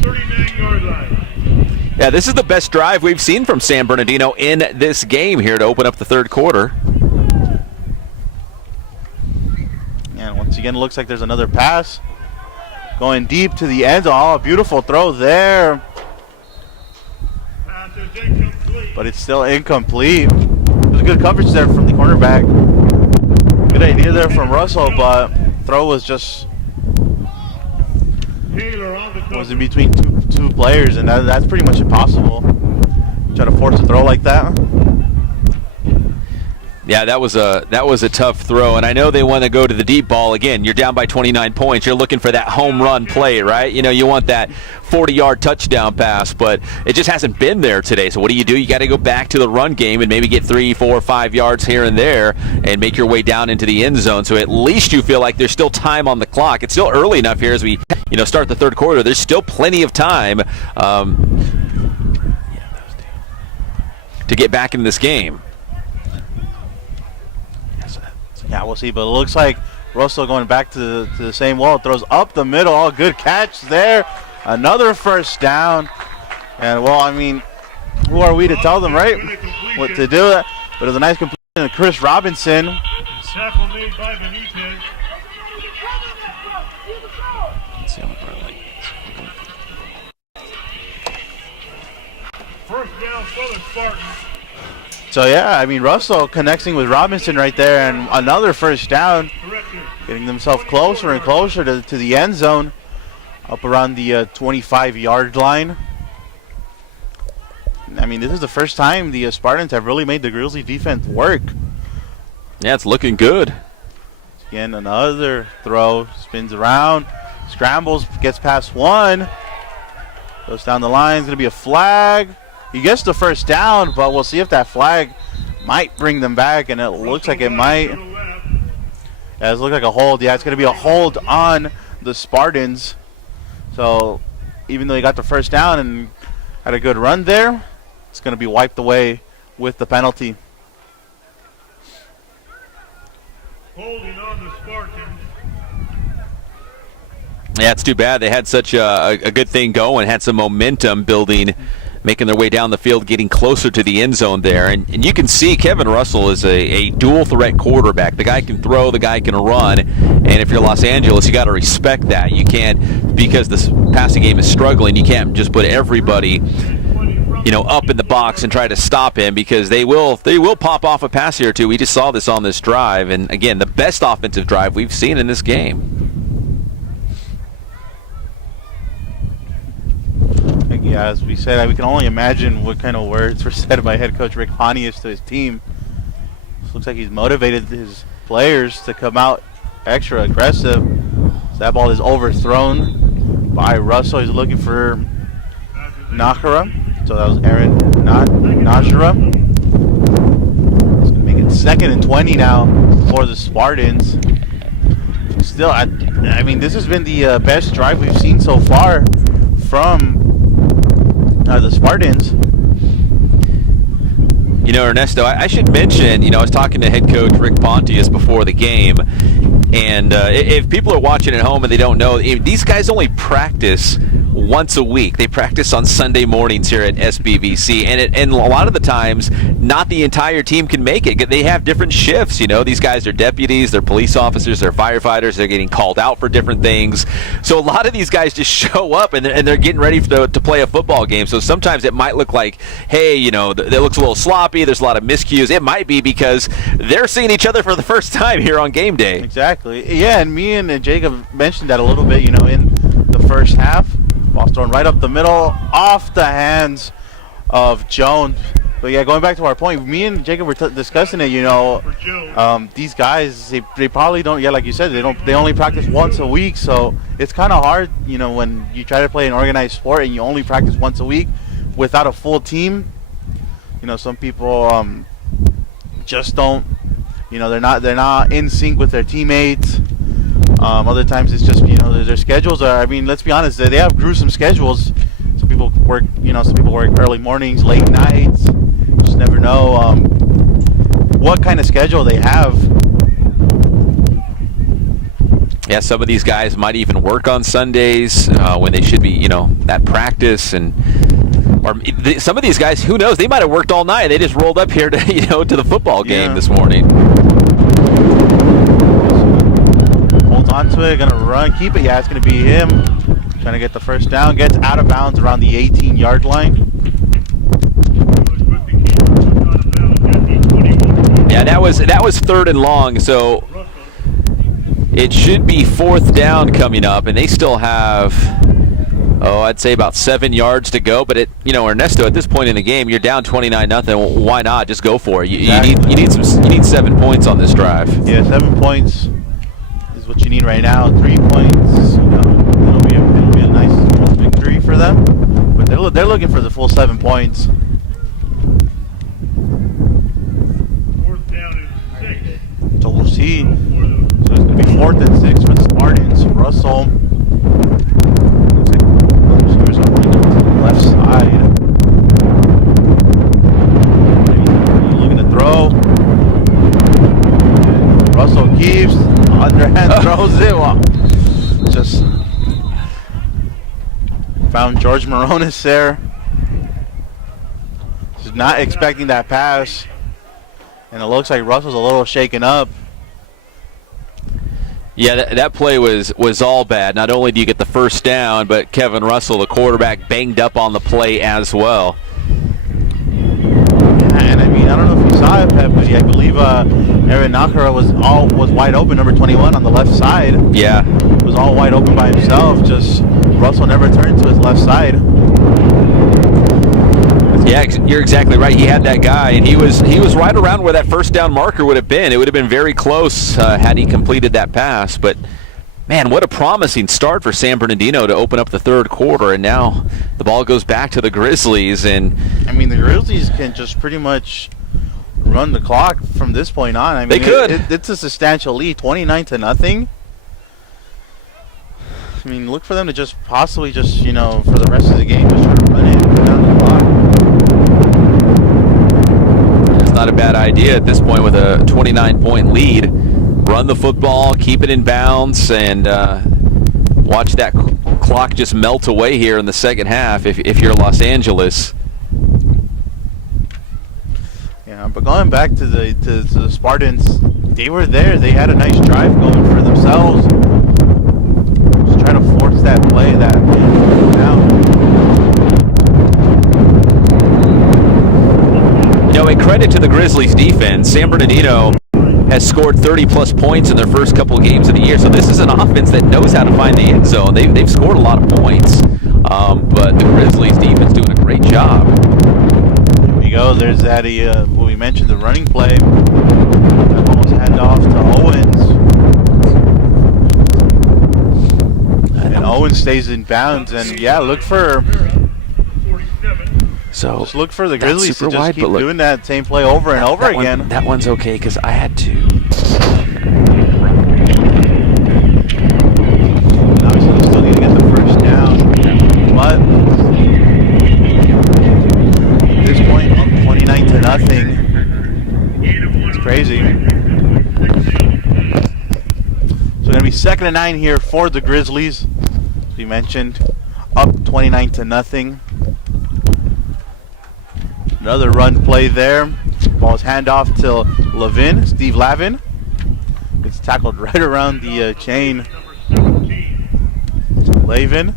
Yeah, this is the best drive we've seen from San Bernardino in this game here to open up the third quarter. And once again, it looks like there's another pass going deep to the end zone. Oh, a beautiful throw there. But it's still incomplete. There's good coverage there from the cornerback. Good idea there from Russell, but throw was just in between two players, and that's pretty much impossible. Try to force a throw like that. Yeah, that was a tough throw, and I know they want to go to the deep ball again. You're down by 29 points. You're looking for that home run play, right? You want that 40-yard touchdown pass, but it just hasn't been there today. So what do? You got to go back to the run game and maybe get 3, 4, 5 yards here and there and make your way down into the end zone. So at least you feel like there's still time on the clock. It's still early enough here as we start the third quarter. There's still plenty of time to get back in this game. Yeah, we'll see, but it looks like Russell going back to the same wall. Throws up the middle. Oh, good catch there. Another first down. And, well, I mean, who are we to tell them, right, what to do? But it was a nice completion of Chris Robinson. Tackle made by Benitez. First down for the Spartans. So, yeah, I mean, Russell connecting with Robinson right there, and another first down, getting themselves closer and closer to the end zone, up around the 25-yard line. I mean, this is the first time the Spartans have really made the Grizzly defense work. Yeah, it's looking good. Again, another throw, spins around, scrambles, gets past one, goes down the line, it's going to be a flag. He gets the first down, but we'll see if that flag might bring them back, and it looks like it might. Yeah, it looks like a hold. Yeah, it's going to be a hold on the Spartans. So even though he got the first down and had a good run there, it's going to be wiped away with the penalty. Holding on the Spartans. Yeah, it's too bad. They had such a good thing going, had some momentum building making their way down the field, getting closer to the end zone there. And you can see Kevin Russell is a dual threat quarterback. The guy can throw, the guy can run. And if you're Los Angeles, you got to respect that. You can't, because this passing game is struggling, you can't just put everybody up in the box and try to stop him, because they will pop off a pass here or two. We just saw this on this drive, and again, the best offensive drive we've seen in this game. Yeah, as we said, we can only imagine what kind of words were said by head coach Rick Pontius to his team. This looks like he's motivated his players to come out extra aggressive. So that ball is overthrown by Russell. He's looking for Nakara. So that was Aaron Najera. He's going to make it 2nd and 20 now for the Spartans. Still, I mean, this has been the best drive we've seen so far from the Spartans. Ernesto, I should mention, I was talking to head coach Rick Pontius before the game, and if people are watching at home and they don't know, these guys only practice once a week. They practice on Sunday mornings here at SBVC, and a lot of the times, not the entire team can make it. They have different shifts. These guys are deputies, they're police officers, they're firefighters, they're getting called out for different things. So a lot of these guys just show up and they're getting ready to play a football game. So sometimes it might look like, hey, it looks a little sloppy, there's a lot of miscues. It might be because they're seeing each other for the first time here on game day. Exactly. Yeah, and me and Jacob mentioned that a little bit, in the first half. Ball's thrown right up the middle, off the hands of Jones. But yeah, going back to our point, me and Jacob were discussing it. These guys, they probably don't. Yeah, like you said, they only practice once a week, so it's kind of hard. When you try to play an organized sport and you only practice once a week without a full team. Some people just don't. They're not in sync with their teammates. Other times it's just their schedules are. I mean, let's be honest, they have gruesome schedules. Some people work early mornings, late nights. You just never know what kind of schedule they have. Yeah, some of these guys might even work on Sundays when they should be, at practice, or some of these guys, who knows? They might have worked all night. They just rolled up here to to the football game this morning. Onto it, gonna run, keep it. Yeah, it's gonna be him trying to get the first down. Gets out of bounds around the 18-yard line. Yeah, that was 3rd and long, so it should be 4th down coming up, and they still have, I'd say about 7 yards to go. But Ernesto, at this point in the game, you're down 29-0. Why not just go for it? You need 7 points on this drive. Yeah, 7 points. What you need right now. 3 points, it'll be a nice victory for them, but they're looking for the full 7 points. 4th down and 6. So we'll see. So it's gonna be 4th and 6 for the Spartans. Russell looks like receivers are going up to the left side. Looking to throw. Russell keeps underhand, throws it. Just found George Moronis there. Just not expecting that pass. And it looks like Russell's a little shaken up. Yeah, that play was all bad. Not only do you get the first down, but Kevin Russell, the quarterback, banged up on the play as well. And I mean, I don't know if you saw it, Pep, but I believe Aaron Nakara was wide open, number 21 on the left side. Yeah, was all wide open by himself. Just Russell never turned to his left side. Yeah, you're exactly right. He had that guy, and he was right around where that first down marker would have been. It would have been very close had he completed that pass. But man, what a promising start for San Bernardino to open up the 3rd quarter, and now the ball goes back to the Grizzlies. And I mean, the Grizzlies can just pretty much run the clock from this point on. I mean, they could. It's a substantial lead, 29-0. I mean, look for them to just possibly for the rest of the game, just try to run it down the clock. It's not a bad idea at this point with a 29-point lead. Run the football, keep it in bounds, and watch that clock just melt away here in the second half if you're Los Angeles. But going back to the Spartans, they were there. They had a nice drive going for themselves. Just trying to force that play that down. You know, a credit to the Grizzlies defense. San Bernardino has scored 30-plus points in their first couple of games of the year. So this is an offense that knows how to find the end zone. They've scored a lot of points, but the Grizzlies defense doing a great job. There we go. There's that. What we mentioned, the running play. That ball was handed off to Owens, and Owens stays in bounds. And yeah, look for. So just look for the Grizzlies to just wide, keep look, doing that same play over and over again. That one's okay because I had to. Obviously, they're still going to get the first down, but at this point, up 29-0. It's crazy. So going to be 2nd and 9 here for the Grizzlies. As we mentioned, up 29-0. Another run play there. Ball's handoff to Lavin, Steve Lavin. Gets tackled right around the chain. Lavin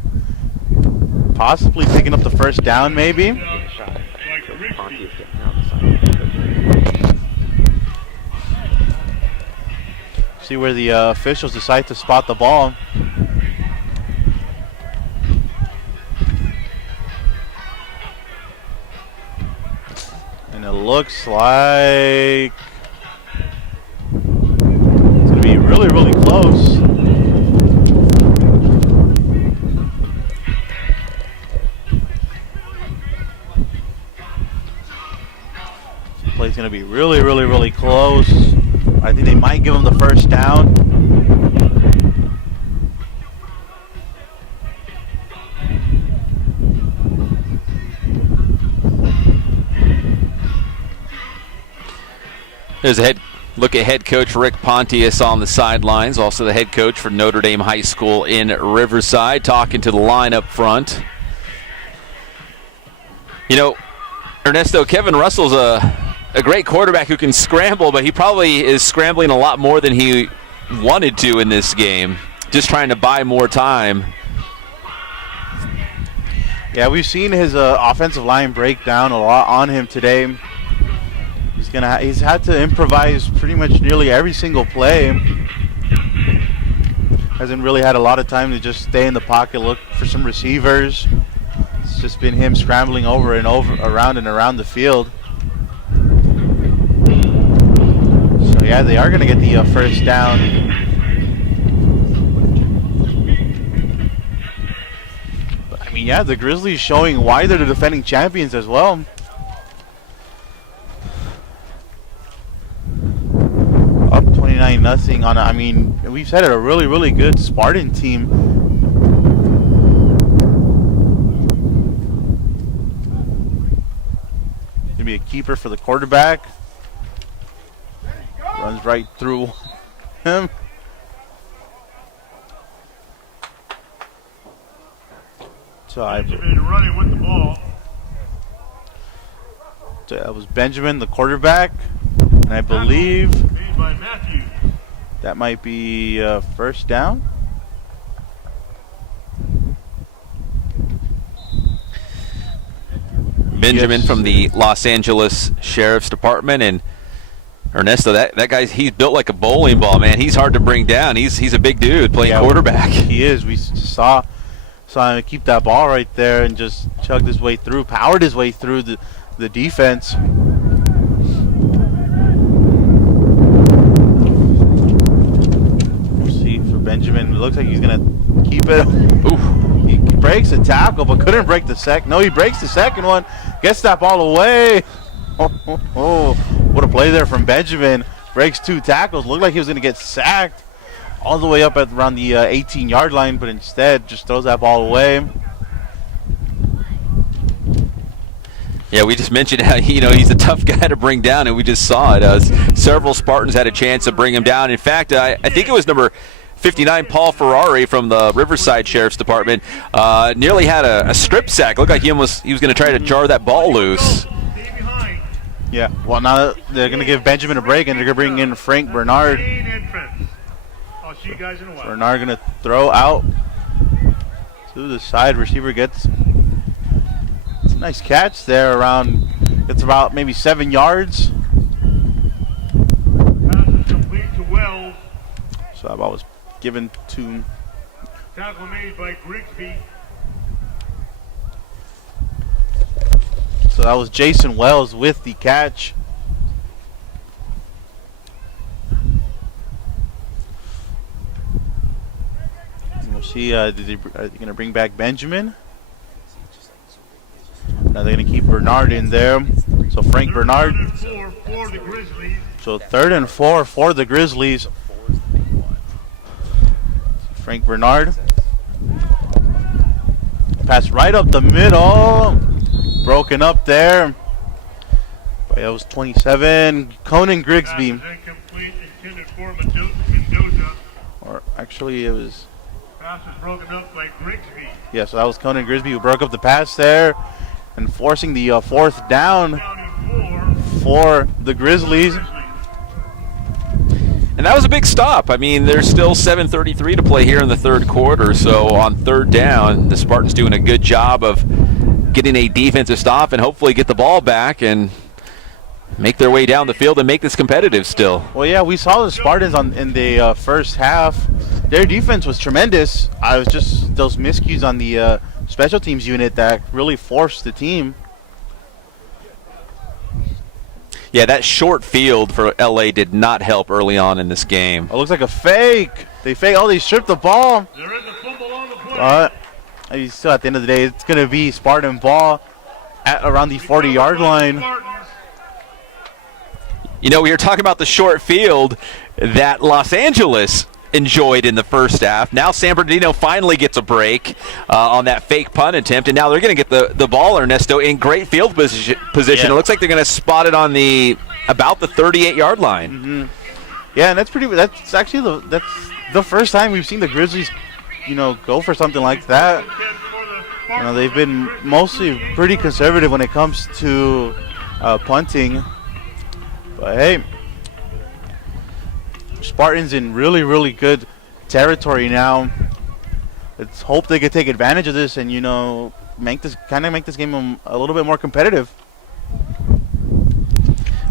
possibly picking up the first down, maybe. See where the officials decide to spot the ball. And it looks like it's going to be really, really close. This play's going to be really, really, really close. I think they might give them the first down. There's a look at head coach Rick Pontius on the sidelines, also the head coach for Notre Dame High School in Riverside, talking to the line up front. You know, Ernesto, Kevin Russell's a great quarterback who can scramble, but he probably is scrambling a lot more than he wanted to in this game, just trying to buy more time. Yeah, we've seen his offensive line break down a lot on him today. He's had to improvise pretty much nearly every single play. Hasn't really had a lot of time to just stay in the pocket, look for some receivers. It's just been him scrambling over and over, around and around the field. So yeah, they are going to get the first down. But, I mean, yeah, the Grizzlies showing why they're the defending champions as well. Up 29-0 on, I mean, we've said it, a really, really good Spartan team. Gonna be a keeper for the quarterback. Runs right through him. So Benjamin running with the ball. So that was Benjamin, the quarterback. And I believe that might be first down. Benjamin from the Los Angeles Sheriff's Department, and Ernesto, that guy, he's built like a bowling ball, man. He's hard to bring down. He's a big dude playing quarterback. He is. We saw him keep that ball right there and just chugged his way through, powered his way through the defense. We'll see for Benjamin. It looks like he's gonna keep it. Ooh. He breaks a tackle, but couldn't break the second. No, he breaks the second one. Gets that ball away. Oh, what a play there from Benjamin. Breaks two tackles. Looked like he was going to get sacked all the way up at around the 18-yard line, but instead just throws that ball away. Yeah, we just mentioned how, he's a tough guy to bring down, and we just saw it. Several Spartans had a chance to bring him down. In fact, I think it was number 59, Paul Ferrari from the Riverside Sheriff's Department, nearly had a strip sack. Looked like he was going to try to jar that ball loose. Yeah, well, now they're going to give Benjamin a break, and they're going to bring in Frank Bernard. Main entrance. I'll see you guys in a while. Bernard going to throw out to the side. Receiver gets a nice catch there around, it's about maybe 7 yards. Pass is complete to Wells. So that ball was given to, Tackle made by Grigsby. so that was Jason Wells with the catch. And we'll see, are they going to bring back Benjamin? Now they're going to keep Bernard in there. So Frank Bernard. 3rd and 4 for the Grizzlies. So 3rd and 4 for the Grizzlies. Frank Bernard. Pass right up the middle. Broken up there. But it was 27. Conan Grigsby. Pass is incomplete, intended for Mendoza. Or actually it was, Pass is broken up by Grigsby. yeah, so that was Conan Grigsby who broke up the pass there and forcing the 4th down Down and 4. for the Grizzlies. And that was a big stop. I mean, there's still 7:33 to play here in the 3rd quarter. So on 3rd down, the Spartans doing a good job of getting a defensive stop and hopefully get the ball back and make their way down the field and make this competitive still. Well, yeah, we saw the Spartans in the first half. Their defense was tremendous. I was just those miscues on the special teams unit that really forced the team. Yeah, that short field for LA did not help early on in this game. It looks like a fake. They fake. Oh, they stripped the ball. There is a fumble on the play. But still, at the end of the day, it's going to be Spartan ball at around the 40-yard line. You know, we were talking about the short field that Los Angeles enjoyed in the first half. Now San Bernardino finally gets a break on that fake punt attempt, and now they're going to get the ball, Ernesto, in great field position. Yeah. It looks like they're going to spot it on about the 38-yard line. Mm-hmm. Yeah, and that's actually that's the first time we've seen the Grizzlies, go for something like that. They've been mostly pretty conservative when it comes to punting. But hey, Spartans in really, really good territory now. Let's hope they can take advantage of this and make this game a little bit more competitive.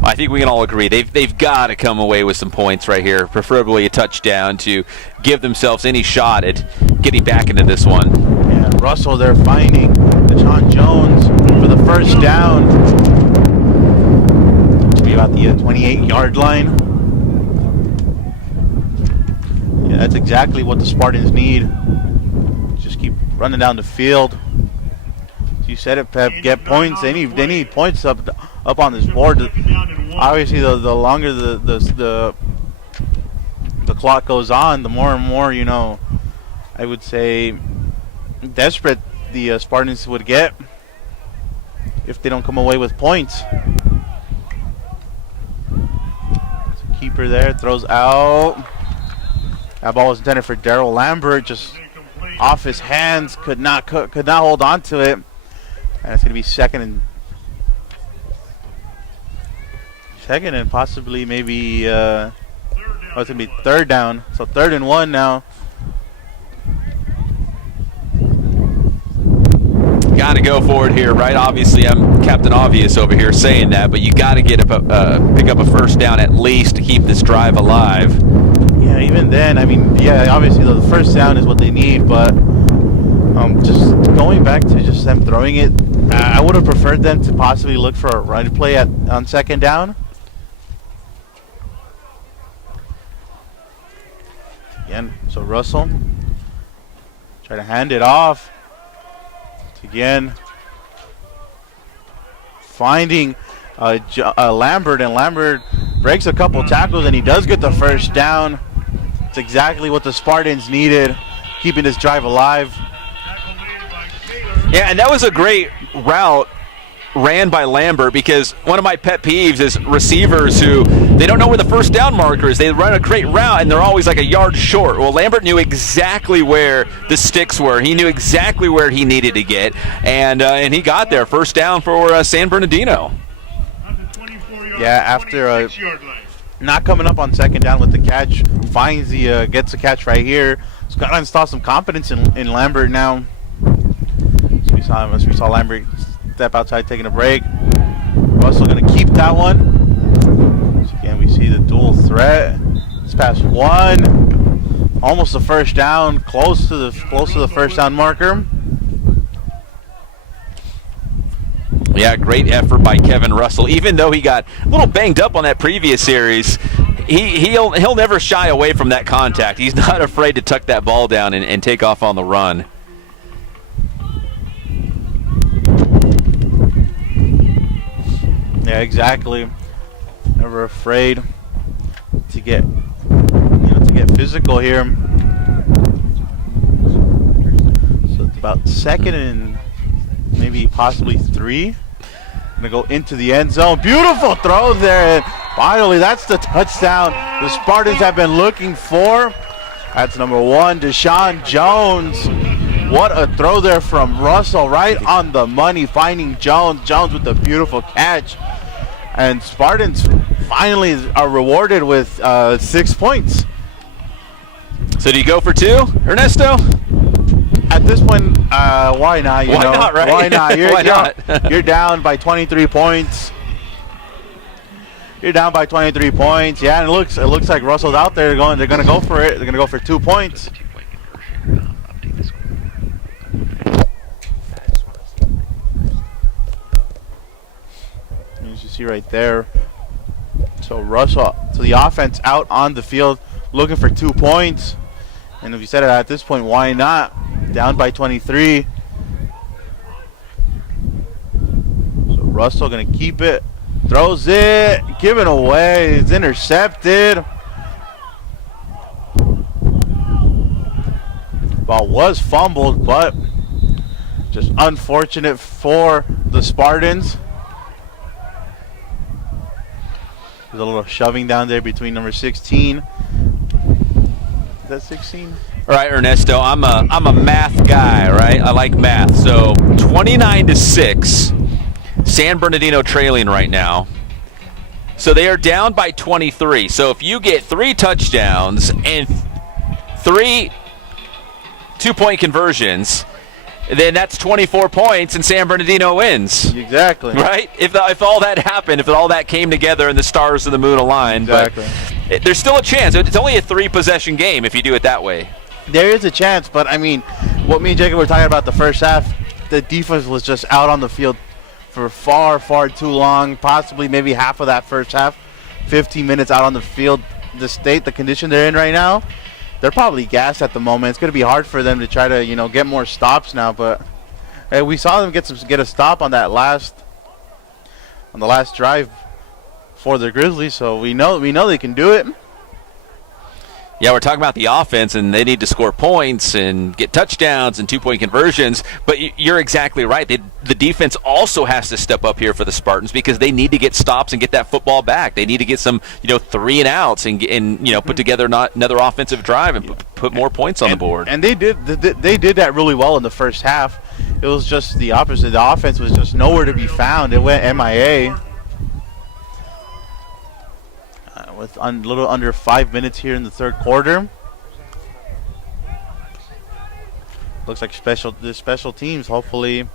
I think we can all agree they've got to come away with some points right here, preferably a touchdown to give themselves any shot at getting back into this one. Yeah, Russell, they're finding Deshaun Jones for the first down. To be about the 28-yard line. Yeah, that's exactly what the Spartans need. Just keep running down the field. You said it, Pep. Get points. They need points up on this board. Obviously, the longer the clock goes on, the more and more I would say desperate the Spartans would get if they don't come away with points. Keeper there throws out. That ball was intended for Daryl Lambert, just off his hands, could not hold on to it. And it's going to be second and possibly maybe it's going to be 3rd down. So 3rd and 1 now. Got to go for it here, right? Obviously, I'm Captain Obvious over here saying that, but you got to pick up a first down at least to keep this drive alive. Yeah, even then, obviously the first down is what they need, but just going back to just them throwing it, I would have preferred them to possibly look for a run play on 2nd down. Again, so Russell try to hand it off. Again, finding Lambert, and Lambert breaks a couple tackles, and he does get the first down. It's exactly what the Spartans needed, keeping this drive alive. Yeah, and that was a great route ran by Lambert, because one of my pet peeves is receivers who, they don't know where the first down marker is. They run a great route and they're always like a yard short. Well, Lambert knew exactly where the sticks were. He knew exactly where he needed to get, and he got there. First down for San Bernardino. Yeah, after not coming up on second down with the catch, finds the gets the catch right here. It's got to install some confidence in Lambert now. So we saw Lambert step outside taking a break. Russell going to keep that one. So again, we see the dual threat. It's past one, almost the first down, close to the first down marker. Yeah, great effort by Kevin Russell. Even though he got a little banged up on that previous series, he'll never shy away from that contact. He's not afraid to tuck that ball down and take off on the run. Yeah, exactly. Never afraid to get physical here. So it's about second and maybe possibly 3. Gonna go into the end zone. Beautiful throw there. And finally, that's the touchdown the Spartans have been looking for. That's number 1, Deshaun Jones. What a throw there from Russell, right on the money, finding Jones. Jones with a beautiful catch. And Spartans finally are rewarded with 6 points. So do you go for 2, Ernesto? At this point, why not? Why not, right? Why not? Why not? You're down by 23 points. You're down by 23 points. Yeah, and it looks like Russell's out there going. They're going to go for it. They're going to go for 2 points. As you see right there. So Russell, so the offense out on the field looking for 2 points. And if you said it at this point, why not? Down by 23. So Russell going to keep it. Throws it. Given away. It's intercepted. Ball was fumbled, but just unfortunate for the Spartans. There's a little shoving down there between number 16. Is that 16? All right, Ernesto, I'm a math guy, right? I like math. So 29-6, San Bernardino trailing right now. So they are down by 23. So if you get 3 touchdowns and 3 2-point conversions, then that's 24 points and San Bernardino wins. Exactly. Right? If all that happened, if all that came together and the stars and the moon aligned. Exactly. But there's still a chance. It's only a 3-possession game if you do it that way. There is a chance, but I mean, what me and Jacob were talking about the first half, the defense was just out on the field for far, far too long, possibly maybe half of that first half, 15 minutes out on the field. The condition they're in right now, they're probably gassed at the moment. It's going to be hard for them to try to, get more stops now, but hey, we saw them get a stop on the last drive for the Grizzlies, so we know they can do it. Yeah, we're talking about the offense, and they need to score points and get touchdowns and 2-point conversions. But you're exactly right. The defense also has to step up here for the Spartans because they need to get stops and get that football back. They need to get some, 3 and outs and put together another offensive drive and put more points on the board. And they did that really well in the first half. It was just the opposite. The offense was just nowhere to be found. It went MIA. With a little under 5 minutes here in the third quarter. Looks like the special teams hopefully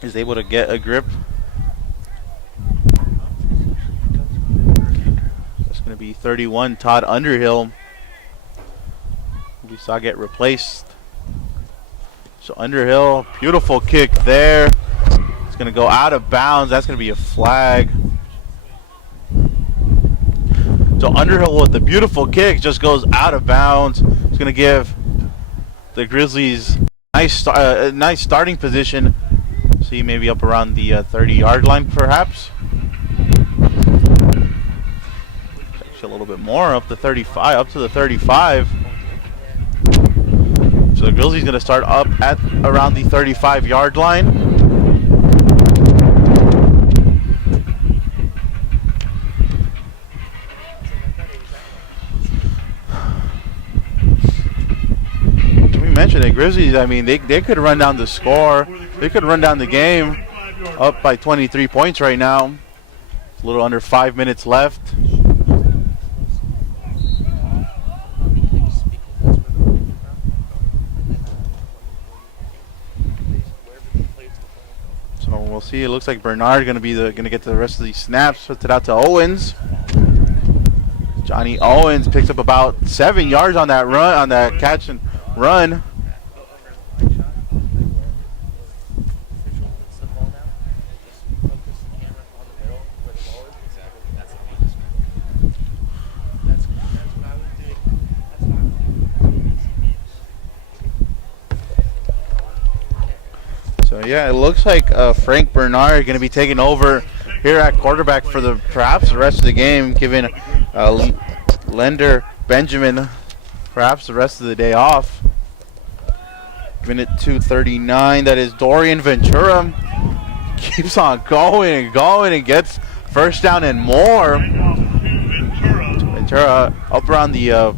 is able to get a grip. That's going to be 31, Todd Underhill. We saw get replaced. So Underhill, beautiful kick there. It's going to go out of bounds. That's going to be a flag. So Underhill with the beautiful kick just goes out of bounds. It's going to give the Grizzlies a nice starting position. See, maybe up around the 30-yard line, perhaps. Actually, a little bit more, up to the 35. So the Grizzlies going to start up at around the 35-yard line. Mentioned it, Grizzlies, I mean, they could run down the score. They could run down the game. Up by 23 points right now. A little under 5 minutes left. So we'll see. It looks like Bernard gonna get the rest of these snaps. Puts it out to Owens. Johnny Owens picks up about 7 yards on that run, on that catch and run. So yeah, it looks like Frank Bernard going to be taking over here at quarterback for perhaps the rest of the game, giving Lender Benjamin perhaps the rest of the day off. Minute 2:39. That is Dorian Ventura. Keeps on going and going and gets first down and more. Ventura up around the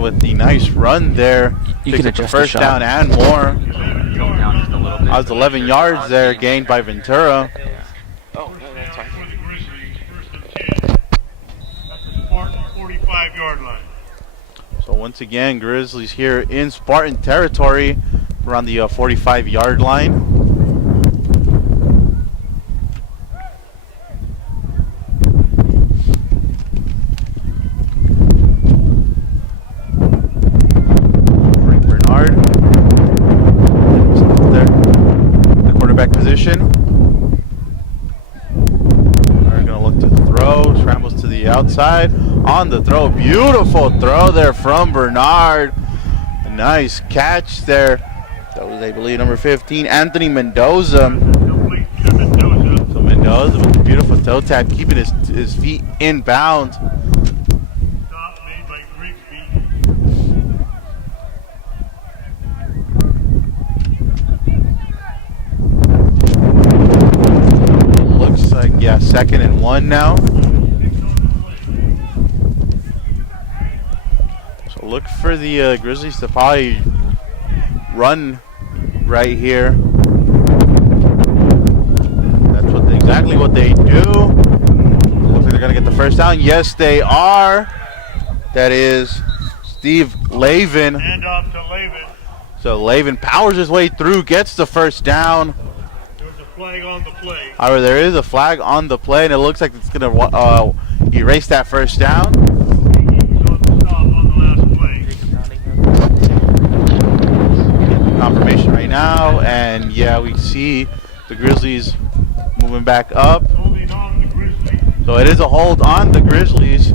with the nice run there. You can adjust the first shot. down and more. That was 11 yards there gained by Ventura. Oh, no, that's fine. 45-yard line. So once again, Grizzlies here in Spartan territory around the 45-yard line. Position. They're gonna look to throw. Scrambles to the outside on the throw. Beautiful throw there from Bernard. A nice catch there. That was, I believe, number 15, Anthony Mendoza. So Mendoza with a beautiful toe tap, keeping his feet in bounds. Yeah, 2nd and 1 now. So look for the Grizzlies to probably run right here. That's exactly what they do. Looks like they're gonna get the first down. Yes, they are. That is Steve Lavin. Hand off to Lavin. So Lavin powers his way through, gets the first down. Flag on the play. However, there is a flag on the play, and it looks like it's going to erase that first down. Confirmation right now, and yeah, we see the Grizzlies moving back up. So it is a hold on the Grizzlies.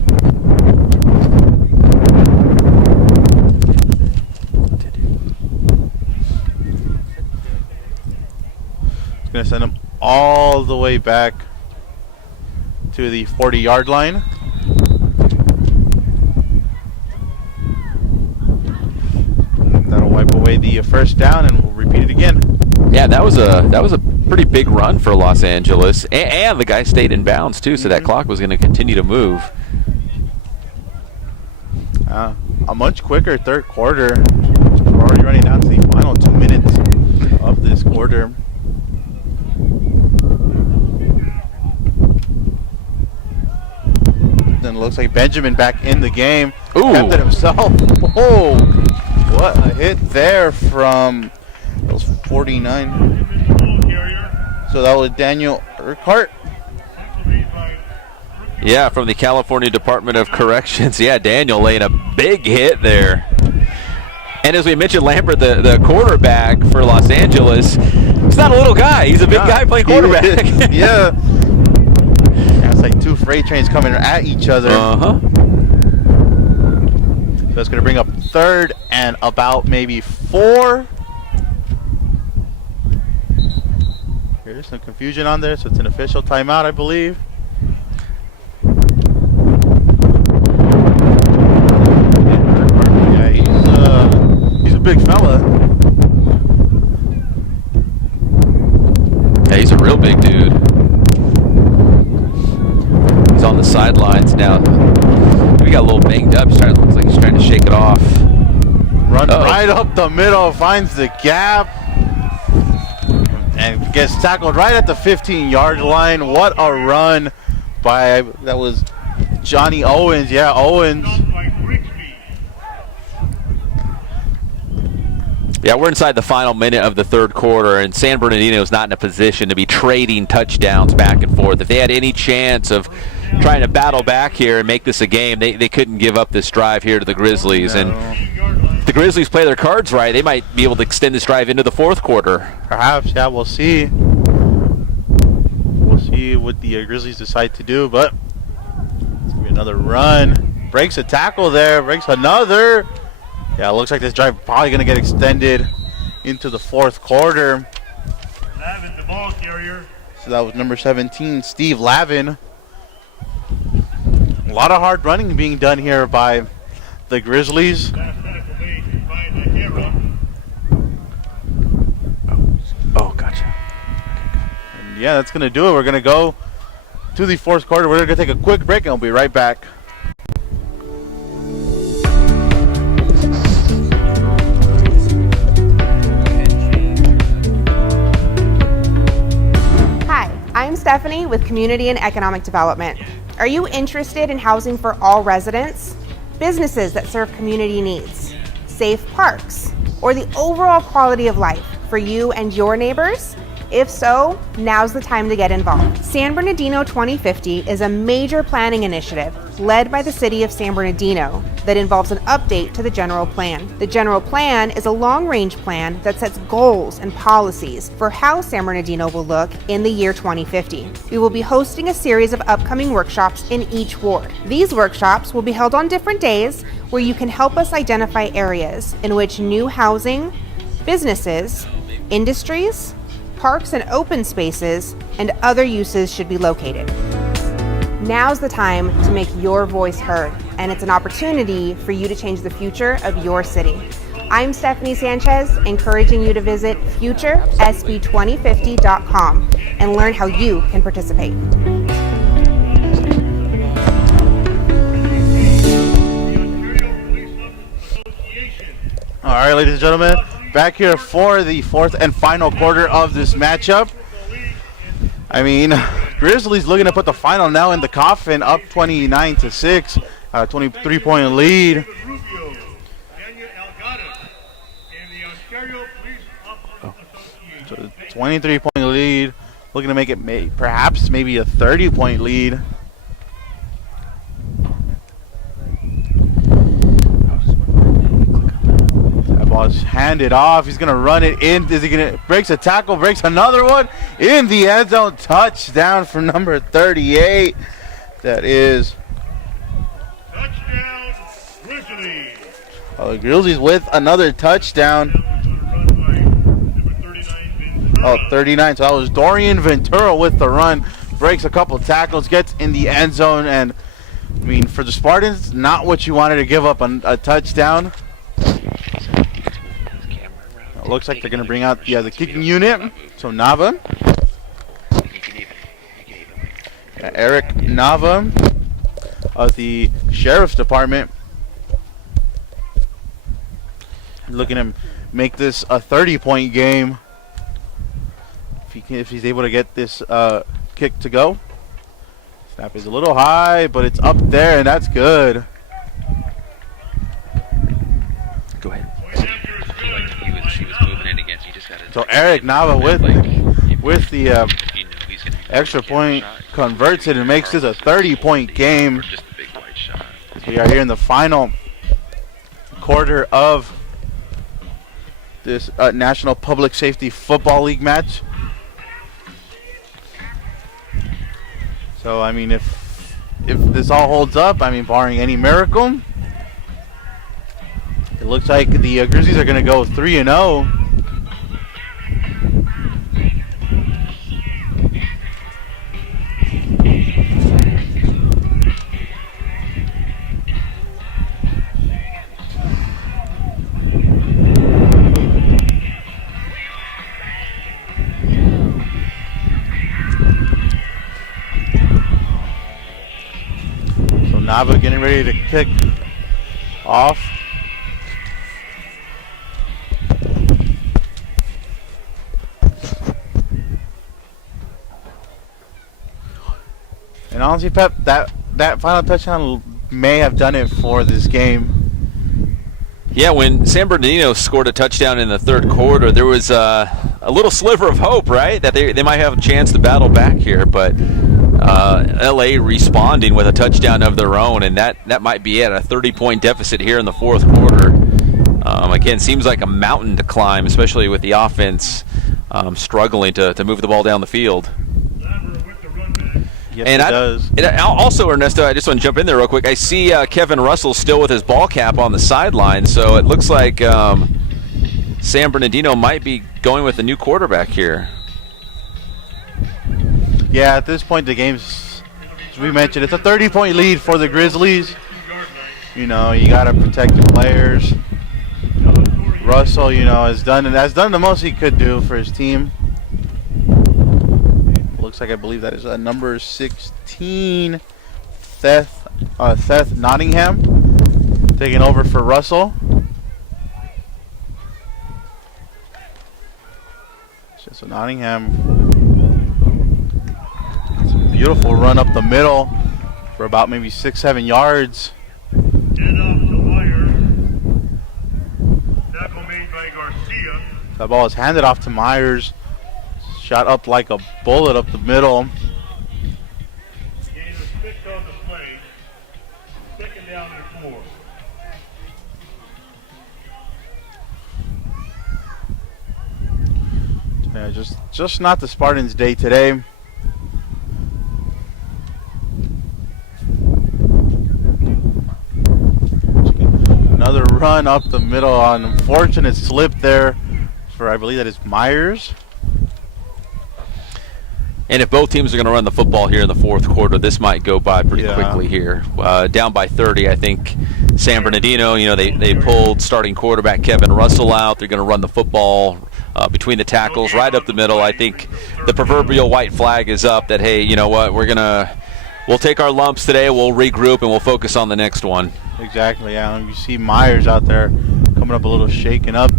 Going to send them all the way back to the 40-yard line. That'll wipe away the first down, and we'll repeat it again. Yeah, that was a pretty big run for Los Angeles, and the guy stayed in bounds too, so that clock was going to continue to move. A much quicker third quarter. We're already running down to the final 2 minutes of this quarter. Then it looks like Benjamin back in the game. Ooh. Kept it himself. Oh, what a hit there from those 49. So that was Daniel Urquhart. Yeah, from the California Department of Corrections. Yeah, Daniel laying a big hit there. And as we mentioned, Lambert, the quarterback for Los Angeles, he's not a little guy. He's a big guy playing quarterback. Yeah. It's like two freight trains coming at each other. Uh-huh. So it's going to bring up third and about maybe 4. There's some confusion on there, so it's an official timeout, I believe. Yeah, he's a big fella. Yeah, he's a real big dude. He's on the sidelines now. We got a little banged up. Looks like he's Just trying to shake it off. Runs right up the middle, finds the gap, and gets tackled right at the 15-yard line. What a run by, that was Johnny Owens. Yeah, Owens. Yeah, we're inside the final minute of the third quarter, and San Bernardino is not in a position to be trading touchdowns back and forth. If they had any chance of trying to battle back here and make this a game, they couldn't give up this drive here to the Grizzlies. No. And if the Grizzlies play their cards right, they might be able to extend this drive into the fourth quarter. Perhaps, yeah, we'll see. We'll see what the Grizzlies decide to do, but it's going to be another run. Breaks a tackle there, breaks another. Yeah, it looks like this drive probably going to get extended into the fourth quarter. Lavin, the ball carrier. So that was number 17, Steve Lavin. A lot of hard running being done here by the Grizzlies. Oh, gotcha. And yeah, that's going to do it. We're going to go to the fourth quarter. We're going to take a quick break, and we'll be right back. I'm Stephanie with Community and Economic Development. Are you interested in housing for all residents, businesses that serve community needs, safe parks, or the overall quality of life for you and your neighbors? If so, now's the time to get involved. San Bernardino 2050 is a major planning initiative led by the City of San Bernardino that involves an update to the general plan. The general plan is a long-range plan that sets goals and policies for how San Bernardino will look in the year 2050. We will be hosting a series of upcoming workshops in each ward. These workshops will be held on different days where you can help us identify areas in which new housing, businesses, industries, parks and open spaces, and other uses should be located. Now's the time to make your voice heard, and it's an opportunity for you to change the future of your city. I'm Stephanie Sanchez, encouraging you to visit futuresb2050.com and learn how you can participate. All right, ladies and gentlemen, back here for the fourth and final quarter of this matchup. I mean, Grizzlies looking to put the final nail in the coffin, up 29-6, 23-point lead. So 23-point lead, looking to make it perhaps maybe a 30-point lead. Ball's handed off. He's gonna run it in. Is he gonna breaks a tackle? Breaks another one in the end zone. Touchdown for number 38. That is touchdown Grizzlies. The Grizzlies with another touchdown. 39. So that was Dorian Ventura with the run. Breaks a couple tackles. Gets in the end zone. And I mean, for the Spartans, not what you wanted to give up a touchdown. Looks like they're going to bring out the kicking unit. So Nava. Eric Nava of the Sheriff's Department. Looking to make this a 30-point game. If he's able to get this kick to go. Snap is a little high, but it's up there, and that's good. Go ahead. So Eric Nava with the extra point converts it and makes this a 30-point game. We are here in the final quarter of this National Public Safety Football League match. So I mean, if this all holds up, I mean, barring any miracle, it looks like the Grizzlies are going to go 3-0. Nava getting ready to kick. Off. And honestly, Pep, that final touchdown may have done it for this game. Yeah, when San Bernardino scored a touchdown in the third quarter, there was a little sliver of hope, right, that they might have a chance to battle back here. But LA responding with a touchdown of their own, and that might be it. A 30-point deficit here in the fourth quarter. Again, seems like a mountain to climb, especially with the offense struggling to move the ball down the field. Yes, And it does. Also, Ernesto, I just want to jump in there real quick. I see Kevin Russell still with his ball cap on the sideline, so it looks like San Bernardino might be going with a new quarterback here. Yeah, at this point, the game's, as we mentioned, it's a 30-point lead for the Grizzlies. You know, you got to protect your players. Russell, you know, has done the most he could do for his team. Looks like, I believe that is number 16, Seth Nottingham, taking over for Russell. So Nottingham, it's a beautiful run up the middle for about maybe 6-7 yards. Head off to Myers. Tackle made by Garcia. That ball is handed off to Myers. Shot up like a bullet up the middle. Gain of 6 on the play. Second down and 4. Yeah, just not the Spartans' day today. Another run up the middle, an unfortunate slip there for, I believe that is Myers. And if both teams are going to run the football here in the fourth quarter, this might go by pretty quickly here. Down by 30, I think San Bernardino, you know, they pulled starting quarterback Kevin Russell out. They're going to run the football between the tackles right up the middle. I think the proverbial white flag is up that, hey, you know what, we'll take our lumps today, we'll regroup, and we'll focus on the next one. Exactly, yeah. You see Myers out there coming up a little shaken up.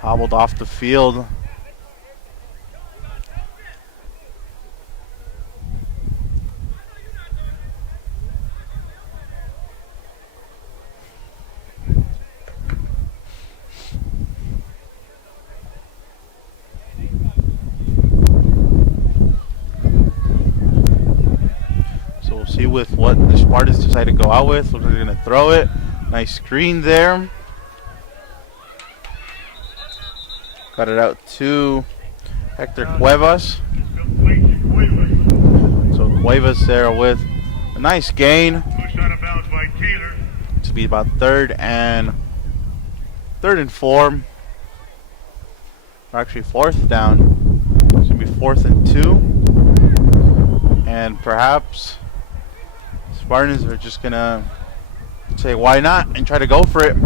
Hobbled off the field. See with what the Spartans decide to go out with. Looks like they're going to throw it. Nice screen there. Got it out to Hector Cuevas. So Cuevas there with a nice gain. Pushed out of bounds by Taylor. To be about third and 4. Or actually fourth down. It's going to be 4th and 2. And perhaps Spartans are just gonna say why not and try to go for it.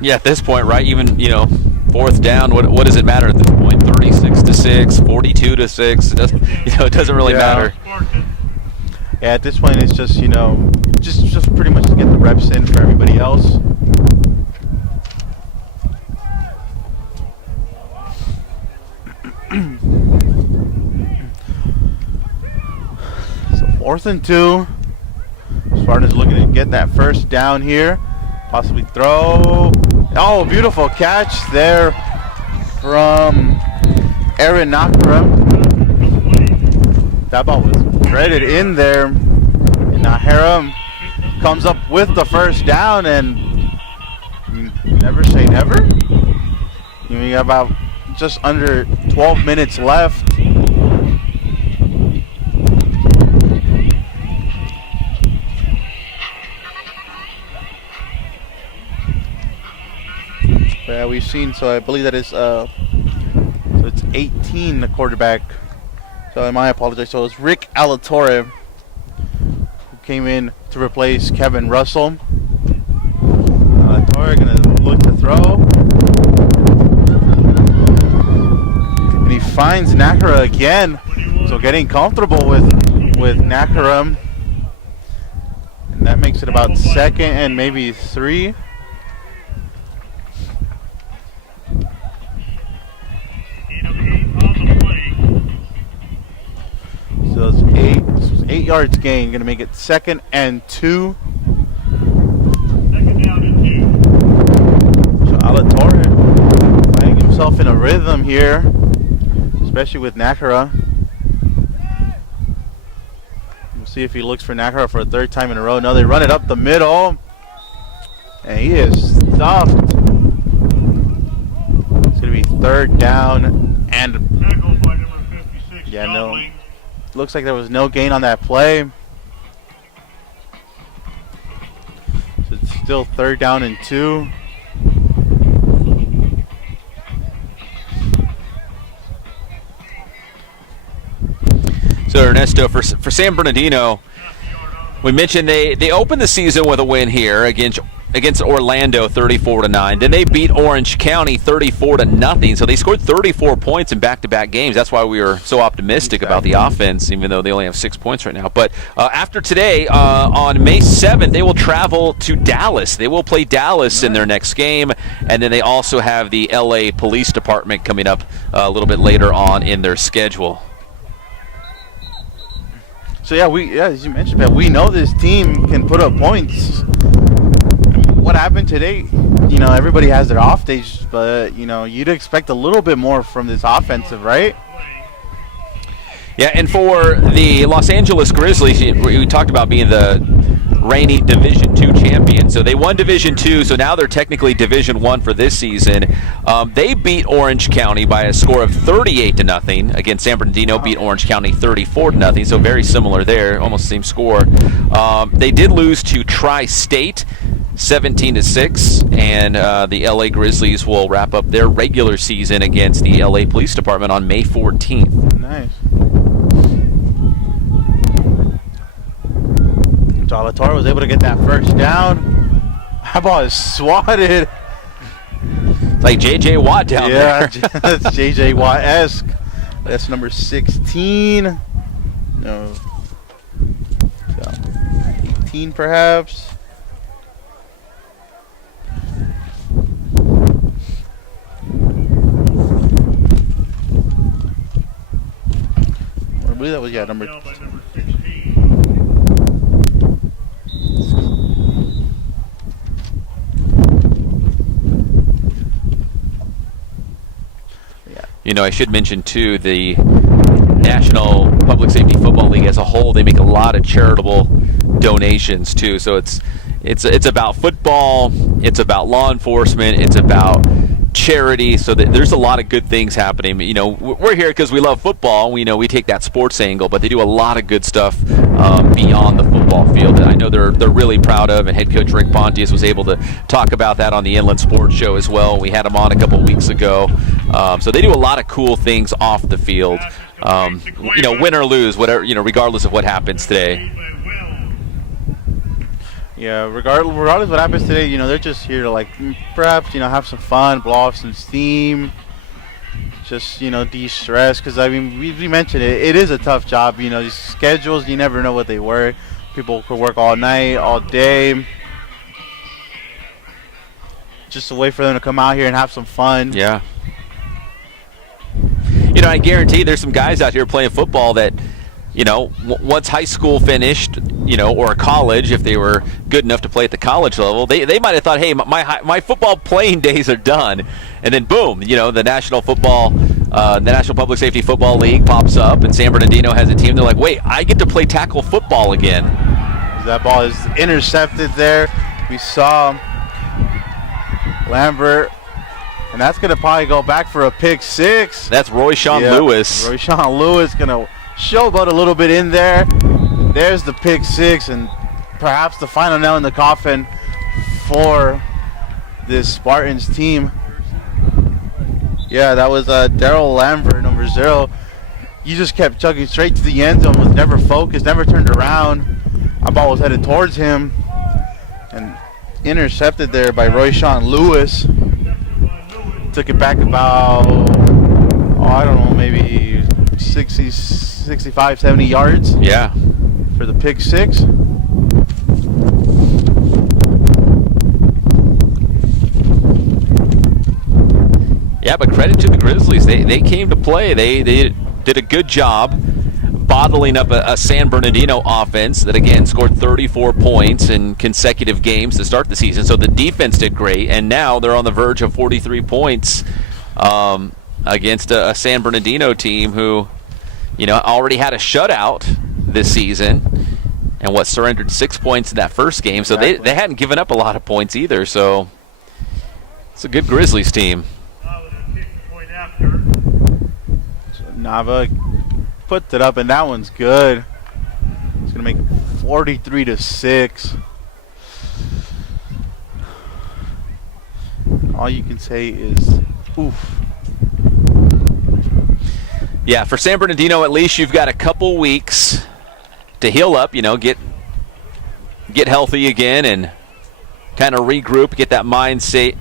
Yeah, at this point, right? Even, you know, fourth down. What does it matter at this point? 36-6, 42-6. It doesn't really matter. Yeah, at this point, it's just just pretty much to get the reps in for everybody else. So 4th and 2. Spartans looking to get that first down here. Possibly throw. Oh, beautiful catch there from Aaron Nakara. That ball was threaded in there. And Nahara comes up with the first down, and never say never. We got about just under 12 minutes left. Yeah, we've seen, so I believe that is, so it's 18, the quarterback. So I apologize. So it's Rick Alatorre who came in to replace Kevin Russell. Alatorre gonna look to throw. And he finds Nakara again. So getting comfortable with Nakara. That makes it about 2nd and maybe 3. So it's 8 yards gain. Going to make it 2nd and 2. So Alatorre finding himself in a rhythm here, especially with Nakara. We'll see if he looks for Nakara for a 3rd time in a row. No, they run it up the middle, and he is stuffed. It's going to be 3rd down, and yeah, no. Looks like there was no gain on that play. So it's still 3rd down and 2. So Ernesto, for San Bernardino, we mentioned they opened the season with a win here against Orlando 34-9. Then they beat Orange County 34-0. So they scored 34 points in back-to-back games. That's why we were so optimistic about the offense, even though they only have 6 points right now. But after today, on May 7th, they will travel to Dallas. They will play Dallas in their next game, and then they also have the LA Police Department coming up a little bit later on in their schedule. So yeah, as you mentioned, man, we know this team can put up points. What happened today? You know, everybody has their off days, but you know, you'd expect a little bit more from this offensive, right? Yeah, and for the Los Angeles Grizzlies, we talked about being the reigning Division II champion. So they won Division II, so now they're technically Division I for this season. They beat Orange County by a score of 38-0. Again, San Bernardino beat Orange County 34-0, so very similar there, almost the same score. They did lose to Tri-State 17-6, and the LA Grizzlies will wrap up their regular season against the LA Police Department on May 14th. Nice. Alatorre was able to get that 1st down. That ball is swatted. It's like J.J. Watt down there. Yeah, that's J.J. Watt-esque. That's number 16. No. 18 perhaps. I believe that was, number 16. You know, I should mention, too, the National Public Safety Football League as a whole, they make a lot of charitable donations, too. So it's about football, it's about law enforcement, it's about charity, so that there's a lot of good things happening. You know, we're here because we love football. We know we take that sports angle, but they do a lot of good stuff beyond the football field that I know they're really proud of. And head coach Rick Pontius was able to talk about that on the Inland Sports Show as well. We had him on a couple weeks ago. So they do a lot of cool things off the field. You know, win or lose, whatever, you know, regardless of what happens today. Yeah, regardless of what happens today, you know, they're just here to, like, perhaps, you know, have some fun, blow off some steam, just, you know, de-stress. Because, I mean, we mentioned it. It is a tough job. You know, these schedules, you never know what they work. People could work all night, all day. Just a way for them to come out here and have some fun. Yeah. You know, I guarantee there's some guys out here playing football that, you know, once high school finished, you know, or college, if they were good enough to play at the college level, they might have thought, hey, my football playing days are done, and then boom, you know, the National Public Safety Football League pops up, and San Bernardino has a team. They're like, wait, I get to play tackle football again. That ball is intercepted there. We saw Lambert, and that's going to probably go back for a pick 6. That's Royshawn Lewis. Royshawn Lewis going to showboat a little bit in there. There's the pick 6, and perhaps the final nail in the coffin for this Spartans team. Yeah, that was Daryl Lambert, number 0. He just kept chugging straight to the end zone, was never focused, never turned around. That ball was headed towards him and intercepted there by Royshawn Lewis. Took it back about, I don't know, maybe 65, 70 yards. Yeah. For the pick 6. Yeah, but credit to the Grizzlies. They came to play. They did a good job bottling up a San Bernardino offense that, again, scored 34 points in consecutive games to start the season. So the defense did great, and now they're on the verge of 43 points against a San Bernardino team who, already had a shutout this season and surrendered 6 points in that first game. So they hadn't given up a lot of points either. So it's a good Grizzlies team. So Nava put it up, and that one's good. It's gonna make 43-6. All you can say is oof. Yeah, for San Bernardino, at least you've got a couple weeks to heal up, get healthy again and kind of regroup, get that mindset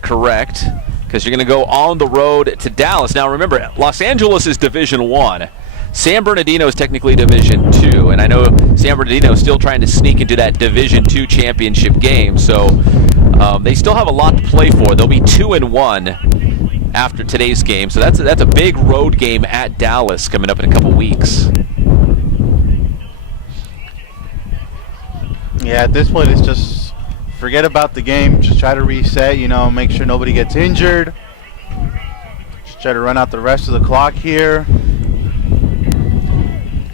correct, because you're going to go on the road to Dallas. Now remember, Los Angeles is Division 1. San Bernardino is technically Division 2, and I know San Bernardino is still trying to sneak into that Division 2 championship game, so they still have a lot to play for. They'll be 2-1 after today's game, so that's a big road game at Dallas coming up in a couple weeks. Yeah, at this point it's just forget about the game. Just try to reset, make sure nobody gets injured. Just try to run out the rest of the clock here.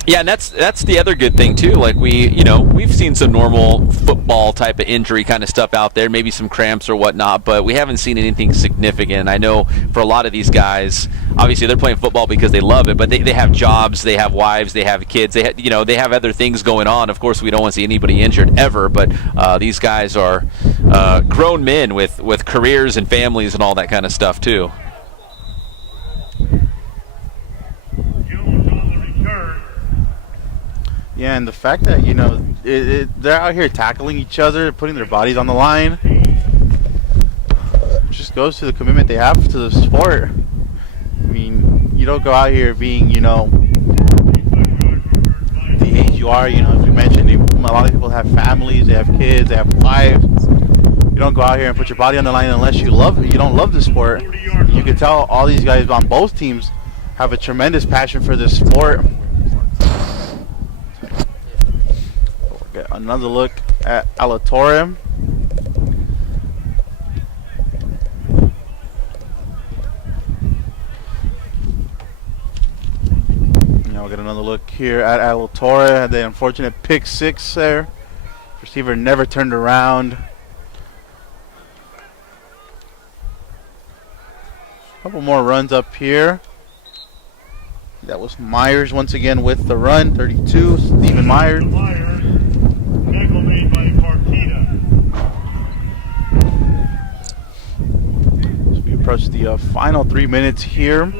Yeah, and that's the other good thing too. Like we've seen some normal football type of injury kind of stuff out there, maybe some cramps or whatnot, but we haven't seen anything significant. I know for a lot of these guys, obviously they're playing football because they love it, but they have jobs, they have wives, they have kids, they have other things going on. Of course, we don't want to see anybody injured ever, but these guys are grown men with careers and families and all that kind of stuff too. Yeah, and the fact that, they're out here tackling each other, putting their bodies on the line, just goes to the commitment they have to the sport. I mean, you don't go out here being, the age you are, as we mentioned, a lot of people have families, they have kids, they have wives. You don't go out here and put your body on the line unless you don't love the sport. You can tell all these guys on both teams have a tremendous passion for this sport. Get another look at Alatorre. We'll get another look here at Alatorre. Had the unfortunate pick six there. Receiver never turned around. Couple more runs up here. That was Myers once again with the run. 32, Stephen Myers. As we approach the final 3 minutes here.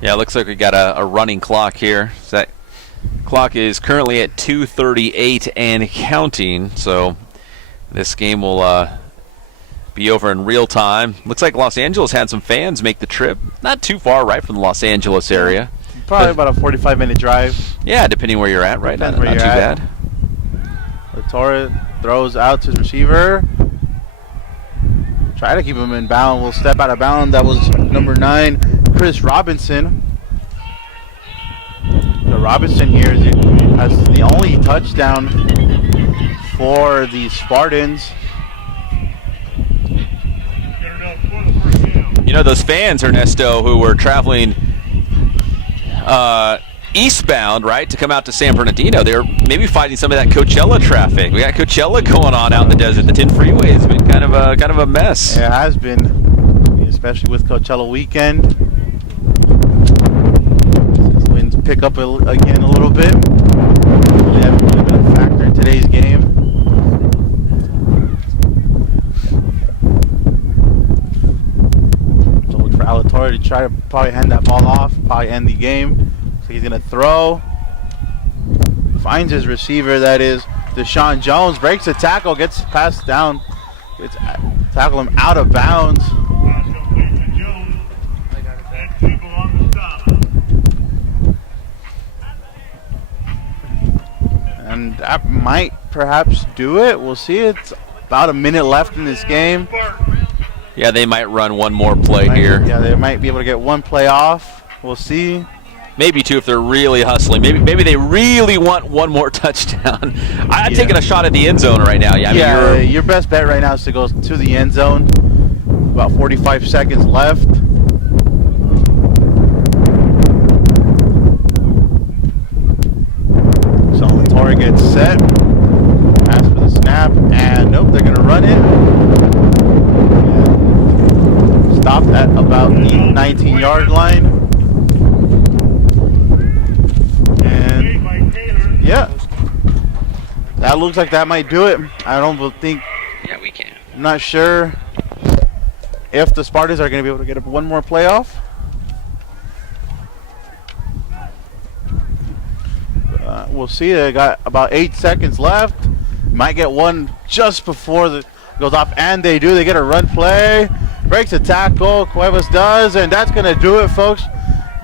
Yeah, it looks like we got a running clock here. So that clock is currently at 2:38 and counting. So this game will be over in real time. Looks like Los Angeles had some fans make the trip. Not too far, right, from the Los Angeles area. Probably about a 45-minute drive. Yeah, depending where you're at, right? Not too at. bad. Alatorre throws out to his receiver. Try to keep him in bound. Will step out of bounds. That was number 9. Chris Robinson. So Robinson here has the only touchdown for the Spartans. Those fans, Ernesto, who were traveling eastbound, right, to come out to San Bernardino, they're maybe fighting some of that Coachella traffic. We got Coachella going on out in the desert. The 10 freeway has been kind of a mess. Yeah, it has been, especially with Coachella weekend. Since winds pick up again a little bit. Really haven't really been a factor in today's game. So look for Alatorre to try to probably hand that ball off, probably end the game. So he's going to throw. Finds his receiver, that is Deshaun Jones. Breaks the tackle, gets passed down. Tackle him out of bounds. and that might perhaps do it. We'll see. It's about a minute left in this game. Yeah, they might run one more play here. Yeah, they might be able to get one play off. We'll see. Maybe two if they're really hustling. Maybe they really want one more touchdown. I'm taking a shot at the end zone right now. Yeah, I mean, your best bet right now is to go to the end zone. About 45 seconds left. So Latore gets set. Pass for the snap, and nope, they're gonna run it. Stopped at about the 19-yard line. And yeah, that looks like that might do it. I don't think. Yeah, we can. I'm not sure if the Spartans are going to be able to get one more playoff. We'll see. They got about 8 seconds left. Might get one just before the goes off, and they do. They get a run play. Breaks a tackle. Cuevas does, and that's going to do it, folks.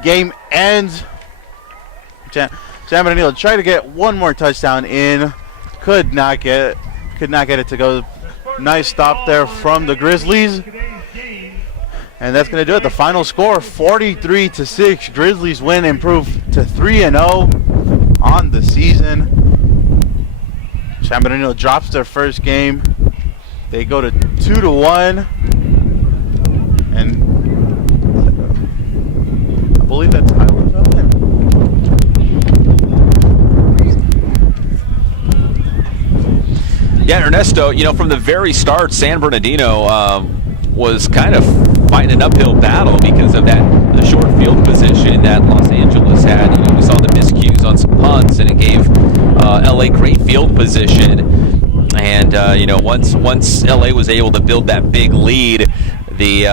Game ends. San Bernardino tried to get one more touchdown in. Could not get it to go. Nice stop there from the Grizzlies. And that's going to do it. The final score, 43-6. Grizzlies win, improve to 3-0 on the season. San Bernardino drops their first game. They go to 2-1. And I believe that's Highlands out there. Yeah, Ernesto, from the very start, San Bernardino was kind of fighting an uphill battle because of the short field position that Los Angeles had. We saw the miscues on some punts, and it gave LA great field position. And once LA was able to build that big lead, the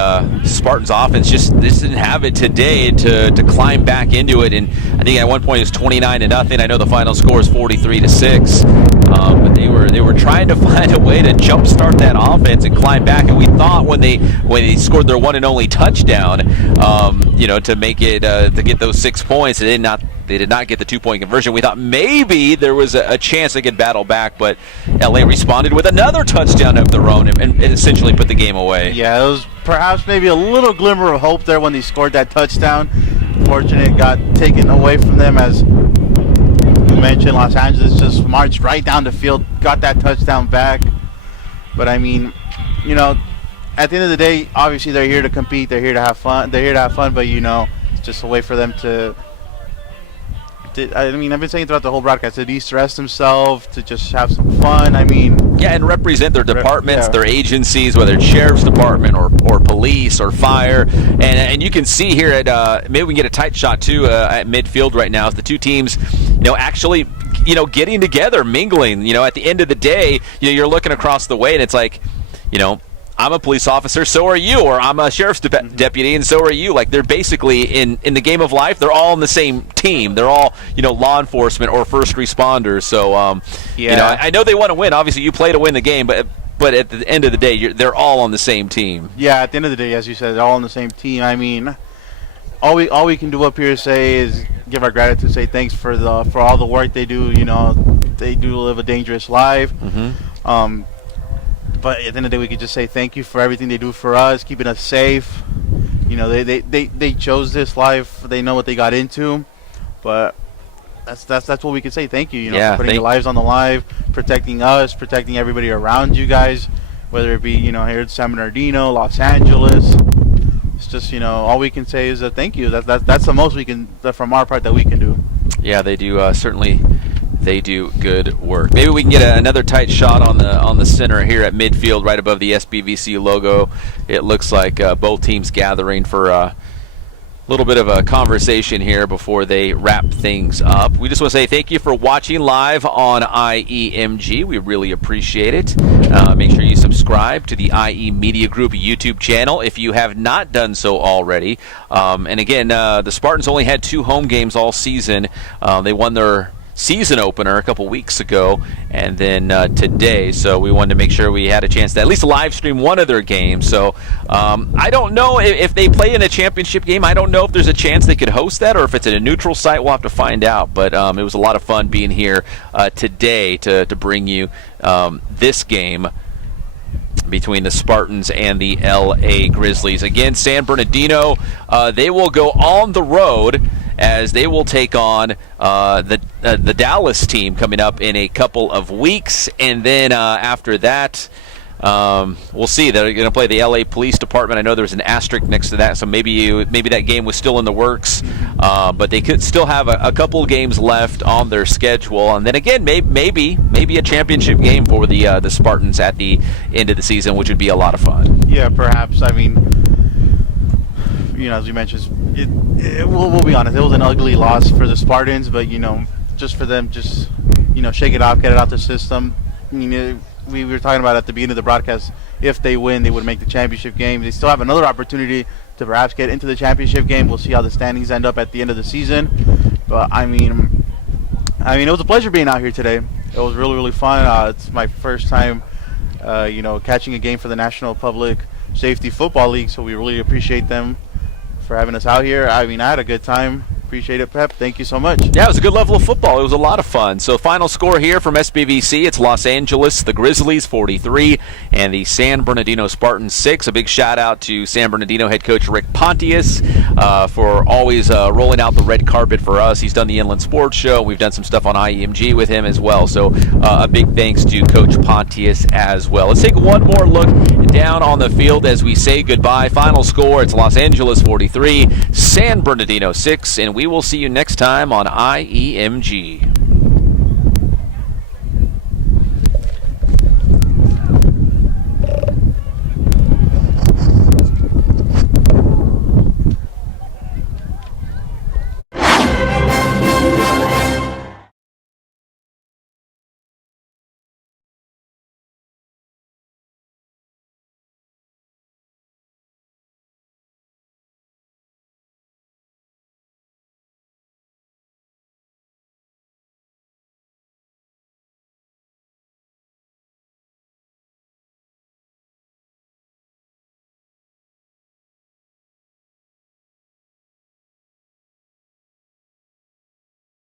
Spartans offense just didn't have it today to climb back into it. And I think at one point it was 29-0. I know the final score is 43-6. But they were trying to find a way to jumpstart that offense and climb back. And we thought when they scored their one and only touchdown, to make it to get those 6 points, they did not get the 2-point conversion. We thought maybe there was a chance they could battle back, but LA responded with another touchdown of their own and essentially put the game away. Yeah, it was perhaps maybe a little glimmer of hope there when they scored that touchdown. Fortunately, it got taken away from them. As you mentioned, Los Angeles just marched right down the field, got that touchdown back. But I mean, at the end of the day, obviously they're here to compete. They're here to have fun. But it's just a way for them to. I've been saying throughout the whole broadcast, to de-stress themselves, to just have some fun. And represent their departments, their agencies, whether it's sheriff's department or police or fire. And you can see here at maybe we can get a tight shot too at midfield right now as the two teams, actually, getting together, mingling. At the end of the day, you're looking across the way and it's like, I'm a police officer, so are you, or I'm a sheriff's deputy, and so are you. Like, they're basically, in the game of life, they're all on the same team. They're all, law enforcement or first responders. So, I know they want to win. Obviously, you play to win the game, but at the end of the day, they're all on the same team. Yeah, at the end of the day, as you said, they're all on the same team. All we can do up here is give our gratitude, say thanks for all the work they do. They do live a dangerous life. Mm-hmm. But at the end of the day, we could just say thank you for everything they do for us, keeping us safe. They chose this life. They know what they got into. But that's what we can say. Thank you. For putting your lives on the line, protecting us, protecting everybody around you guys, whether it be here at San Bernardino, Los Angeles. It's just all we can say is thank you. That's the most we can from our part that we can do. Yeah, they do certainly. They do good work. Maybe we can get another tight shot on the center here at midfield, right above the SBVC logo. It looks like both teams gathering for a little bit of a conversation here before they wrap things up. We just want to say thank you for watching live on IEMG. We really appreciate it. Make sure you subscribe to the IE Media Group YouTube channel if you have not done so already. And again, the Spartans only had 2 home games all season. They won their season opener a couple weeks ago, and then today. So we wanted to make sure we had a chance to at least live stream one of their games. So I don't know if they play in a championship game. I don't know if there's a chance they could host that, or if it's at a neutral site. We'll have to find out. But it was a lot of fun being here today to bring you this game between the Spartans and the LA Grizzlies. Again, San Bernardino, they will go on the road as they will take on the Dallas team coming up in a couple of weeks. And then after that, we'll see. They're going to play the LA Police Department. I know there's an asterisk next to that, so maybe that game was still in the works. But they could still have a couple of games left on their schedule. And then again, maybe a championship game for the Spartans at the end of the season, which would be a lot of fun. Yeah, perhaps. I mean, as you mentioned, we'll be honest, it was an ugly loss for the Spartans, but just for them, shake it off, get it out the system. I mean, we were talking about at the beginning of the broadcast, if they win, they would make the championship game. They still have another opportunity to perhaps get into the championship game. We'll see how the standings end up at the end of the season. But I mean, it was a pleasure being out here today. It was really, really fun. It's my first time, catching a game for the National Public Safety Football League, so we really appreciate them for having us out here. I mean, I had a good time. Appreciate it, Pep. Thank you so much. Yeah, it was a good level of football. It was a lot of fun. So final score here from SBVC, it's Los Angeles, the Grizzlies 43, and the San Bernardino Spartans 6. A big shout out to San Bernardino head coach Rick Pontius for always rolling out the red carpet for us. He's done the Inland Sports Show. We've done some stuff on IEMG with him as well. So a big thanks to Coach Pontius as well. Let's take one more look down on the field as we say goodbye. Final score, it's Los Angeles 43, San Bernardino 6, and we will see you next time on IEMG.